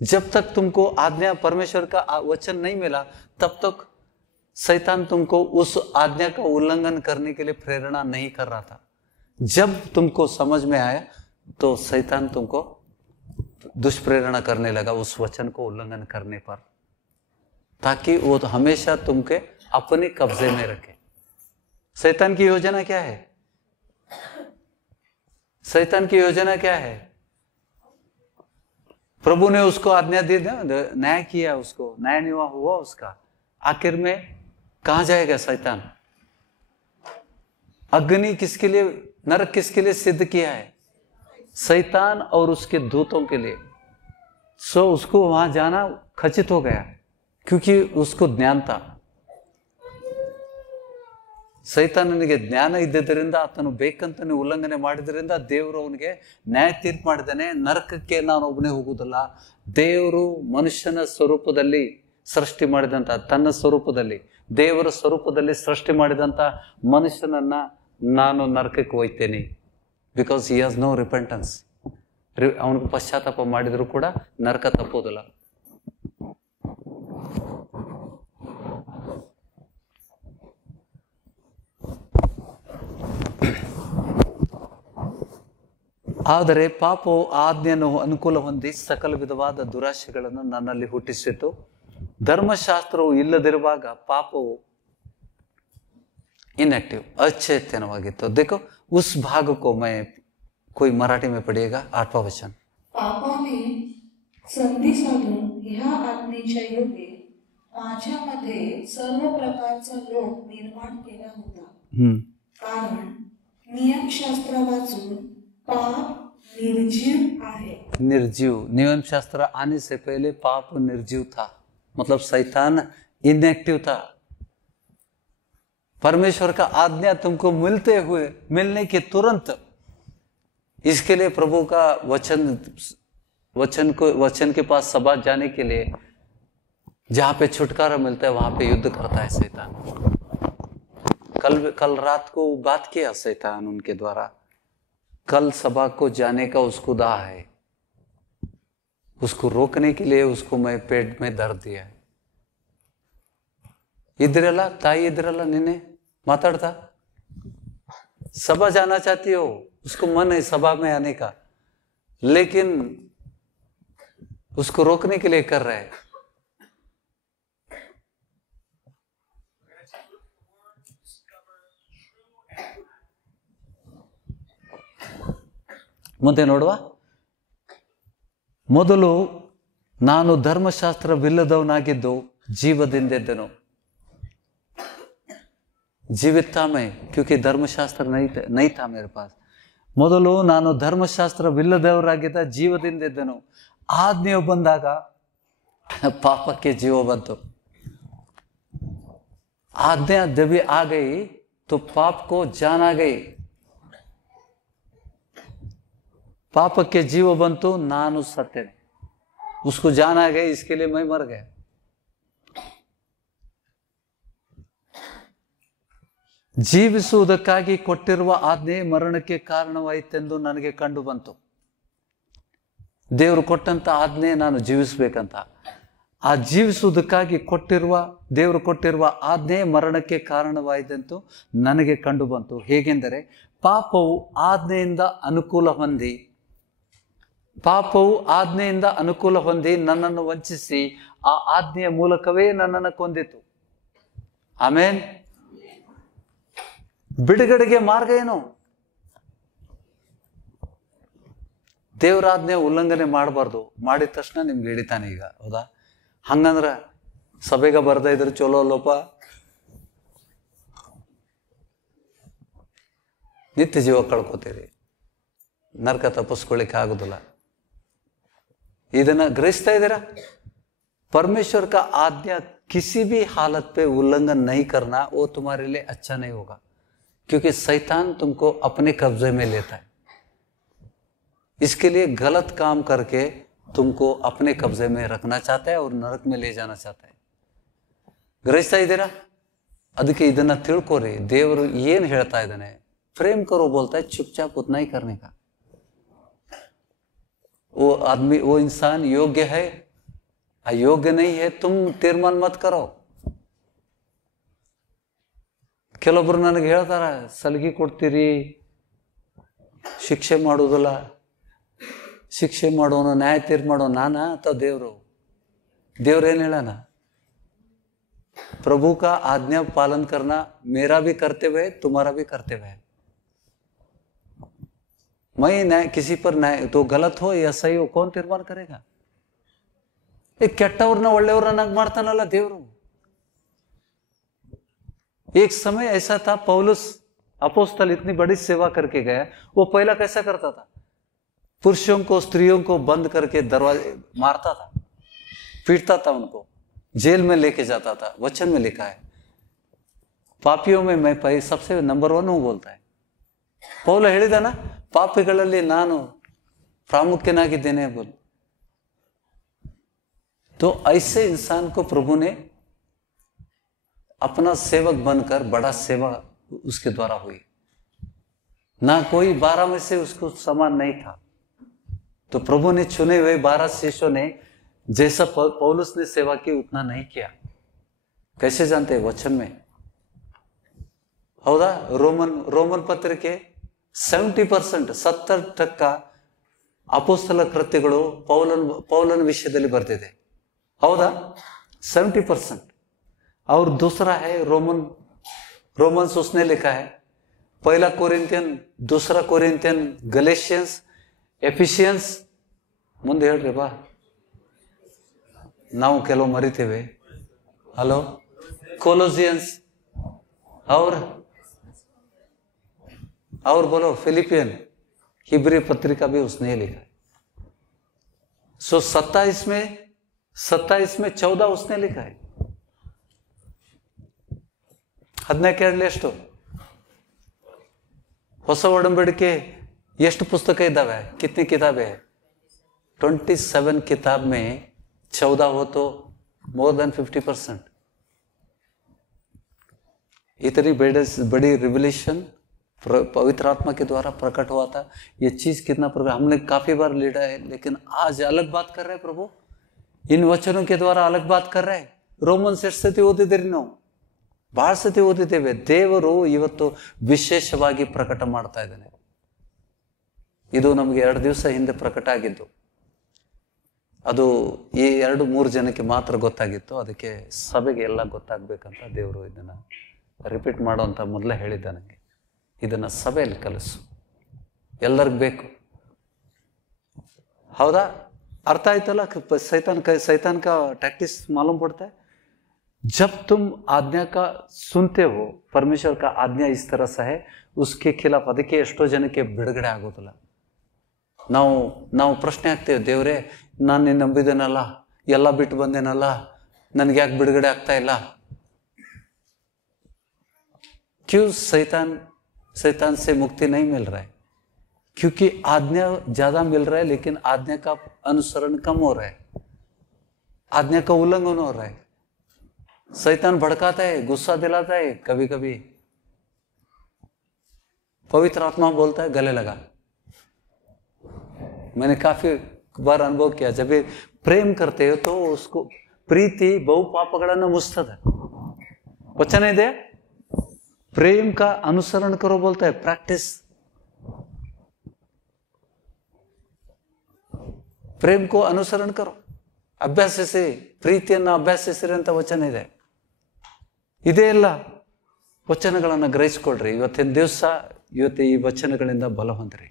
जब तक तुमको आज्ञा परमेश्वर का वचन नहीं मिला, तब तक शैतान तुमको उस आज्ञा का उल्लंघन करने के लिए प्रेरणा नहीं कर रहा था. जब तुमको समझ में आया तो शैतान तुमको दुष्प्रेरणा करने लगा उस वचन को उल्लंघन करने पर, ताकि वो तो हमेशा तुमके अपने कब्जे में रखे. शैतान की योजना क्या है? शैतान की योजना क्या है? प्रभु ने उसको आज्ञा दी, न्याय किया, उसको न्याय नहीं हुआ उसका. आखिर में कहां जाएगा शैतान? अग्नि किसके लिए, नरक किसके लिए सिद्ध किया है? शैतान और उसके दूतों के लिए. सो उसको वहां जाना खचित हो गया, क्योंकि उसको ज्ञान था. ಸೈತಾನನಿಗೆ ಜ್ಞಾನ ಇದ್ದಿದ್ದರಿಂದ ಆತನು ಬೇಕಂತಾನೆ ಉಲ್ಲಂಘನೆ ಮಾಡಿದ್ರಿಂದ ದೇವರು ಅವನಿಗೆ ನ್ಯಾಯ ತೀರ್ಪು ಮಾಡಿದ್ದಾನೆ. ನರಕಕ್ಕೆ ನಾನು ಒಬ್ಬನೇ ಹೋಗುವುದಿಲ್ಲ. ದೇವರು ಮನುಷ್ಯನ ಸ್ವರೂಪದಲ್ಲಿ ಸೃಷ್ಟಿ ಮಾಡಿದಂಥ, ತನ್ನ ಸ್ವರೂಪದಲ್ಲಿ, ದೇವರ ಸ್ವರೂಪದಲ್ಲಿ ಸೃಷ್ಟಿ ಮಾಡಿದಂಥ ಮನುಷ್ಯನನ್ನ ನಾನು ನರಕಕ್ಕೆ ಒಯ್ತೇನೆ. Because he has no repentance. ಅವನಿಗೆ ಪಶ್ಚಾತ್ತಾಪ ಮಾಡಿದರೂ ಕೂಡ ನರಕ ತಪ್ಪೋದಿಲ್ಲ. ಆದರೆ ಪಾಪವು ಆಜ್ಞೆಯನ್ನು ಅನುಕೂಲ ಹೊಂದಿ ಸಕಲ ವಿಧವಾದ ದುರಾಶೆಗಳನ್ನು ನನ್ನಲ್ಲಿ ಹುಟ್ಟಿಸಿತು. ಧರ್ಮಶಾಸ್ತ್ರವು ಇಲ್ಲದಿರುವಾಗ ಪಾಪವು इनएक्टिव अचेतनವಾಗಿತ್ತು. देखो उस भाग को मैं कोई मराठी में पढ़िएगा 8वां वचन. पापाने संधी साधून ह्या आज्ञेच्या योगे माझ्यामध्ये सर्व प्रकारचा लोभ निर्माण केला होता. कारण नियमशास्त्र वाचून पाप निर्जीव आहे. निर्जीव, नियमशास्त्र आने से पहले पाप निर्जीव था. मतलब शैतान इनएक्टिव था. परमेश्वर का आज्ञा तुमको मिलने के तुरंत, इसके लिए प्रभु का वचन के पास सभा जाने के लिए, जहां पे छुटकारा मिलता है वहां पे युद्ध करता है शैतान. कल रात को बात किया शैतान उनके द्वारा. कल सभा को जाने का उसको दाह है. उसको रोकने के लिए उसको मैं पेट में दर्द दिया है. इधरला ताई इधरला निन्ने माताड़ता सभा जाना चाहती हो, उसको मन है सभा में आने का, लेकिन उसको रोकने के लिए कर रहे हैं. ಮುಂದೆ ನೋಡುವ. ಮೊದಲು ನಾನು ಧರ್ಮಶಾಸ್ತ್ರವಿಲ್ಲದವನಾಗಿದ್ದು ಜೀವದಿಂದೆದ್ದೆನು. जीवित था मैं, क्योंकि धर्मशास्त्र नहीं था मेरे पास. ಮೊದಲು ನಾನು ಧರ್ಮಶಾಸ್ತ್ರವಿಲ್ಲದವರಾಗಿದ್ದ ಜೀವದಿಂದೆದ್ದೆನು. ಆಜ್ಞೆಯು ಬಂದಾಗ ಪಾಪಕ್ಕೆ ಜೀವ ಬಂತು. आज्ञा जब आ गई तो पाप को जान आ गई. पापಕ್ಕೆ ಜೀವ ಬಂತು, ನಾನು ಸತ್ತೇನೆ. उसको जान आ गई, इसके लिए मैं मर गया. ಜೀವಿಸುವುದಕ್ಕಾಗಿ ಕೊಟ್ಟಿರುವ ಆಜ್ಞೆ ಮರಣಕ್ಕೆ ಕಾರಣವಾಯಿತೆಂದು ನನಗೆ ಕಂಡು ಬಂತು. ದೇವರು ಕೊಟ್ಟಂತ ಆಜ್ಞೆ ನಾನು ಜೀವಿಸಬೇಕಂತ. ಆ ಜೀವಿಸುವುದಕ್ಕಾಗಿ ದೇವರು ಕೊಟ್ಟಿರುವ ಆಜ್ಞೆ ಮರಣಕ್ಕೆ ಕಾರಣವಾಯಿತೆಂದು ನನಗೆ ಕಂಡು ಬಂತು. ಹೇಗೆಂದರೆ ಪಾಪವು ಆಜ್ಞೆಯಿಂದ ಅನುಕೂಲ ಹೊಂದಿ ನನ್ನನ್ನು ವಂಚಿಸಿ ಆ ಆಜ್ಞೆಯ ಮೂಲಕವೇ ನನ್ನನ್ನು ಕೊಂದಿತು. ಆಮೇನ್. ಬಿಡುಗಡೆಗೆ ಮಾರ್ಗ ಏನು? ದೇವರಾಜ್ಞೆ ಉಲ್ಲಂಘನೆ ಮಾಡಬಾರ್ದು. ಮಾಡಿದ ತಕ್ಷಣ ನಿಮ್ಗೆ ಹಿಡಿತಾನೆ. ಈಗ ಹೌದಾ? ಹಂಗಂದ್ರ ಸಭೆಗೆ ಬರ್ತಾ ಇದ್ರೆ ಚಲೋ ಅಲ್ಲೋಪ, ನಿತ್ಯ ಜೀವ ಕಳ್ಕೋತೀರಿ, ನರಕ ತಪ್ಪಿಸ್ಕೊಳ್ಳಿಕ್ಕೆ ಆಗುದಿಲ್ಲ. ಇದನ್ನ ಗ್ರಹಿಸ್ತಾ ಇದ್ದೀರಾ? परमेश्वर का आज्ञा किसी भी हालत पे उल्लंघन नहीं करना, वो तुम्हारे लिए अच्छा नहीं होगा, क्योंकि शैतान तुमको अपने कब्जे में लेता है. इसके लिए गलत काम करके तुमको अपने कब्जे में रखना चाहता है और नरक में ले जाना चाहता है. ಗ್ರಹಿಸ್ತಾ ಇದ್ದೀರಾ? ಅದಕ್ಕೆ ಇದನ್ನ ತಿಳ್ಕೊರಿ. ದೇವರು ಏನ್ ಹೇಳ್ತಾ ಇದ್ದಾನೆ? प्रेम करो बोलता है, चुपचाप उतना ही करने का. वो इंसान योग्य है, अयोग्य नहीं है, तुम ತೀರ್ಮಾನ मत करो. ಕೆಲವೊಬ್ರು ನನಗೆ ಹೇಳ್ತಾರ, ಸಲಗಿ ಕೊಡ್ತೀರಿ, ಶಿಕ್ಷೆ ಮಾಡೋದಿಲ್ಲ, ಶಿಕ್ಷೆ ಮಾಡೋನು, ನ್ಯಾಯ ತೀರ್ಪು ಮಾಡೋ ನಾನಾ ಅಥವಾ ದೇವರು? ದೇವ್ರೇನು ಹೇಳೋಣ? प्रभु का आज्ञा पालन करना मेरा भी कर्तव्य है, तुम्हारा भी कर्तव्य है. मैं न्याय किसी पर न्याय तो गलत हो या सही हो, कौन ತೀರ್ಮಾನ करेगा? ಕೆಟ್ಟವ್ರನ್ನ ಒಳ್ಳೆಯವ್ರನ್ನಾಗಿ ಮಾಡ್ತಾನಲ್ಲ ದೇವರು. एक समय ऐसा था, पौलुस अपोस्तल इतनी बड़ी सेवा करके गया. वो पहला कैसा करता था? पुरुषों को स्त्रियों को बंद करके दरवाजे मारता था, पीटता था, उनको जेल में लेके जाता था. वचन में लिखा है. ಪಾಪಿಯೋ ಮೇ ಮೈ ಪೈ ಸಬ್ಸೆ ನಂಬರ್ 1 बोलता है. ಪೌಲ ಹೇಳಿದಾನ ಪಾಪಿಗಳಲ್ಲಿ ನಾನು ಪ್ರಾಮುಖ್ಯನಾಗಿದ್ದೇನೆ बोल. तो ऐसे इंसान को प्रभु ने अपना सेवक बनकर बड़ा सेवा उसके द्वारा हुई. ना कोई 12 में से उसको समान नहीं था. तो प्रभु ने चुने हुए 12 शिष्यों ने जैसा पौलुस ने सेवा की उतना नहीं किया. कैसे जानते हैं? वचन में. ಹೌದಾ? ರೋಮನ್ ಪತ್ರಿಕೆ 70% 70% ಅಪೊಸ್ತಲ ಕೃತ್ಯಗಳು ಪೌಲನ ವಿಷಯದಲ್ಲಿ ಬರ್ತಿದೆ. ಹೌದಾ? 70%. और दूसरा है रोमन्स उसने लिखा है. पहला कोरिंथियन, दूसरा कोरिंथियन, गलेशियंस, एफिशियंस. ಮುಂದೆ ಹೇಳ್ರಿ ಬಾ, ನಾವು ಕೆಲವು ಮರಿತೇವೆ. ಹಲೋ, कोलोसियंस और बोलो फिलिपियन, हिब्री पत्रिका भी उसने लिखा है. सो 27 में 14 उसने लिखा है. 12 ಎಷ್ಟು ಹೊಸ ಒಡಂಬಡಿಕೆ ಎಷ್ಟು ಪುಸ್ತಕ ಇದ್ದಾವೆ? कितनी किताबें है? 27 किताब में 14 हो तो मोर देन 50%. इतनी बड़ी रिवलेशन पवित्र आत्मा के द्वारा प्रकट हुआ था. ये चीज कितना प्रकट हमने काफी बार लीडा है, लेकिन आज अलग बात कर रहे हैं. प्रभु इन वचनों के द्वारा अलग बात कर रहे हैं. ರೋಮನ್ಸ್ ಎಷ್ಟು ಸತಿ ಓದಿದ್ದೀರಿ ನಾವು? ಬಹಳ ಸತಿ ಓದಿದ್ದೇವೆ. ದೇವರು ಇವತ್ತು ವಿಶೇಷವಾಗಿ ಪ್ರಕಟ ಮಾಡ್ತಾ ಇದ್ದಾನೆ. ಇದು ನಮಗೆ 2 ದಿವಸ ಹಿಂದೆ ಪ್ರಕಟ ಆಗಿದ್ದು. ಅದು ಈ 2-3 ಜನಕ್ಕೆ ಮಾತ್ರ ಗೊತ್ತಾಗಿತ್ತು. ಅದಕ್ಕೆ ಸಭೆಗೆ ಎಲ್ಲ ಗೊತ್ತಾಗ್ಬೇಕಂತ ದೇವರು ಇದನ್ನ ರಿಪೀಟ್ ಮಾಡೋಂತ ಮೊದಲೇ ಹೇಳಿದ್ದ ನನಗೆ. ಇದನ್ನ ಸಭೆಯಲ್ಲಿ ಕಲಿಸು, ಎಲ್ಲರಿಗೂ ಬೇಕು. ಹೌದಾ? अर्थ आयतला? शैतान का टैक्टिस मालूम पड़ता है. जब तुम आज्ञा का सुनते हो, परमेश्वर का आज्ञा इस तरह से है, उसके खिलाफ ಅದಕ್ಕೆ ಎಷ್ಟೋ ಜನಕ್ಕೆ ಬಿಡುಗಡೆ ಆಗೋದಿಲ್ಲ. ನಾವು ಪ್ರಶ್ನೆ ಹಾಕ್ತೇವೆ, ದೇವರೇ ನಾನು ನಿನ್ನ ನಂಬಿದ್ದೇನಲ್ಲ, ಎಲ್ಲ ಬಿಟ್ಟು ಬಂದೇನಲ್ಲ, ನನಗೆ ಯಾಕೆ ಬಿಡುಗಡೆ ಆಗ್ತಾ ಇಲ್ಲ? क्यों शैतान से मुक्ति नहीं मिल रहा है? क्योंकि आज्ञा ज्यादा मिल रहा है, लेकिन आज्ञा का अनुसरण कम हो रहा है, आज्ञा का उल्लंघन हो रहा है. शैतान भड़काता है, गुस्सा दिलाता है. कभी कभी पवित्र आत्मा बोलता है गले लगा. मैंने काफी बार अनुभव किया. जब ये प्रेम करते हो तो उसको प्रीति ಬಹು ಪಾಪಗಳನ್ನು ಮುಚ್ತದೆ. ವಚನ ಇದೆ, प्रेम का अनुसरण करो बोलता है, प्रैक्टिस. प्रेम को अनुसरण करो, ಅಭ್ಯಾಸಿಸಿ, ಪ್ರೀತಿಯನ್ನು ಅಭ್ಯಾಸಿಸಿರಿ ಅಂತ ವಚನ ಇದೆ. ಇದೇ ಎಲ್ಲ ವಚನಗಳನ್ನು ಗ್ರಹಿಸ್ಕೊಳ್ರಿ. ಇವತ್ತಿನ ದಿವಸ ಈ ವಚನಗಳಿಂದ ಬಲ ಹೊಂದ್ರಿ.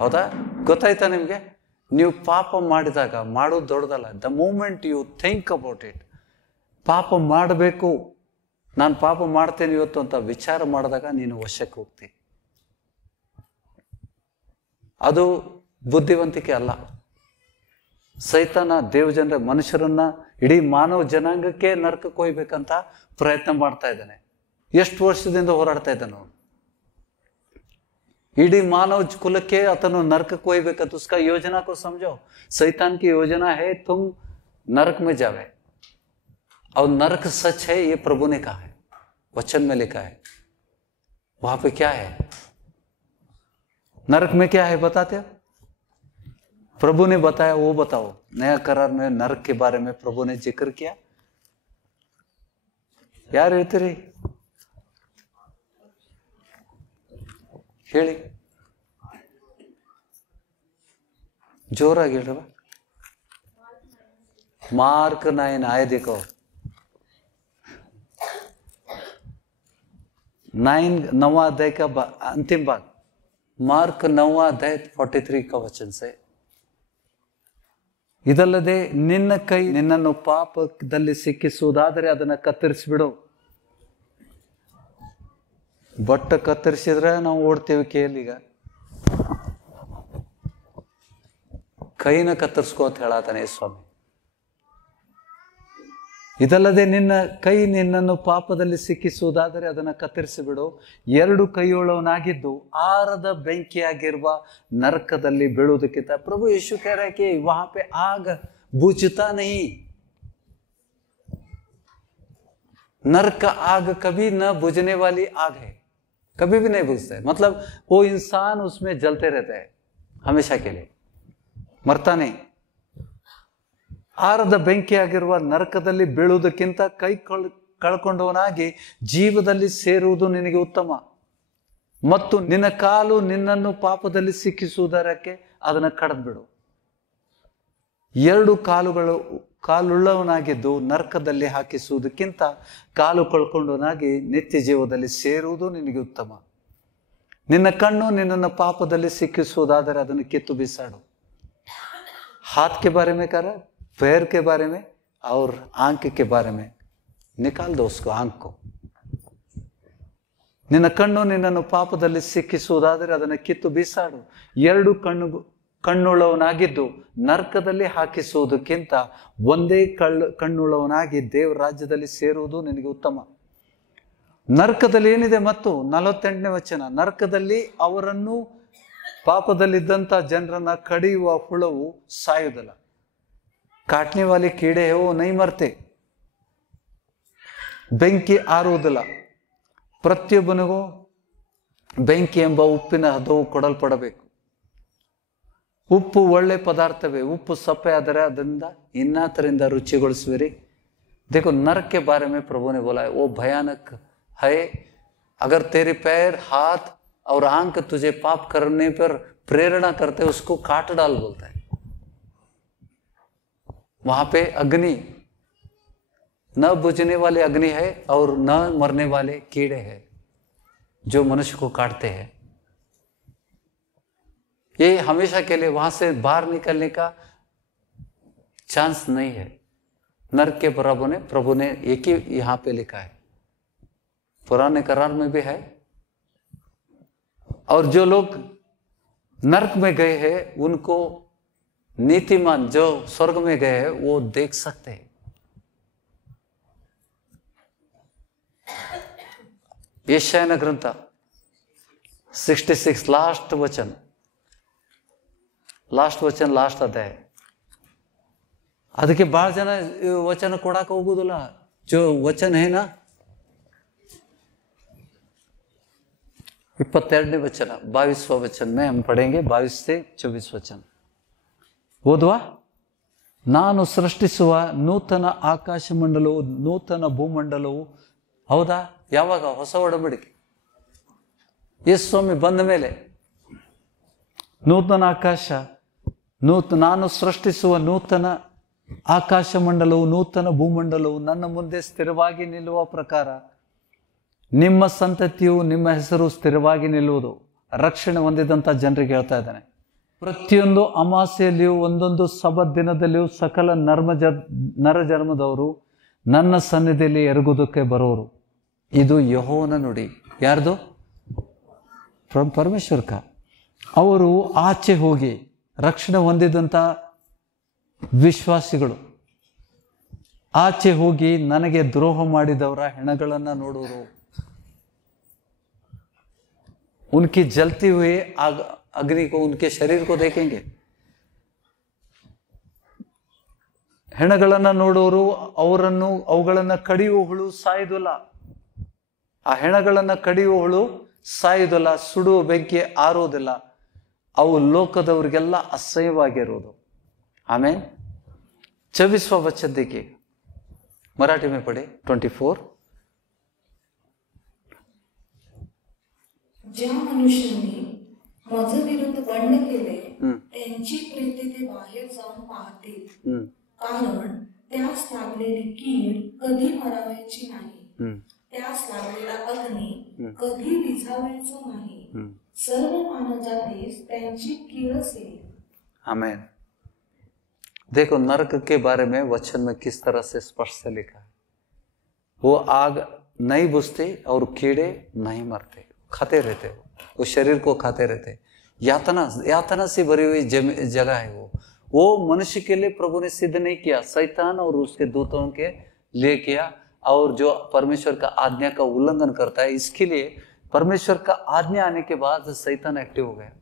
ಹೌದಾ? ಗೊತ್ತಾಯ್ತಾ ನಿಮ್ಗೆ? ನೀವು ಪಾಪ ಮಾಡಿದಾಗ ಮಾಡೋದು ದೊಡ್ಡದಲ್ಲ. The moment you think about it, ಪಾಪ ಮಾಡಬೇಕು, ನಾನು ಪಾಪ ಮಾಡ್ತೇನೆ ಇವತ್ತು ಅಂತ ವಿಚಾರ ಮಾಡಿದಾಗ ನೀನು ವಶಕ್ಕೆ ಹೋಗ್ತಿ. ಅದು ಬುದ್ಧಿವಂತಿಕೆ ಅಲ್ಲ. ಸೈತಾನ ದೇವಜನರ ಮನುಷ್ಯರನ್ನ, ಇಡೀ ಮಾನವ ಜನಾಂಗಕ್ಕೆ ನರಕಕ್ಕೆ ಕೊಯ್ಬೇಕಂತ ಪ್ರಯತ್ನ ಮಾಡ್ತಾ ಇದ್ದಾನೆ. ಎಷ್ಟು ವರ್ಷದಿಂದ ಹೋರಾಡ್ತಾ ಇದ್ದಾನೆ ಅವನು. ಇಡೀ ಮಾನವ ಕುಲಕ್ಕೆ ಆತನು ನರಕಕ್ಕೆ ಕೊಯ್ಬೇಕಂತ. उसका योजना को समझो. शैतान की योजना है तुम नरक में जावे, और नरक सच है, ये प्रभु ने कहा है, वचन में लिखा है. वहां पे क्या है? नरक में क्या है बताते हो? प्रभु ने बताया, वो बताओ. नया करार में नरक के बारे में प्रभु ने जिक्र किया. ಯಾರು ಹೇಳ್ತೀರಿ? ಹೇಳಿ, ಜೋರಾಗಿ ಹೇಳ್ರವ. मार्क 9 आए देखो. 9वां अध्याय का अंतिम भाग, मार्क 9वां अध्याय 43 का वचन से. ಇದಲ್ಲದೆ ನಿನ್ನ ಕೈ ನಿನ್ನನ್ನು ಪಾಪದಲ್ಲಿ ಸಿಕ್ಕಿಸುವುದಾದರೆ ಅದನ್ನ ಕತ್ತರಿಸಿಬಿಡು. ಬಟ್ಟ ಕತ್ತರಿಸಿದ್ರೆ ನಾವು ಓಡ್ತೇವೆ ಕೇಳಿಗ. ಕೈನ ಕತ್ತರಿಸ್ಕೋ ಅಂತ ಹೇಳತಾನೆ ಸ್ವಾಮಿ. ಇದಲ್ಲದೆ ನಿನ್ನ ಕೈ ನಿನ್ನನ್ನು ಪಾಪದಲ್ಲಿ ಸಿಕ್ಕಿಸುವುದಾದರೆ ಅದನ್ನು ಕತ್ತರಿಸಿಬಿಡು. 2 ಕೈಯುಳ್ಳವನಾಗಿದ್ದು ಆರದ ಬೆಂಕಿಯಾಗಿರುವ ನರಕದಲ್ಲಿ ಬೀಳುವುದಕ್ಕಿಂತ. ಪ್ರಭು यीशु कह रहा है कि वहां पे आग बुझता नहीं. नरक आग कभी न बुझने वाली आग है, कभी भी नहीं बुझता है. मतलब वो इंसान उसमें जलते रहता है हमेशा के लिए, मरता नहीं. ಆರದ ಬೆಂಕಿಯಾಗಿರುವ ನರಕದಲ್ಲಿ ಬೀಳುವುದಕ್ಕಿಂತ ಕೈ ಕಳ್ಕೊಂಡವನಾಗಿ ಜೀವದಲ್ಲಿ ಸೇರುವುದು ನಿನಗೆ ಉತ್ತಮ. ಮತ್ತು ನಿನ್ನ ಕಾಲು ನಿನ್ನನ್ನು ಪಾಪದಲ್ಲಿ ಸಿಕ್ಕಿಸುವುದಕ್ಕೆ ಅದನ್ನು ಕಡಿದ್ಬಿಡು. 2 ಕಾಲುಳ್ಳವನಾಗಿದ್ದು ನರಕದಲ್ಲಿ ಹಾಕಿಸುವುದಕ್ಕಿಂತ ಕಾಲು ಕಳ್ಕೊಂಡವನಾಗಿ ನಿತ್ಯ ಜೀವದಲ್ಲಿ ಸೇರುವುದು ನಿನಗೆ ಉತ್ತಮ. ನಿನ್ನ ಕಣ್ಣು ನಿನ್ನನ್ನು ಪಾಪದಲ್ಲಿ ಸಿಕ್ಕಿಸುವುದಾದರೆ ಅದನ್ನು ಕಿತ್ತು ಬಿಸಾಡು. हाथ के बारे में करा, पैर के बारे में और आंख के बारे में निकाल दो उसको, आंख को. ನಿನ್ನ ಕಣ್ಣು ನಿನ್ನನ್ನು ಪಾಪದಲ್ಲಿ ಸಿಕ್ಕಿಸುವುದಾದರೆ ಅದನ್ನು ಕಿತ್ತು ಬಿಸಾಡು. 2 ಕಣ್ಣುಳ್ಳವನಾಗಿದ್ದು ನರಕದಲ್ಲಿ ಹಾಕಿಸುವುದಕ್ಕಿಂತ ಒಂದೇ ಕಣ್ಣುಳ್ಳವನಾಗಿ ದೇವರ ರಾಜ್ಯದಲ್ಲಿ ಸೇರುವುದು ನಿನಗೆ ಉತ್ತಮ. ನರಕದಲ್ಲಿ ಏನಿದೆ ಮತ್ತು 48ನೇ ವಚನ, ನರಕದಲ್ಲಿ ಅವರನ್ನು ಪಾಪದಲ್ಲಿದ್ದಂಥ ಜನರನ್ನ ಕಡಿಯುವ ಹುಳವು ಸಾಯುವುದಿಲ್ಲ. ಕಾಟ್ನೆ ವಾಲಿ ಕೀಡೆ ಹೋ ನೈ ಮರ್ತೆ. ಬೆಂಕಿ ಆರುವುದಿಲ್ಲ. ಪ್ರತಿಯೊಬ್ಬನಿಗೂ ಬೆಂಕಿ ಎಂಬ ಉಪ್ಪಿನ ಹದವು ಕೊಡಲ್ಪಡಬೇಕು. ಉಪ್ಪು ಒಳ್ಳೆ ಪದಾರ್ಥವೇ, ಉಪ್ಪು ಸಪ್ಪೆ ಆದರೆ ಅದರಿಂದ ಇನ್ನಾತರಿಂದ ರುಚಿಗೊಳಿಸುವಿರಿ. देखो नरक के बारे में प्रभु ने बोला है वो भयानक है. अगर तेरे पैर हाथ और आंख तुझे पाप करने पर प्रेरणा करते उसको काट डाल बोलता है. वहां पे अग्नि न बुझने वाले अग्नि है और न मरने वाले कीड़े हैं जो मनुष्य को काटते हैं. ये हमेशा के लिए वहां से बाहर निकलने का चांस नहीं है. नरक के प्रभु ने एक ही यहां पे लिखा है, पुराने करार में भी है. और जो लोग नरक में गए हैं उनको नीतिमान जो स्वर्ग में गए हैं वो देख सकते हैं. ಯೆಶಾಯನ ಗ್ರಂಥ 66 लास्ट वचन लास्ट अध्याय. ಅದಕ್ಕೆ ಬಹಳ ಜನ ವಚನ ಕೊಡಕ್ಕೆ ಹೋಗುದಿಲ್ಲ. जो वचन है ना 22ನೇ ವಚನ 22वां वचन में हम पढ़ेंगे 22 से 24 वचन. ಓದುವ. ನಾನು ಸೃಷ್ಟಿಸುವ ನೂತನ ಆಕಾಶ ಮಂಡಲವು ನೂತನ ಭೂಮಂಡಲವು. ಹೌದಾ? ಯಾವಾಗ? ಹೊಸ ಒಡಂಬಡಿಕೆ ಯೇಸು ಸ್ವಾಮಿ ಬಂದ ಮೇಲೆ ನೂತನ ಆಕಾಶ ನಾನು ಸೃಷ್ಟಿಸುವ ನೂತನ ಆಕಾಶ ಮಂಡಲವು ನೂತನ ಭೂಮಂಡಲವು ನನ್ನ ಮುಂದೆ ಸ್ಥಿರವಾಗಿ ನಿಲ್ಲುವ ಪ್ರಕಾರ ನಿಮ್ಮ ಸಂತತಿಯು ನಿಮ್ಮ ಹೆಸರು ಸ್ಥಿರವಾಗಿ ನಿಲ್ಲುವುದು. ರಕ್ಷಣೆ ಹೊಂದಿದಂಥ ಜನರಿಗೆ ಹೇಳ್ತಾ ಇದ್ದಾನೆ. ಪ್ರತಿಯೊಂದು ಅಮಾಸೆಯಲ್ಲಿಯೂ ಒಂದೊಂದು ಸಬ್ಬತ್ ದಿನದಲ್ಲಿಯೂ ಸಕಲ ನರಜನ್ಮದವರು ನನ್ನ ಸನ್ನಿಧಿಯಲ್ಲಿ ಎರಗುವುದಕ್ಕೆ ಬರೋರು. ಇದು ಯೆಹೋವನ ನುಡಿ. ಯಾರ್ದು? ಪರಮೇಶ್ವರ ಕ. ಅವರು ಆಚೆ ಹೋಗಿ ರಕ್ಷಣೆ ಹೊಂದಿದಂಥ ವಿಶ್ವಾಸಿಗಳು ಆಚೆ ಹೋಗಿ ನನಗೆ ದ್ರೋಹ ಮಾಡಿದವರ ಹೆಣಗಳನ್ನು ನೋಡುವರು. उनकी जलती हुई अग्नि को उनके शरीर को देखेंगे. ಹೆಣಗಳನ್ನು ನೋಡೋರು ಅವುಗಳನ್ನು ಕಡಿಯುವ ಹುಳು ಸಾಯುವುದಿಲ್ಲ. ಆ ಹೆಣಗಳನ್ನು ಕಡಿಯುವ ಹುಳು ಸಾಯುವುದಿಲ್ಲ, ಸುಡುವ ಬೆಂಕಿ ಆರುವುದಿಲ್ಲ. ಅವು ಲೋಕದವರಿಗೆಲ್ಲ ಅಸಹ್ಯವಾಗಿರುವುದು. ಆಮೇಲೆ 24वां वचन देखिए, मराठी में पढ़े 24. ज्या मनुष्यांनी माझ्या विरुद्ध बंड केले त्यांची प्रीती ते बाहेर जाऊन पाहतील, कारण त्यास लागलेली कीड कधी मरावायची नाही, त्यास लागलेला अग्नी कधी विझावायचा नाही. सर्व मानवजातीस त्यांची कीडच येईल. आमेन. देखो नरक के बारे में वचन में किस तरह से स्पष्ट से लिखा है. वो आग नहीं बुझती और कीड़े नहीं मरते, खाते रहते. वो शरीर को खाते रहते. यातना से भरी हुई जगह है वो मनुष्य के लिए प्रभु ने सिद्ध नहीं किया. शैतान और उसके दूतों के लिए किया, और जो परमेश्वर का आज्ञा का उल्लंघन करता है, इसके लिए परमेश्वर का आज्ञा आने के बाद शैतान एक्टिव हो गया।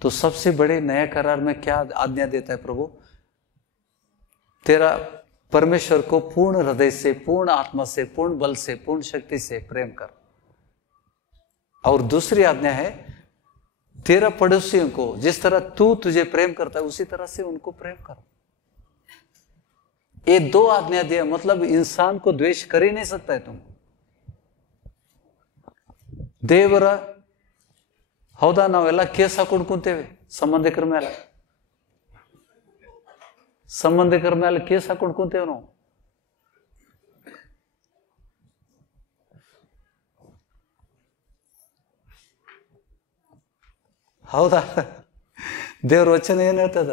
तो सबसे बड़े नया करार में क्या आज्ञा देता है प्रभु? तेरा परमेश्वर को पूर्ण हृदय से, पूर्ण आत्मा से, पूर्ण बल से, पूर्ण शक्ति से प्रेम कर। और दूसरी आज्ञा है, तेरा पड़ोसियों को जिस तरह तू तुझे प्रेम करता है उसी तरह से उनको प्रेम कर। ये दो आज्ञा दिया, मतलब इंसान को द्वेष कर ही नहीं सकता है तुम। ದೇವರ ಹೌದಾ, ನಾವೆಲ್ಲ ಕೇಸ್ ಹಾಕೊಂಡು ಕುಂತೇವೆ ಸಂಬಂಧಿಕರ ಮೇಲೆ, ಕೇಸ್ ಹಾಕೊಂಡು ಕುಂತೇವೆ ನಾವು. ಹೌದಾ? ದೇವ್ರ ವಚನ ಏನ್ ಹೇಳ್ತದ?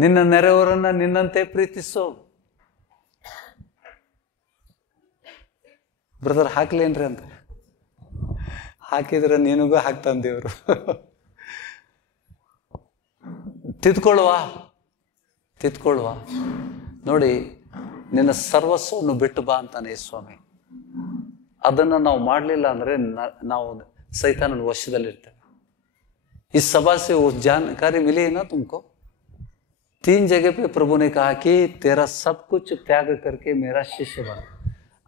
ನಿನ್ನ ನೆರೆಯವರನ್ನ ನಿನ್ನಂತೆ ಪ್ರೀತಿಸೋ. ಬ್ರದರ್ ಹಾಕ್ಲೇನ್ರಿ ಅಂತ ಹಾಕಿದ್ರೆ ನಿನಗೂ ಹಾಕ್ತಾನ ದೇವರು. ತಿದ್ಕೊಳ್ಳುವ ನೋಡಿ, ನಿನ್ನ ಸರ್ವಸ್ವವನ್ನು ಬಿಟ್ಟು ಬಾ ಅಂತಾನೆ ಸ್ವಾಮಿ. ಅದನ್ನ ನಾವು ಮಾಡಲಿಲ್ಲ ಅಂದ್ರೆ ನಾವು ಸೈತಾನನ ವಶದಲ್ಲಿರ್ತೇವೆ. इस सभा से वो जानकारी मिली है ना तुमको? 3 जगह पे प्रभु ने कहा कि तेरा सब कुछ त्याग करके मेरा शिष्य बन।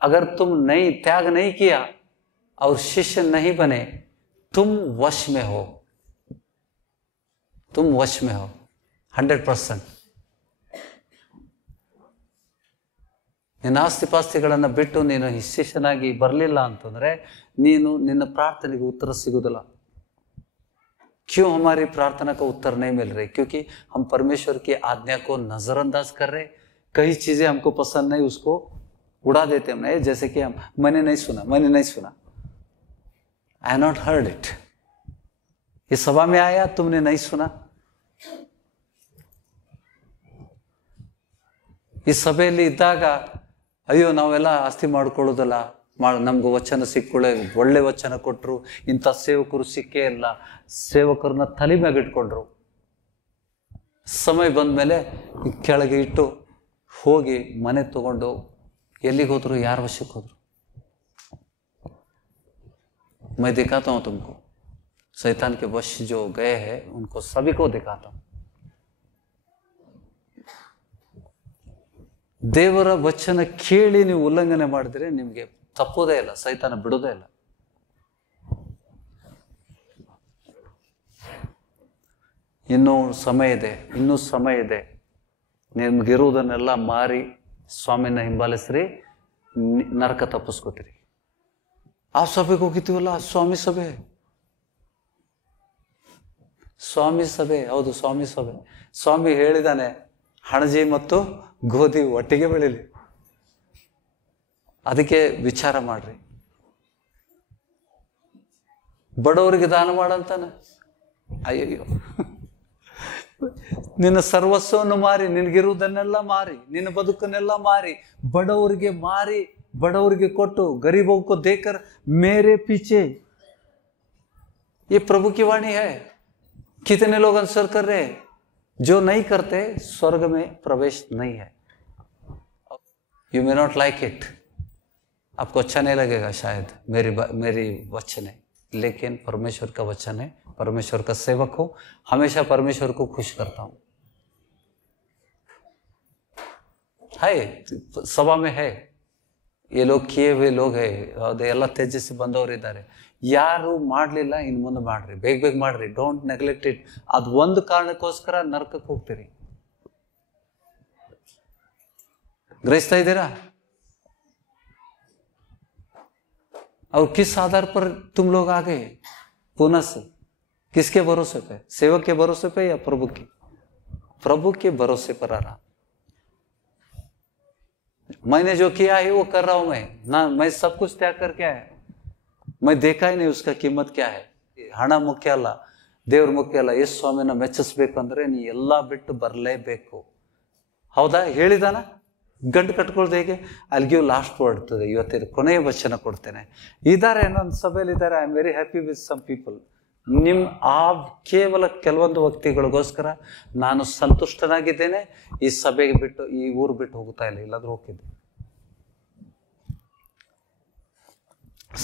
अगर तुम त्याग नहीं किया और शिष्य नहीं बने, तुम वश में हो, 100%. ನಿನ್ನ ಆಸ್ತಿಪಾಸ್ತಿಗಳನ್ನ ಬಿಟ್ಟು ನೀನು ಶಿಷ್ಯನಾಗಿ ಬರಲಿಲ್ಲ ಅಂತಂದ್ರೆ ನೀನು ನಿನ್ನ ಪ್ರಾರ್ಥನೆಗೆ ಉತ್ತರ ಸಿಗುವುದಿಲ್ಲ. क्यों हमारी प्रार्थना का उत्तर नहीं मिल रही? क्योंकि हम परमेश्वर की आज्ञा को नजरअंदाज कर रहे. कई चीजें हमको पसंद नहीं, उसको उड़ा देते हमने. जैसे कि मैंने नहीं सुना, आई नॉट हर्ड इट. ये सभा में आया, तुमने नहीं सुना. ಈ ಸಭೆಯಲ್ಲಿ ಇದ್ದಾಗ ಅಯ್ಯೋ ನಾವೆಲ್ಲ ಆಸ್ತಿ ಮಾಡ್ಕೊಳ್ಳೋದಲ್ಲ, ನಮ್ಗೆ ವಚನ ಸಿಕ್ಕೊಳ್ಳೆ, ಒಳ್ಳೆ ವಚನ ಕೊಟ್ರು, ಇಂಥ ಸೇವಕರು ಸಿಕ್ಕೇ ಇಲ್ಲ, ಸೇವಕರನ್ನ ತಲೆ ಮ್ಯಾಗ ಇಟ್ಕೊಂಡ್ರು. ಸಮಯ ಬಂದ್ಮೇಲೆ ಕೆಳಗೆ ಇಟ್ಟು ಹೋಗಿ ಮನೆ ತಗೊಂಡು ಎಲ್ಲಿಗೆ ಹೋದ್ರು, ಯಾರ ವಶಕ್ಕೆ ಹೋದ್ರು? मैं दिखाता हूं तुमको, शैतान के वश जो गए हैं उनको सभी को दिखाता हूं. ದೇವರ ವಚನ ಕೇಳಿ ನೀವು ಉಲ್ಲಂಘನೆ ಮಾಡಿದ್ರೆ ನಿಮ್ಗೆ ತಪ್ಪೋದೇ ಇಲ್ಲ, ಸೈತಾನ ಬಿಡೋದೇ ಇಲ್ಲ. ಇನ್ನೂ ಸಮಯ ಇದೆ. ನಿಮ್ಗಿರುವುದನ್ನೆಲ್ಲ ಮಾರಿ ಸ್ವಾಮಿನ ಹಿಂಬಾಲಿಸ್ರಿ, ನರಕ ತಪ್ಪಿಸ್ಕೋತೀರಿ. ಆ ಸಭೆಗೆ ಹೋಗಿದ್ದೀವಲ್ಲ, ಸ್ವಾಮಿ ಸಭೆ, ಹೌದು ಸ್ವಾಮಿ ಸಭೆ. ಸ್ವಾಮಿ ಹೇಳಿದಾನೆ, ಹಣಜಿ ಮತ್ತು ಗೋಧಿ ಒಟ್ಟಿಗೆ ಬೆಳಿಲಿ. ಅದಕ್ಕೆ ವಿಚಾರ ಮಾಡ್ರಿ. ಬಡವರಿಗೆ ದಾನ ಮಾಡಂತಾನೆ. ಅಯ್ಯಯ್ಯೋ, ನಿನ್ನ ಸರ್ವಸ್ವವನ್ನು ಮಾರಿ, ನಿನಗಿರುವುದನ್ನೆಲ್ಲ ಮಾರಿ, ನಿನ್ನ ಬದುಕನ್ನೆಲ್ಲ ಮಾರಿ, ಬಡವರಿಗೆ ಕೊಟ್ಟು, गरीबों को देकर मेरे पीछे. ये प्रभु की वाणी है. कितने लोग अनुसर कर रहे हैं? जो नहीं करते स्वर्ग में प्रवेश नहीं है. You may not like it. आपको अच्छा नहीं लगेगा शायद मेरी वचन है, लेकिन परमेश्वर का वचन है. परमेश्वर का सेवक हो, हमेशा परमेश्वर को खुश करता हूं. है सभा में है, ये लोग किए हुए लोग है, ಎಲ್ಲ ತ್ಯಜಿಸಿ ಬಂದವರಿದ್ದಾರೆ. ಯಾರು ಮಾಡಲಿಲ್ಲ, ಇನ್ನು ಮುಂದೆ ಮಾಡ್ರಿ, ಬೇಗ ಮಾಡ್ರಿ. Don't neglect it. ಅದು ಒಂದು ಕಾರಣಕ್ಕೋಸ್ಕರ ನರಕಕ್ಕೆ ಹೋಗ್ತೀರಿ. ಗ್ರಹಿಸ್ತಾ ಇದ್ದೀರಾ? और किस आधार पर तुम लोग आ गए पुनः से? किसके भरोसे पे? सेवक के भरोसे पे या प्रभु के भरोसे पर आ रहा. मैंने जो किया है वो कर रहा हूं मैं सब कुछ त्याग करके आया. मैं देखा ही नहीं उसका कीमत क्या है. ಹಣ ಮುಖ್ಯ ಅಲ್ಲ, ದೇವ್ರ ಮುಖ್ಯ ಅಲ್ಲ. ಯೇಸು ಸ್ವಾಮಿನ ಮೆಚ್ಚಿಸ್ಬೇಕಂದ್ರೆ ನೀ ಎಲ್ಲಾ ಬಿಟ್ಟು ಬರಲೇಬೇಕು. ಹೌದಾ? ಹೇಳಿದಾನ? ಗಂಟು ಕಟ್ಕೊಳ್ದೆ ಹೇಗೆ? ಅಲ್ಲಿಗೆ ಲಾಸ್ಟ್ ವರ್ಡ್ ಇವತ್ತಿನ ಕೊನೆಯ ವಚನ ಕೊಡ್ತೇನೆ. ಇದ್ದಾರೆ, ನನ್ನ ಸಭೆಯಲ್ಲಿ ಇದ್ದಾರೆ. I am very happy with some people. ಕೇವಲ ಕೆಲವೊಂದು ವ್ಯಕ್ತಿಗಳಿಗೋಸ್ಕರ ನಾನು ಸಂತುಷ್ಟನಾಗಿದ್ದೇನೆ, ಈ ಸಭೆಗೆ ಬಿಟ್ಟು ಈ ಊರು ಬಿಟ್ಟು ಹೋಗ್ತಾ ಇಲ್ಲ, ಇಲ್ಲಾದ್ರೂ ಹೋಗ್ತಿದ್ದೆ.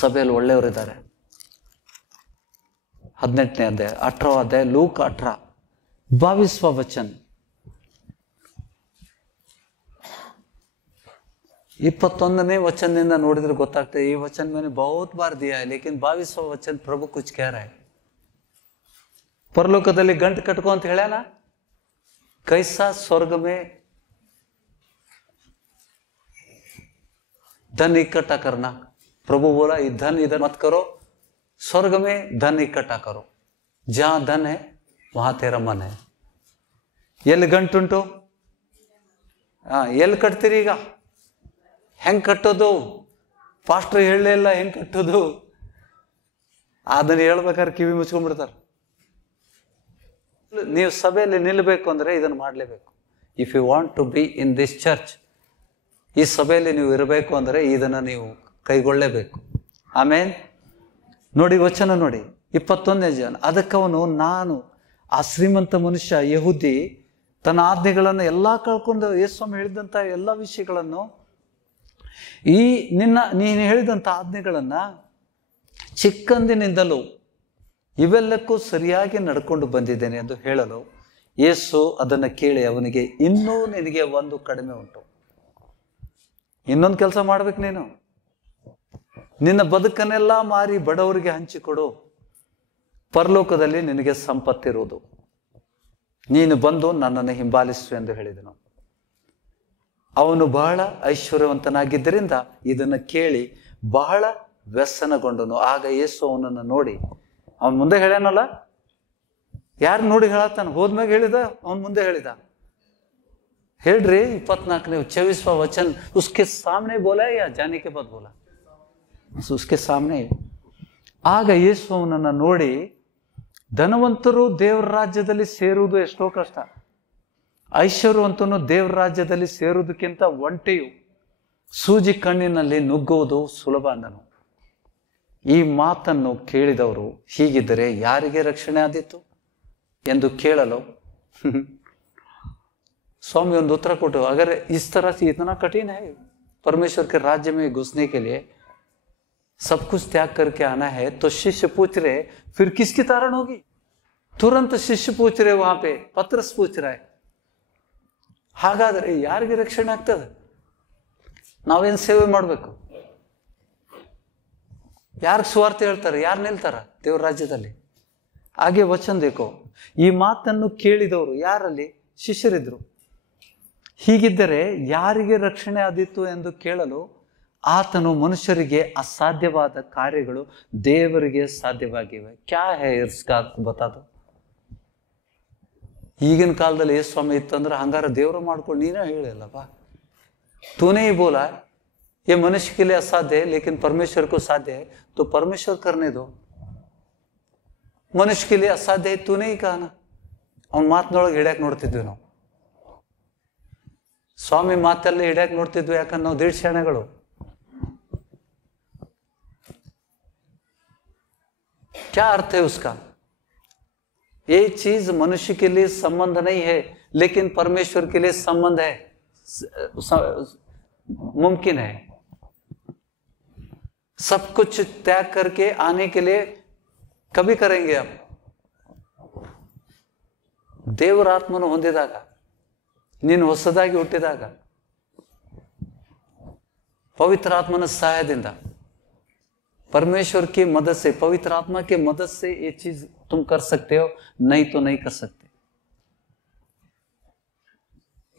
ಸಭೆಯಲ್ಲಿ ಒಳ್ಳೆಯವರಿದ್ದಾರೆ. 18ನೇ ಅಧ್ಯಾಯ 18ರ ಅಧ್ಯಾಯ ಲೂಕ 18 22 ವಚನ 21ನೇ ವಚನದಿಂದ ನೋಡಿದ್ರೆ ಗೊತ್ತಾಗ್ತದೆ ಈ ವಚನ मैंने बहुत बार दिया है लेकिन 22वां वचन प्रभु कुछ कह रहा है. ಪರಲೋಕದಲ್ಲಿ ಗಂಟು ಕಟ್ಕೋ ಅಂತ ಹೇಳ್ಯಾನ. ಕೈಸಾ ಸ್ವರ್ಗ ಮೇ धन इकट्ठा करना. प्रभु बोला ये धन इधर मत करो, स्वर्ग में धन इकट्ठा करो, जहां धन है वहां तेरा मन है. ಎಲ್ಲಿ ಗಂಟುಂಟು? ಎಲ್ಲಿ ಕಟ್ತೀರಿ? ಈಗ ಹೆಂಗ್ ಕಟ್ಟೋದು? ಪಾಸ್ಟರ್ ಹೇಳಲೇ ಇಲ್ಲ ಹೆಂಗ್ ಕಟ್ಟೋದು. ಅದನ್ನ ಹೇಳ್ಬೇಕಾದ್ರೆ ಕಿವಿ ಮುಚ್ಕೊಂಡ್ಬಿಡ್ತಾರೆ. ನೀವು ಸಭೆಯಲ್ಲಿ ನಿಲ್ಲಬೇಕು ಅಂದ್ರೆ ಇದನ್ನು ಮಾಡಲೇಬೇಕು. If you want to be in this church, ಈ ಸಭೆಯಲ್ಲಿ ನೀವು ಇರಬೇಕು ಅಂದ್ರೆ ಇದನ್ನ ನೀವು ಕೈಗೊಳ್ಳಲೇಬೇಕು. ಆಮೇಲೆ ನೋಡಿ ವಚನ ನೋಡಿ 21ನೇ ಜನ. ಅದಕ್ಕವನು, ನಾನು ಆ ಶ್ರೀಮಂತ ಮನುಷ್ಯ ಯಹೂದಿ ತನ್ನ ಆಜ್ಞೆಗಳನ್ನು ಎಲ್ಲಾ ಕಳ್ಕೊಂಡು ಯೇಸು ಹೇಳಿದಂತ ಎಲ್ಲ ವಿಷಯಗಳನ್ನು, ನೀನು ಹೇಳಿದಂತ ಆಜ್ಞೆಗಳನ್ನ ಚಿಕ್ಕಂದಿನಿಂದಲೂ ಇವೆಲ್ಲಕ್ಕೂ ಸರಿಯಾಗಿ ನಡ್ಕೊಂಡು ಬಂದಿದ್ದೇನೆ ಎಂದು ಹೇಳಲು ಯೇಸು ಅದನ್ನ ಕೇಳಿ ಅವನಿಗೆ, ಇನ್ನೂ ನಿನಗೆ ಒಂದು ಕಡಿಮೆ ಉಂಟು. ಇನ್ನೊಂದು ಕೆಲಸ ಮಾಡ್ಬೇಕು. ನೀನು ನಿನ್ನ ಬದುಕನ್ನೆಲ್ಲ ಮಾರಿ ಬಡವರಿಗೆ ಹಂಚಿಕೊಡು, ಪರಲೋಕದಲ್ಲಿ ನಿನಗೆ ಸಂಪತ್ತಿರುವುದು. ನೀನು ಬಂದು ನನ್ನನ್ನು ಹಿಂಬಾಲಿಸು ಎಂದು ಹೇಳಿದನು. ಅವನು ಬಹಳ ಐಶ್ವರ್ಯವಂತನಾಗಿದ್ದರಿಂದ ಇದನ್ನ ಕೇಳಿ ಬಹಳ ವ್ಯಸನಗೊಂಡನು. ಆಗ ಯೇಸು ಅವನನ್ನು ನೋಡಿ, ಅವನ್ ಮುಂದೆ ಹೇಳ್ಯಾನಲ್ಲ, ಯಾರು ನೋಡಿ ಹೇಳತ್ತಾನ? ಹೋದ್ಮ್ಯಾಗ ಹೇಳಿದ, ಅವನ್ ಮುಂದೆ ಹೇಳಿದ. ಹೇಳ್ರಿ 24ನೇ 24वां वचन. उसके सामने बोला या जाने के बाद बोला? उसके सामने. ಆಗ ಯೇಸು ಅವನನ್ನ ನೋಡಿ, ಧನವಂತರು ದೇವರ ರಾಜ್ಯದಲ್ಲಿ ಸೇರುವುದು ಎಷ್ಟೋ ಕಷ್ಟ, ಐಶ್ವರ್ಯವಂತನು ದೇವರ ರಾಜ್ಯದಲ್ಲಿ ಸೇರುವುದಕ್ಕಿಂತ ಒಂಟೆಯು ಸೂಜಿ ಕಣ್ಣಿನಲ್ಲಿ ನುಗ್ಗುವುದು ಸುಲಭ ಅಂದನು. ಈ ಮಾತನ್ನು ಕೇಳಿದವರು, ಹೀಗಿದ್ದರೆ ಯಾರಿಗೆ ರಕ್ಷಣೆ ಆದೀತು ಎಂದು ಕೇಳಲು स्वामी ಒಂದು उत्तर ಕೊಟ್ಟು, अगर इस तरह से इतना कठिन है परमेश्वर के राज्य में घुसने के लिए, सब कुछ त्याग करके आना है, तो शिष्य पूछ रहे फिर किसकी तारण होगी? तुरंत शिष्य पूछ रहे, वहां पे पत्रस पूछ रहा है, ಹಾಗಾದ್ರೆ ಯಾರಿಗೆ ರಕ್ಷಣೆ ಆಗ್ತದೆ? ನಾವೇನು ಸೇವೆ ಮಾಡಬೇಕು? ಯಾರಿಗೆ ಸುವಾರ್ತೆ ಹೇಳ್ತಾರೆ? ಯಾರು ನಿಲ್ತಾರ ದೇವ್ರ ರಾಜ್ಯದಲ್ಲಿ? ಹಾಗೆ ವಚನ ದೇಕೋ. ಈ ಮಾತನ್ನು ಕೇಳಿದವರು ಯಾರಲ್ಲಿ? ಶಿಷ್ಯರಿದ್ರು. ಹೀಗಿದ್ದರೆ ಯಾರಿಗೆ ರಕ್ಷಣೆ ಆದೀತು ಎಂದು ಕೇಳಲು ಆತನು, ಮನುಷ್ಯರಿಗೆ ಅಸಾಧ್ಯವಾದ ಕಾರ್ಯಗಳು ದೇವರಿಗೆ ಸಾಧ್ಯವಾಗಿವೆ. ಕ್ಯಾ ಹೇ ಇರ್ಸ್ಕಾ ಬತಾದು. ಈಗಿನ ಕಾಲದಲ್ಲಿ ಯೇಸು ಸ್ವಾಮಿ ಇತ್ತಂದ್ರೆ ಹಂಗಾರ ದೇವ್ರ ಮಾಡ್ಕೊಂಡು ನೀನೇ ಹೇಳಿಲ್ಲಪ್ಪ. तूने ही बोला ये मनुष्य के लिए असाध्य है लेकिन परमेश्वर को साध्य है, तो परमेश्वर करने दो. मनुष्य के लिए असाध्य है तूने ही कहा ना. ಅವ್ನ ಮಾತಿನೊಳಗೆ ಹಿಡ್ಯಾಕ್ ನೋಡ್ತಿದ್ವಿ ನಾವು. ಸ್ವಾಮಿ ಮಾತೆಲ್ಲ ಹಿಡ್ಯಾಕ್ ನೋಡ್ತಿದ್ವಿ, ಯಾಕಂದ್ರೆ ನಾವು ದೀಡ್ ಶಾಣೆಗಳು. क्या अर्थ है उसका? ये चीज मनुष्य के लिए संबंध नहीं है लेकिन परमेश्वर के लिए संबंध है, मुमकिन है. सब कुछ त्याग करके आने के लिए कभी करेंगे आप? ದೇವರ ಆತ್ಮನು ಹೊಂದಿದಾಗ, ನೀನು ಹೊಸದಾಗಿ ಹುಟ್ಟಿದಾಗ, पवित्र आत्मा सहायದಿಂದ, परमेश्वर की मदद से, पवित्र आत्मा के मदद से ये चीज तुम कर सकते हो, नहीं तो नहीं कर सकते.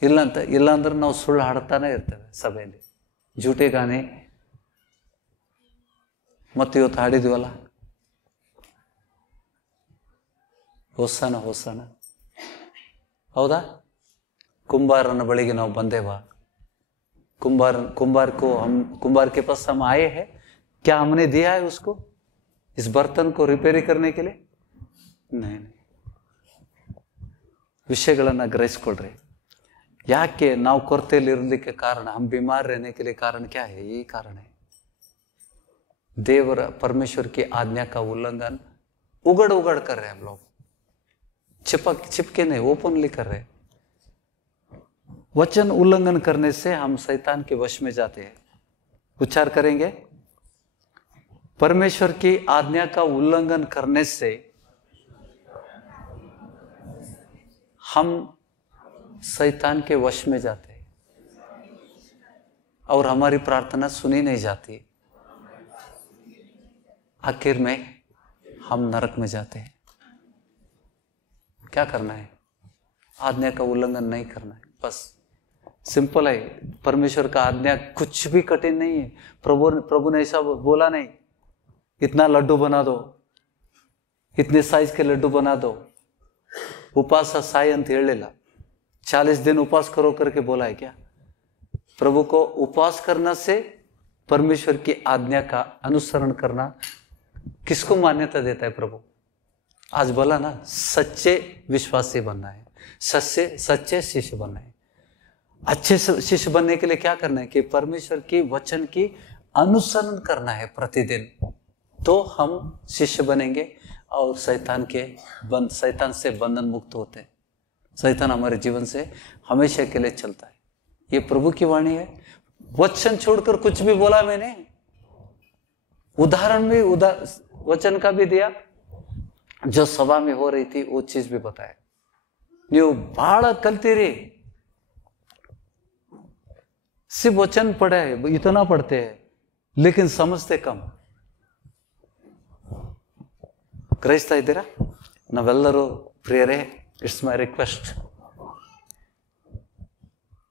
ಇಲ್ಲ ಅಂದ್ರೆ ನಾವು ಸುಳ್ಳು ಹಾಡ್ತಾನೆ ಇರ್ತೇವೆ ಸಭೆಯಲ್ಲಿ, ಜೂಟೆ ಗಾನೆ. ಮತ್ತೆ ಇವತ್ತು ಹಾಡಿದ್ವಲ್ಲ, ಹೋಸಾನ ಹೋಸಾನ, ಹೌದಾ? ಕುಂಬಾರನ ಬಳಿಗೆ ನಾವು ಬಂದೇವಾ? कुंभार के पास हम आए हैं, क्या हमने दिया है उसको इस बर्तन को रिपेयरी करने के लिए? नहीं. ವಿಷಯಗಳನ್ನ ಗ್ರಹಿಸ್ಕೊಳ್ರಿ. ಯಾಕೆ ನಾವು ಕೊರತೆಯಲ್ಲಿ ಇರಲಿಕ್ಕೆ ಕಾರಣ, हम बीमार रहने के लिए कारण क्या है? यही कारण है, देवर परमेश्वर की आज्ञा का उगड़ उगड़ कर रहे हैं हम लोग, छिपके नहीं, ओपनली कर रहे हैं। वचन उल्लंघन करने से हम शैतान के वश में जाते हैं। उच्चार करेंगे, परमेश्वर की आज्ञा का उल्लंघन करने से हम शैतान के वश में जाते हैं और हमारी प्रार्थना सुनी नहीं जाती। आखिर में हम नरक में जाते हैं। क्या करना है? आज्ञा का उल्लंघन नहीं करना है, बस सिंपल है। परमेश्वर का आज्ञा कुछ भी कठिन नहीं है। प्रभु ने ऐसा बोला नहीं, इतना लड्डू बना दो, इतने साइज के लड्डू बना दो, उपास साई अंत हेळेला 40 दिन उपास करो करके बोला है क्या? प्रभु को उपवास करना से परमेश्वर की आज्ञा का अनुसरण करना किसको मान्यता देता है प्रभु? आज बोला ना, सच्चे विश्वासी बनना है, सच्चे शिष्य बनना है। अच्छे शिष्य बनने के लिए क्या करना है कि परमेश्वर की वचन की अनुसरण करना है प्रतिदिन, तो हम शिष्य बनेंगे और शैतान से बंधन मुक्त होते हैं। शैतान हमारे जीवन से हमेशा के लिए चलता है। ये प्रभु की वाणी है। वचन छोड़कर कुछ भी बोला मैंने, उदाहरण भी वचन का भी दिया, जो सभा में हो रही थी वो चीज भी बताया। ನೀವು ಬಹಳ ಕಲ್ತೀರಿ, सिर्फ वचन पढ़े, इतना पढ़ते हैं लेकिन समझते कम। ಗ್ರಹಿಸ್ತಾ ಇದ್ದೀರಾ? ನಾವೆಲ್ಲರೂ ಪ್ರಿಯರೇ, ಇಟ್ಸ್ ಮೈ ರಿಕ್ವೆಸ್ಟ್,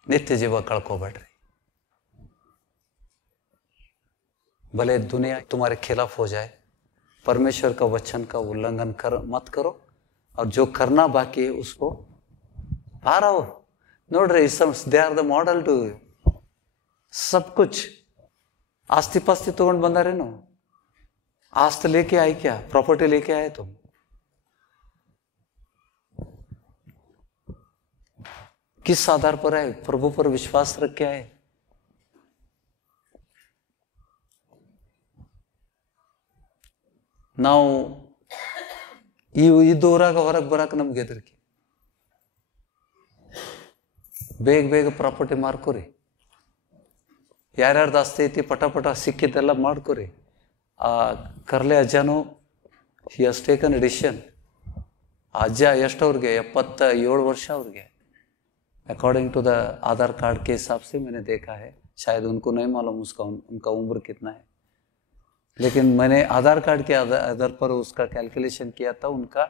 नित्य जीव कಳ್ಕೋಬೇಡ್ರಿ। भले दुनिया तुम्हारे खिलाफ हो जाए, परमेश्वर का वचन का उल्लंघन मत करो, और जो करना बाकी है उसको पार आओ। ನೋಡ್ರಿ, they are the model to सब कुछ। आस्ती पास्ती तोड़ ಬಂದಾರೇನು? आस्त लेके आए क्या? प्रॉपर्टी लेके आए तुम? किस आधार पर आए? प्रभु पर विश्वास रख के आए। ನಾವು ಈ ಊರಾಗ ಹೊರಗೆ ಬರಕ್ಕೆ ನಮ್ಗೆ ಹೆದರಿಕೆ। ಬೇಗ ಪ್ರಾಪರ್ಟಿ ಮಾರ್ಕೋರಿ, ಯಾರ್ಯಾರ್ದು ಆಸ್ತಿ ಐತಿ ಪಟ ಸಿಕ್ಕಿದ್ದೆಲ್ಲ ಮಾಡ್ಕೋರಿ। ಆ ಕರ್ಲೆ ಅಜ್ಜನೂ ಹಿ ಹಸ್ ಟೇಕನ್ ಎ ಡಿಸಿಷನ್। ಆ ಅಜ್ಜ ಎಷ್ಟವ್ರಿಗೆ? 77 ವರ್ಷ ಅವ್ರಿಗೆ। According to the Aadhaar card के हिसाब से मैंने देखा है, शायद उनको नहीं मालूम उनका उम्र कितना है, लेकिन मैंने आधार कार्ड के आधार पर उसका कैलकुलेशन किया था। उनका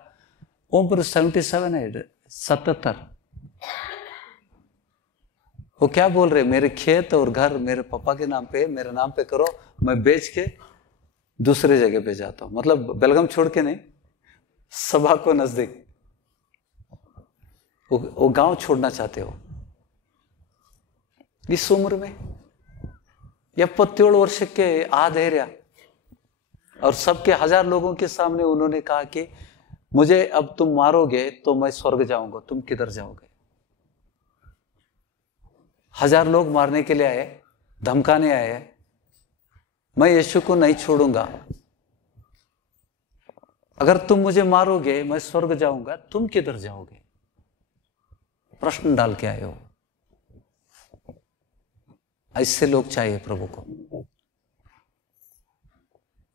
उम्र 77 है, 77। वो क्या बोल रहे? मेरे खेत और घर मेरे पापा के नाम पे, मेरे नाम पे करो, मैं बेच के दूसरे जगह पे जाता हूँ। मतलब बेलगाम छोड़ के नहीं, सभा को नजदीक, वो गांव छोड़ना चाहते हो इस उम्र में। 77 वर्ष के आधैर्य, और सबके 1000 लोगों के सामने उन्होंने कहा कि मुझे अब तुम मारोगे तो मैं स्वर्ग जाऊंगा, तुम किधर जाओगे? 1000 लोग मारने के लिए आए, धमकाने आए, मैं यीशु को नहीं छोड़ूंगा, अगर तुम मुझे मारोगे मैं स्वर्ग जाऊंगा, तुम किधर जाओगे? प्रश्न डाल के आए हो। ऐसे लोग चाहिए प्रभु को।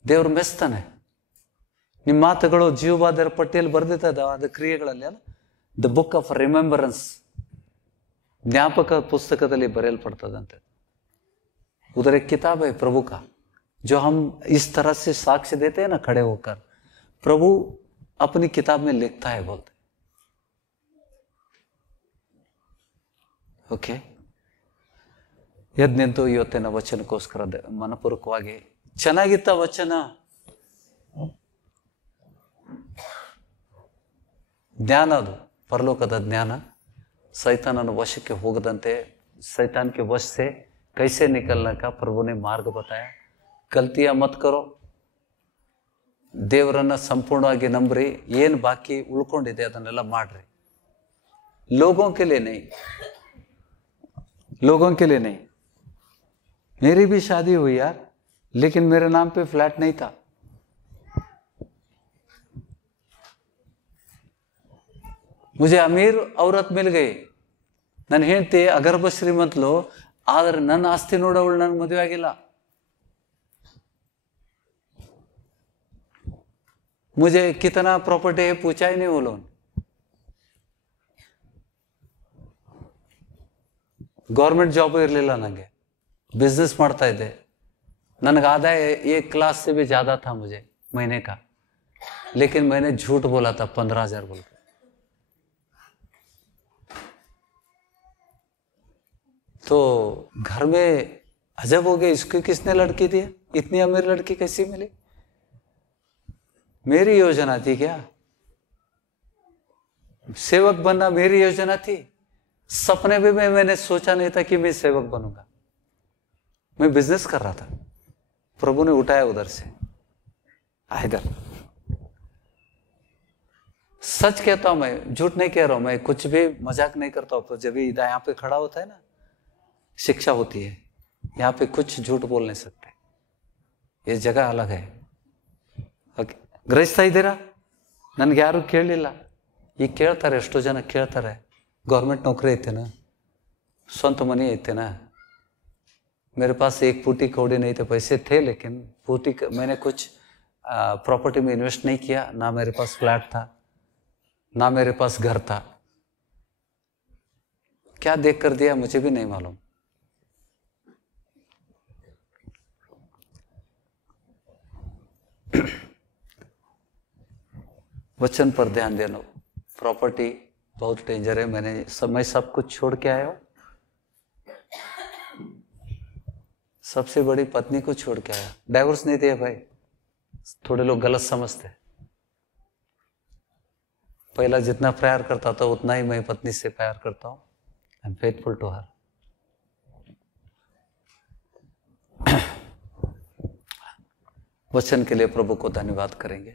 ದೇವ್ರ ಮೆಸ್ತಾನೆ। ನಿಮ್ಮ ಮಾತುಗಳು ಜೀವಬಾಧ್ಯರ ಪಟ್ಟಿಯಲ್ಲಿ ಬರ್ದಿರ್ತದ, ಅದು ಕ್ರಿಯೆಗಳಲ್ಲಿ ಅಲ್ಲ, ದ ಬುಕ್ ಆಫ್ ರಿಮೆಂಬರೆನ್ಸ್, ಜ್ಞಾಪಕ पुस्तकದಲ್ಲಿ बरेलपड़तದಂತೆ। उधर एक किताब है प्रभु का, जो हम इस तरह से साक्ष्य देते हैं ना खड़े होकर, प्रभु अपनी किताब में लिखता है, बोलते। ಓಕೆ, ಎದ್ದು ನಿಂತು ಇವತ್ತಿನ ವಚನಕ್ಕೋಸ್ಕರ ಮನಪೂರ್ವಕವಾಗಿ ಚೆನ್ನಾಗಿತ್ತ ವಚನ? ಜ್ಞಾನ, ಅದು ಪರಲೋಕದ ಜ್ಞಾನ। शैतान वशಕ್ಕೆ ಹೋಗದಂತೆ, शैतान के वश से कैसे निकलने का प्रभु ने मार्ग बताया। गलतियां मत करो, ದೇವರನ್ನ ಸಂಪೂರ್ಣವಾಗಿ ನಂಬ್ರಿ, ಏನು ಬಾಕಿ ಉಳ್ಕೊಂಡಿದೆ ಅದನ್ನೆಲ್ಲ ಮಾಡ್ರಿ। लोगों के लिए नहीं, लोगों के लिए नहीं। मेरी भी शादी हुई यार, लेकिन मेरे नाम पे फ्लैट नहीं था। मुझे अमीर औरत मिल गई, ನನ್ನ ಹೆಂಡತಿ ಅಗರ್ಭ ಶ್ರೀಮಂತಲು, ಆದ್ರೆ ನನ್ನ ಆಸ್ತಿ ನೋಡವಳು ನನ್ನ ಮದುವೆ ಆಗಿಲ್ಲ. मुझे कितना प्रॉपर्टी है पूछा ही नहीं वो लोग. गवर्नमेंट जॉब ಇರಲಿಲ್ಲ ನನಗೆ, बिजनेस ಮಾಡ್ತಾ ಇದ್ದೆ. ನನಗೆ आदाय 1 लाख से भी ज्यादा था मुझे महीने का, लेकिन मैंने झूठ बोला था 15,000 बोल के. तो घर में अजब हो गया, इसको किसने लड़की दी, इतनी अमीर लड़की कैसी मिली? मेरी योजना थी क्या? सेवक बनना मेरी योजना थी. सपने में मैंने सोचा नहीं था कि मैं सेवक बनूंगा. मैं बिजनेस कर रहा था. प्रभु ने उठाया उधर से इधर. सच कहता हूं, मैं झूठ नहीं कह रहा हूं, मैं कुछ भी मजाक नहीं करता हूं. जब इधर यहां पे खड़ा होता है ना, शिक्षा होती है, यहां पे कुछ झूठ बोल नहीं सकते. ये जगह अलग है. ಗ್ರಹಿಸ್ತಾ ಇದ್ದೀರಾ? ನನಗೆ ಯಾರು ಕೇಳಲಿಲ್ಲ. ಈಗ ಕೇಳ್ತಾರೆ, ಎಷ್ಟೋ ಜನ ಕೇಳ್ತಾರೆ. ಗೌರ್ಮೆಂಟ್ नौकरी ಐತೆನಾ, ಸ್ವಂತ ಮನೆ ಐತೆನಾ? मेरे पास एक फूटी कौड़ी नहीं थे, पैसे थे लेकिन मैंने कुछ प्रॉपर्टी में इन्वेस्ट नहीं किया. ना मेरे पास फ्लैट था, ना मेरे पास घर था. क्या देख कर दिया मुझे भी नहीं मालूम. वचन पर ध्यान देना. प्रॉपर्टी बहुत डेंजर है. मैं सब कुछ छोड़ के आया हूं. सबसे बड़ी पत्नी को छोड़ के आया. डाइवोर्स नहीं दिया भाई, थोड़े लोग गलत समझते. पहला जितना प्यार करता था उतना ही मैं पत्नी से प्यार करता हूं. I am faithful to her. वचन के लिए प्रभु को धन्यवाद करेंगे.